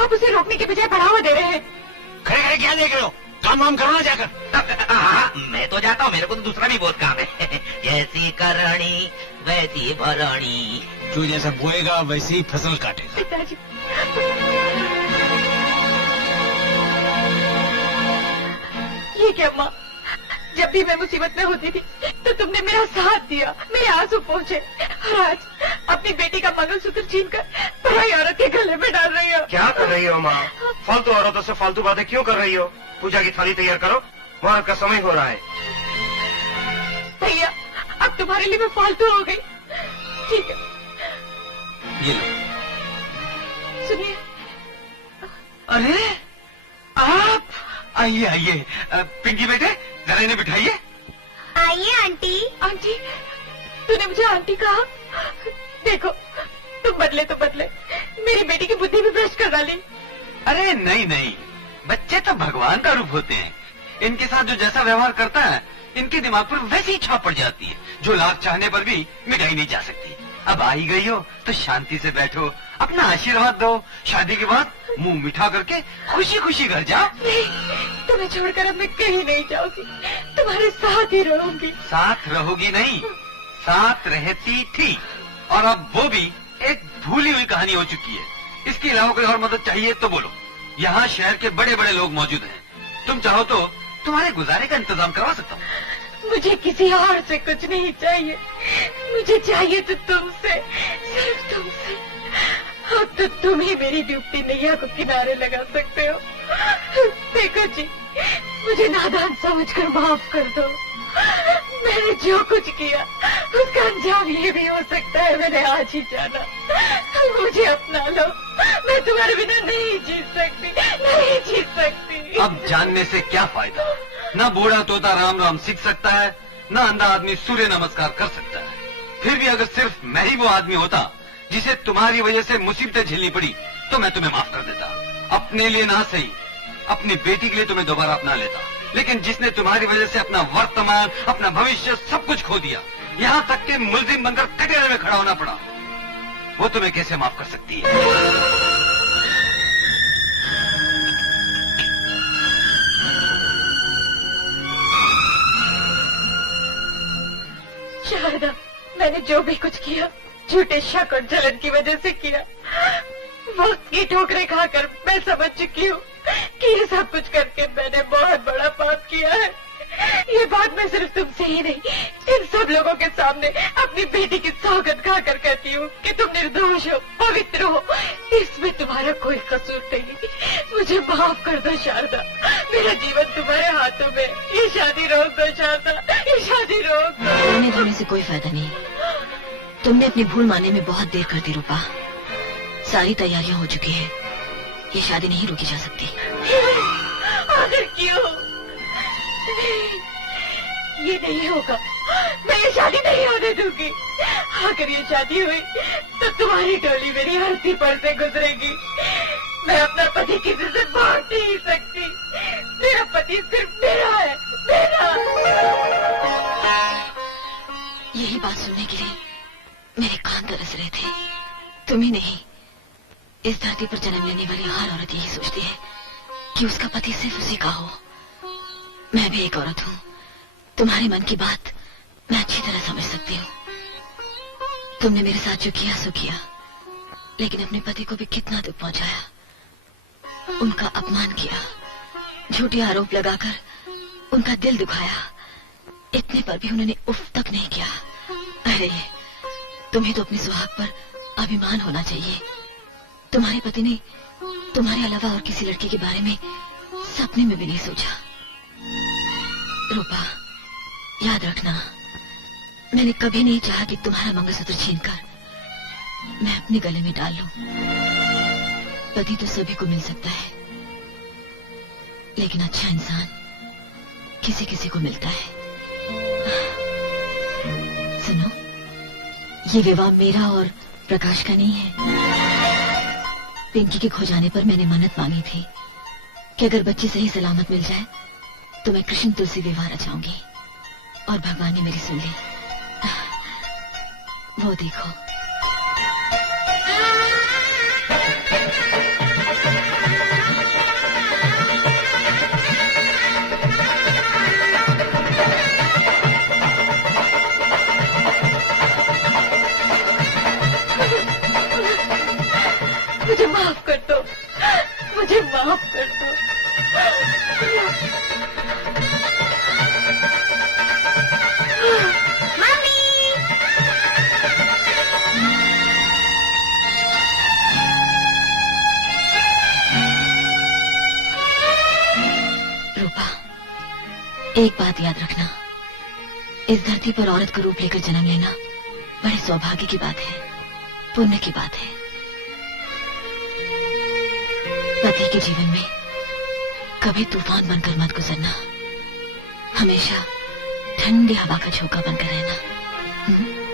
आप उसे रोकने के बजाय बढ़ावा दे रहे हैं। खड़े खड़े क्या देख रहे हो? काम वाम करो ना जाकर। मैं तो जाता हूँ, मेरे को तो दूसरा भी बहुत काम है। जैसी करणी वैसी भरणी। जो जैसा बोएगा वैसी ही फसल काटेगा। पिताजी, ये क्या माँ, जब भी मैं मुसीबत में होती थी तो तुमने मेरा साथ दिया, मेरे आंसू पहुँचे, और आज अपनी बेटी का मंगलसूत्र छीनकर पराई औरत के गले में डाल रही हो। क्या कर रही हो माँ? फालतू औरतों से फालतू बातें क्यों कर रही हो? पूजा की थाली तैयार करो, मुहूर्त का समय हो रहा है। भैया, तुम्हारे लिए मैं फालतू हो गई। ठीक है, ये लो। सुनिए। अरे आप आइए आइए। पिंकी बेटे जरा इन्हें बिठाइए। आइए आंटी। आंटी, तूने मुझे आंटी कहा? देखो, तुम बदले तो बदले, मेरी बेटी की बुद्धि भी भ्रष्ट कर डाली। अरे नहीं नहीं, बच्चे तो भगवान का रूप होते हैं। इनके साथ जो जैसा व्यवहार करता है इनके दिमाग पर वैसी ही छाप पड़ जाती है, जो लाख चाहने पर भी मिटाई नहीं जा सकती। अब आई गई हो तो शांति से बैठो, अपना आशीर्वाद दो। शादी के बाद मुंह मीठा करके खुशी खुशी घर जाओ। नहीं, तुम्हें छोड़कर अब मैं कहीं नहीं जाऊंगी, तुम्हारे साथ ही रहूंगी। साथ रहोगी नहीं, साथ रहती थी, और अब वो भी एक भूली हुई कहानी हो चुकी है। इसके अलावा कोई और मदद चाहिए तो बोलो। यहाँ शहर के बड़े बड़े लोग मौजूद हैं, तुम चाहो तो तुम्हारे गुजारे का इंतजाम करवा सकता हूँ। मुझे किसी और से कुछ नहीं चाहिए, मुझे चाहिए तो तुमसे, सिर्फ तुमसे। अब तो तुम ही मेरी डूबती नैया को किनारे लगा सकते हो। देखो जी, मुझे नादान समझकर माफ कर दो। मैंने जो कुछ किया उसका अंजाम ये भी हो सकता है मैंने आज ही जाना। मुझे अपना लो, मैं तुम्हारे बिना नहीं जी सकती, नहीं जी सकती। अब जानने से क्या फायदा? न बूढ़ा तोता राम राम सीख सकता है, न अंधा आदमी सूर्य नमस्कार कर सकता है। फिर भी अगर सिर्फ मैं ही वो आदमी होता जिसे तुम्हारी वजह से मुसीबतें झेलनी पड़ी तो मैं तुम्हें माफ कर देता। अपने लिए ना सही, अपनी बेटी के लिए तुम्हें दोबारा अपना लेता। लेकिन जिसने तुम्हारी वजह से अपना वर्तमान, अपना भविष्य सब कुछ खो दिया, यहाँ तक कि मुल्जिम बनकर कटघरे में खड़ा होना पड़ा, वो तुम्हें कैसे माफ कर सकती है? शारदा, मैंने जो भी कुछ किया झूठे शक और जलन की वजह से किया। वक्त की ठोकरें खाकर मैं समझ चुकी हूँ कि ये सब कुछ करके मैंने बहुत बड़ा पाप किया है। ये बात मैं सिर्फ तुमसे ही नहीं, इन सब लोगों के सामने अपनी बेटी की सौगंध खाकर कहती हूँ कि तुम निर्दोष हो, पवित्र हो, इसमें तुम्हारा कोई कसूर नहीं। मुझे माफ कर दो शारदा, मेरा जीवन तुम्हारे हाथों में। ये शादी रोक दो शारदा, ये शादी रोक दो। रोने धोने से कोई फायदा नहीं, तुमने अपनी भूल मानने में बहुत देर कर दी रूपा। सारी तैयारियां हो चुकी है, ये शादी नहीं रोकी जा सकती। आखिर क्यों? ये नहीं होगा, मैं ये शादी नहीं होने दूंगी। अगर ये शादी हुई तो तुम्हारी टोली मेरी अर्थी पर से गुजरेगी। मैं अपना पति किसी से बांट नहीं सकती। मेरा पति सिर्फ मेरा है, मेरा। यही बात सुनने के लिए मेरे कान तरस रहे थे। तुम ही नहीं, इस धरती पर जन्म लेने वाली हर औरत यही सोचती है कि उसका पति सिर्फ उसी का हो। मैं भी एक औरत हूँ, तुम्हारे मन की बात मैं अच्छी तरह समझ सकती हूँ। तुमने मेरे साथ जो किया सो किया, लेकिन अपने पति को भी कितना दुख पहुंचाया। उनका अपमान किया, झूठे आरोप लगाकर उनका दिल दुखाया। इतने पर भी उन्होंने उफ तक नहीं किया। अरे तुम्हें तो अपने सुहाग पर अभिमान होना चाहिए। तुम्हारे पति ने तुम्हारे अलावा और किसी लड़की के बारे में सपने में भी नहीं सोचा। रूपा, याद रखना, मैंने कभी नहीं चाहा कि तुम्हारा मंगलसूत्र छीनकर मैं अपने गले में डाल लूं। पति तो सभी को मिल सकता है, लेकिन अच्छा इंसान किसी किसी को मिलता है। सुनो, ये विवाह मेरा और प्रकाश का नहीं है। पिंकी के खो जाने पर मैंने मन्नत मांगी थी कि अगर बच्ची सही सलामत मिल जाए तो मैं कृष्ण तुलसी विवाह रचाऊंगी, और भगवान ने मेरी सुन ली। वो देखो। मुझे माफ कर दो, मुझे माफ कर दो। रूपा, एक बात याद रखना, इस धरती पर औरत का रूप लेकर जन्म लेना बड़े सौभाग्य की बात है, पुण्य की बात है। पति के जीवन में कभी तूफान बनकर मत गुजरना, हमेशा ठंडी हवा का झोंका बनकर रहना।